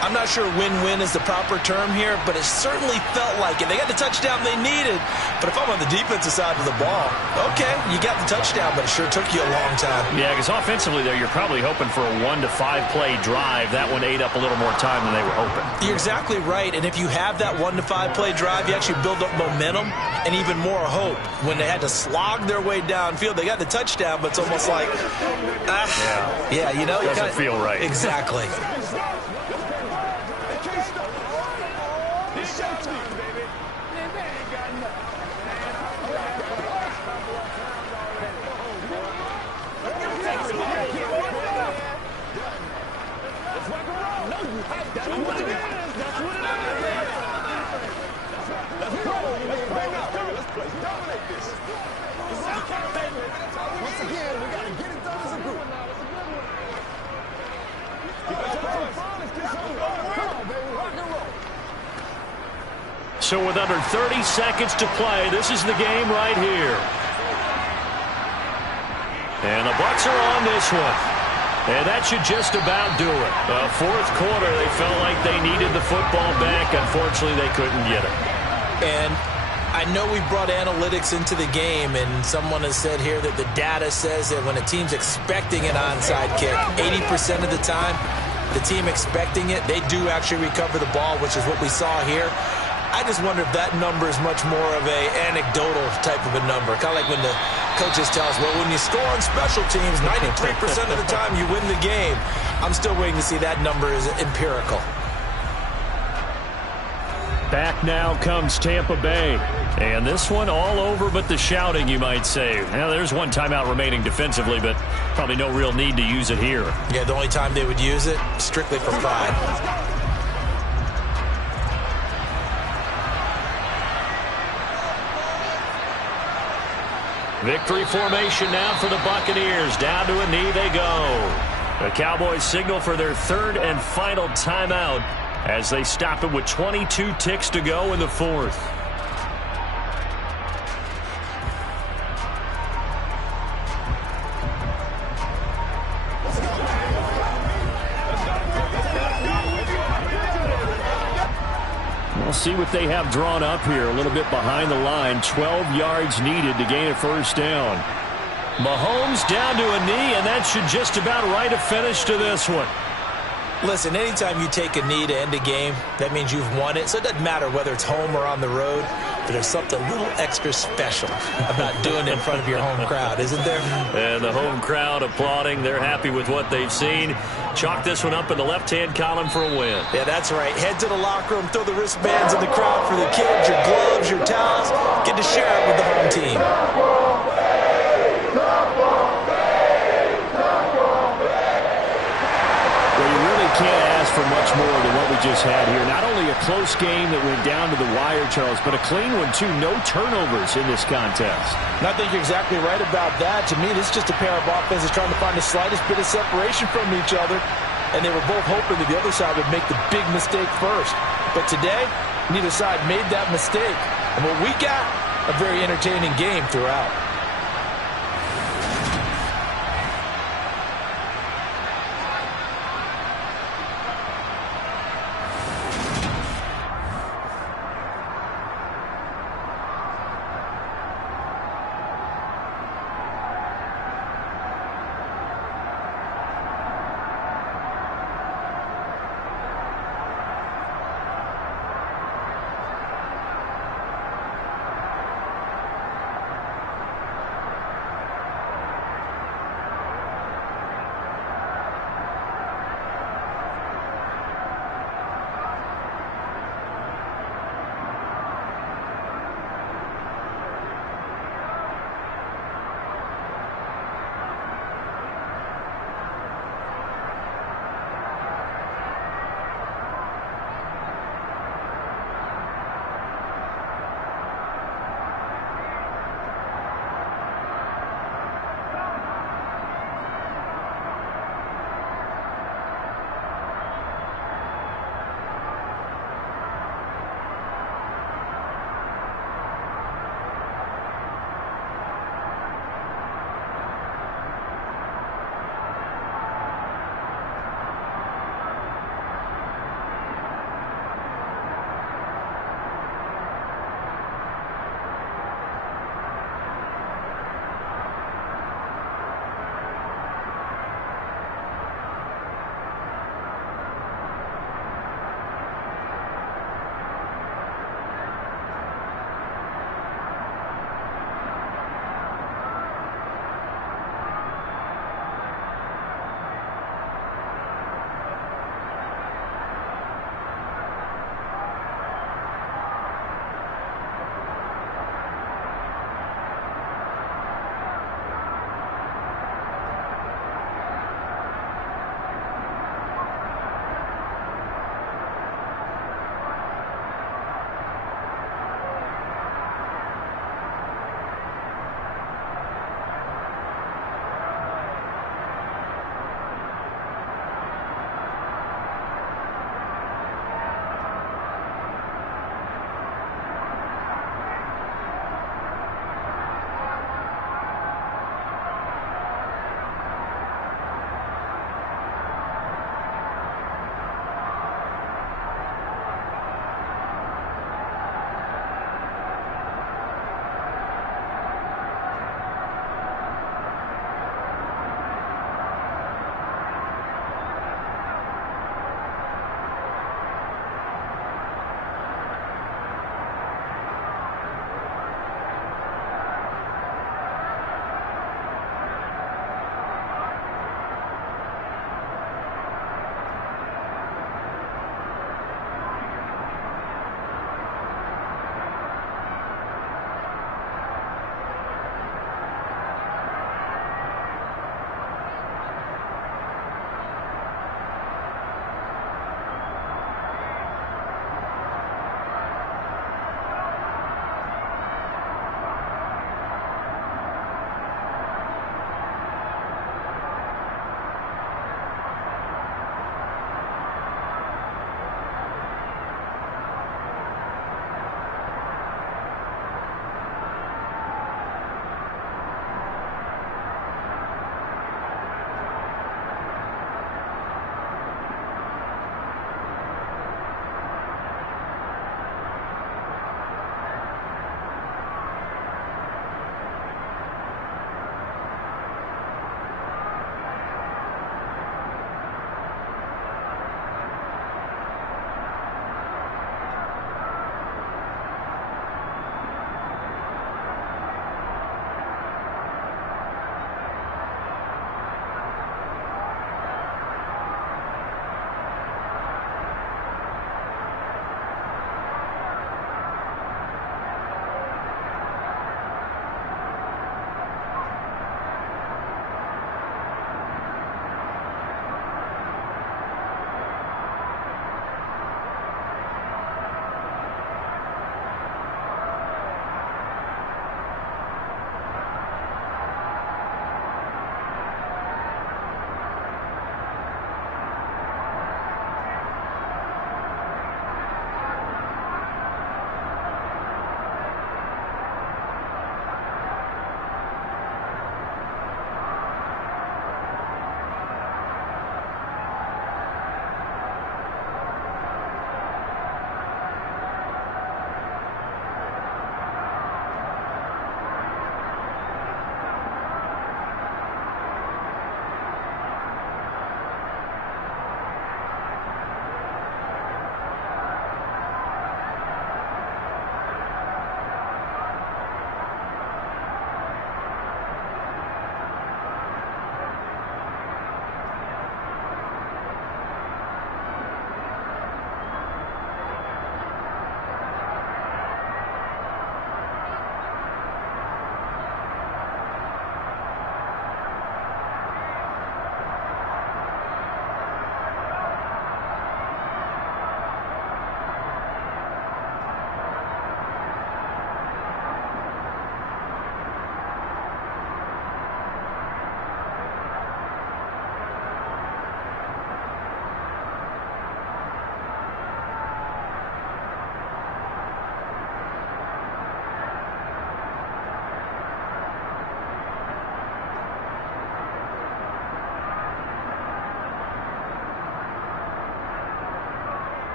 I'm not sure win-win is the proper term here, but it certainly felt like it. They got the touchdown they needed, but if I'm on the defensive side of the ball, okay, you got the touchdown, but it sure took you a long time. Yeah, because offensively there, you're probably hoping for a 1 to 5 play drive. That one ate up a little more time than they were hoping. You're exactly right, and if you have that 1 to 5 play drive, you actually build up momentum and even more hope. When they had to slog their way downfield, they got the touchdown, but it's almost like, yeah, you know. Doesn't feel right. Exactly. So with under 30 seconds to play, this is the game right here. And the Bucs are on this one. And that should just about do it. The 4th quarter, they felt like they needed the football back. Unfortunately, they couldn't get it. And I know we brought analytics into the game, and someone has said here that the data says that when a team's expecting an onside kick, 80% of the time, the team expecting it, they do actually recover the ball, which is what we saw here. I just wonder if that number is much more of a anecdotal type of a number. Kind of like when the coaches tell us, well, when you score on special teams, 93% of the time you win the game. I'm still waiting to see that number is empirical. Back now comes Tampa Bay. And this one all over but the shouting, you might say. Now, there's one timeout remaining defensively, but probably no real need to use it here. Yeah, the only time they would use it, strictly for pride. Victory formation now for the Buccaneers. Down to a knee they go. The Cowboys signal for their third and final timeout as they stop it with 22 ticks to go in the fourth. We'll see what they have drawn up here. A little bit behind the line. 12 yards needed to gain a first down. Mahomes down to a knee, and that should just about write a finish to this one. Listen, anytime you take a knee to end a game, that means you've won it. So it doesn't matter whether it's home or on the road, but there's something a little extra special about doing it in front of your home crowd, isn't there? And the home crowd applauding. They're happy with what they've seen. Chalk this one up in the left-hand column for a win. Yeah, that's right. Head to the locker room, throw the wristbands in the crowd for the kids, your gloves, your towels. Get to share it with the home team. Can't ask for much more than what we just had here. Not only a close game that went down to the wire, Charles, but a clean one, too. No turnovers in this contest. And I think you're exactly right about that. To me, this is just a pair of offenses trying to find the slightest bit of separation from each other, and they were both hoping that the other side would make the big mistake first. But today, neither side made that mistake. And what we got, a very entertaining game throughout.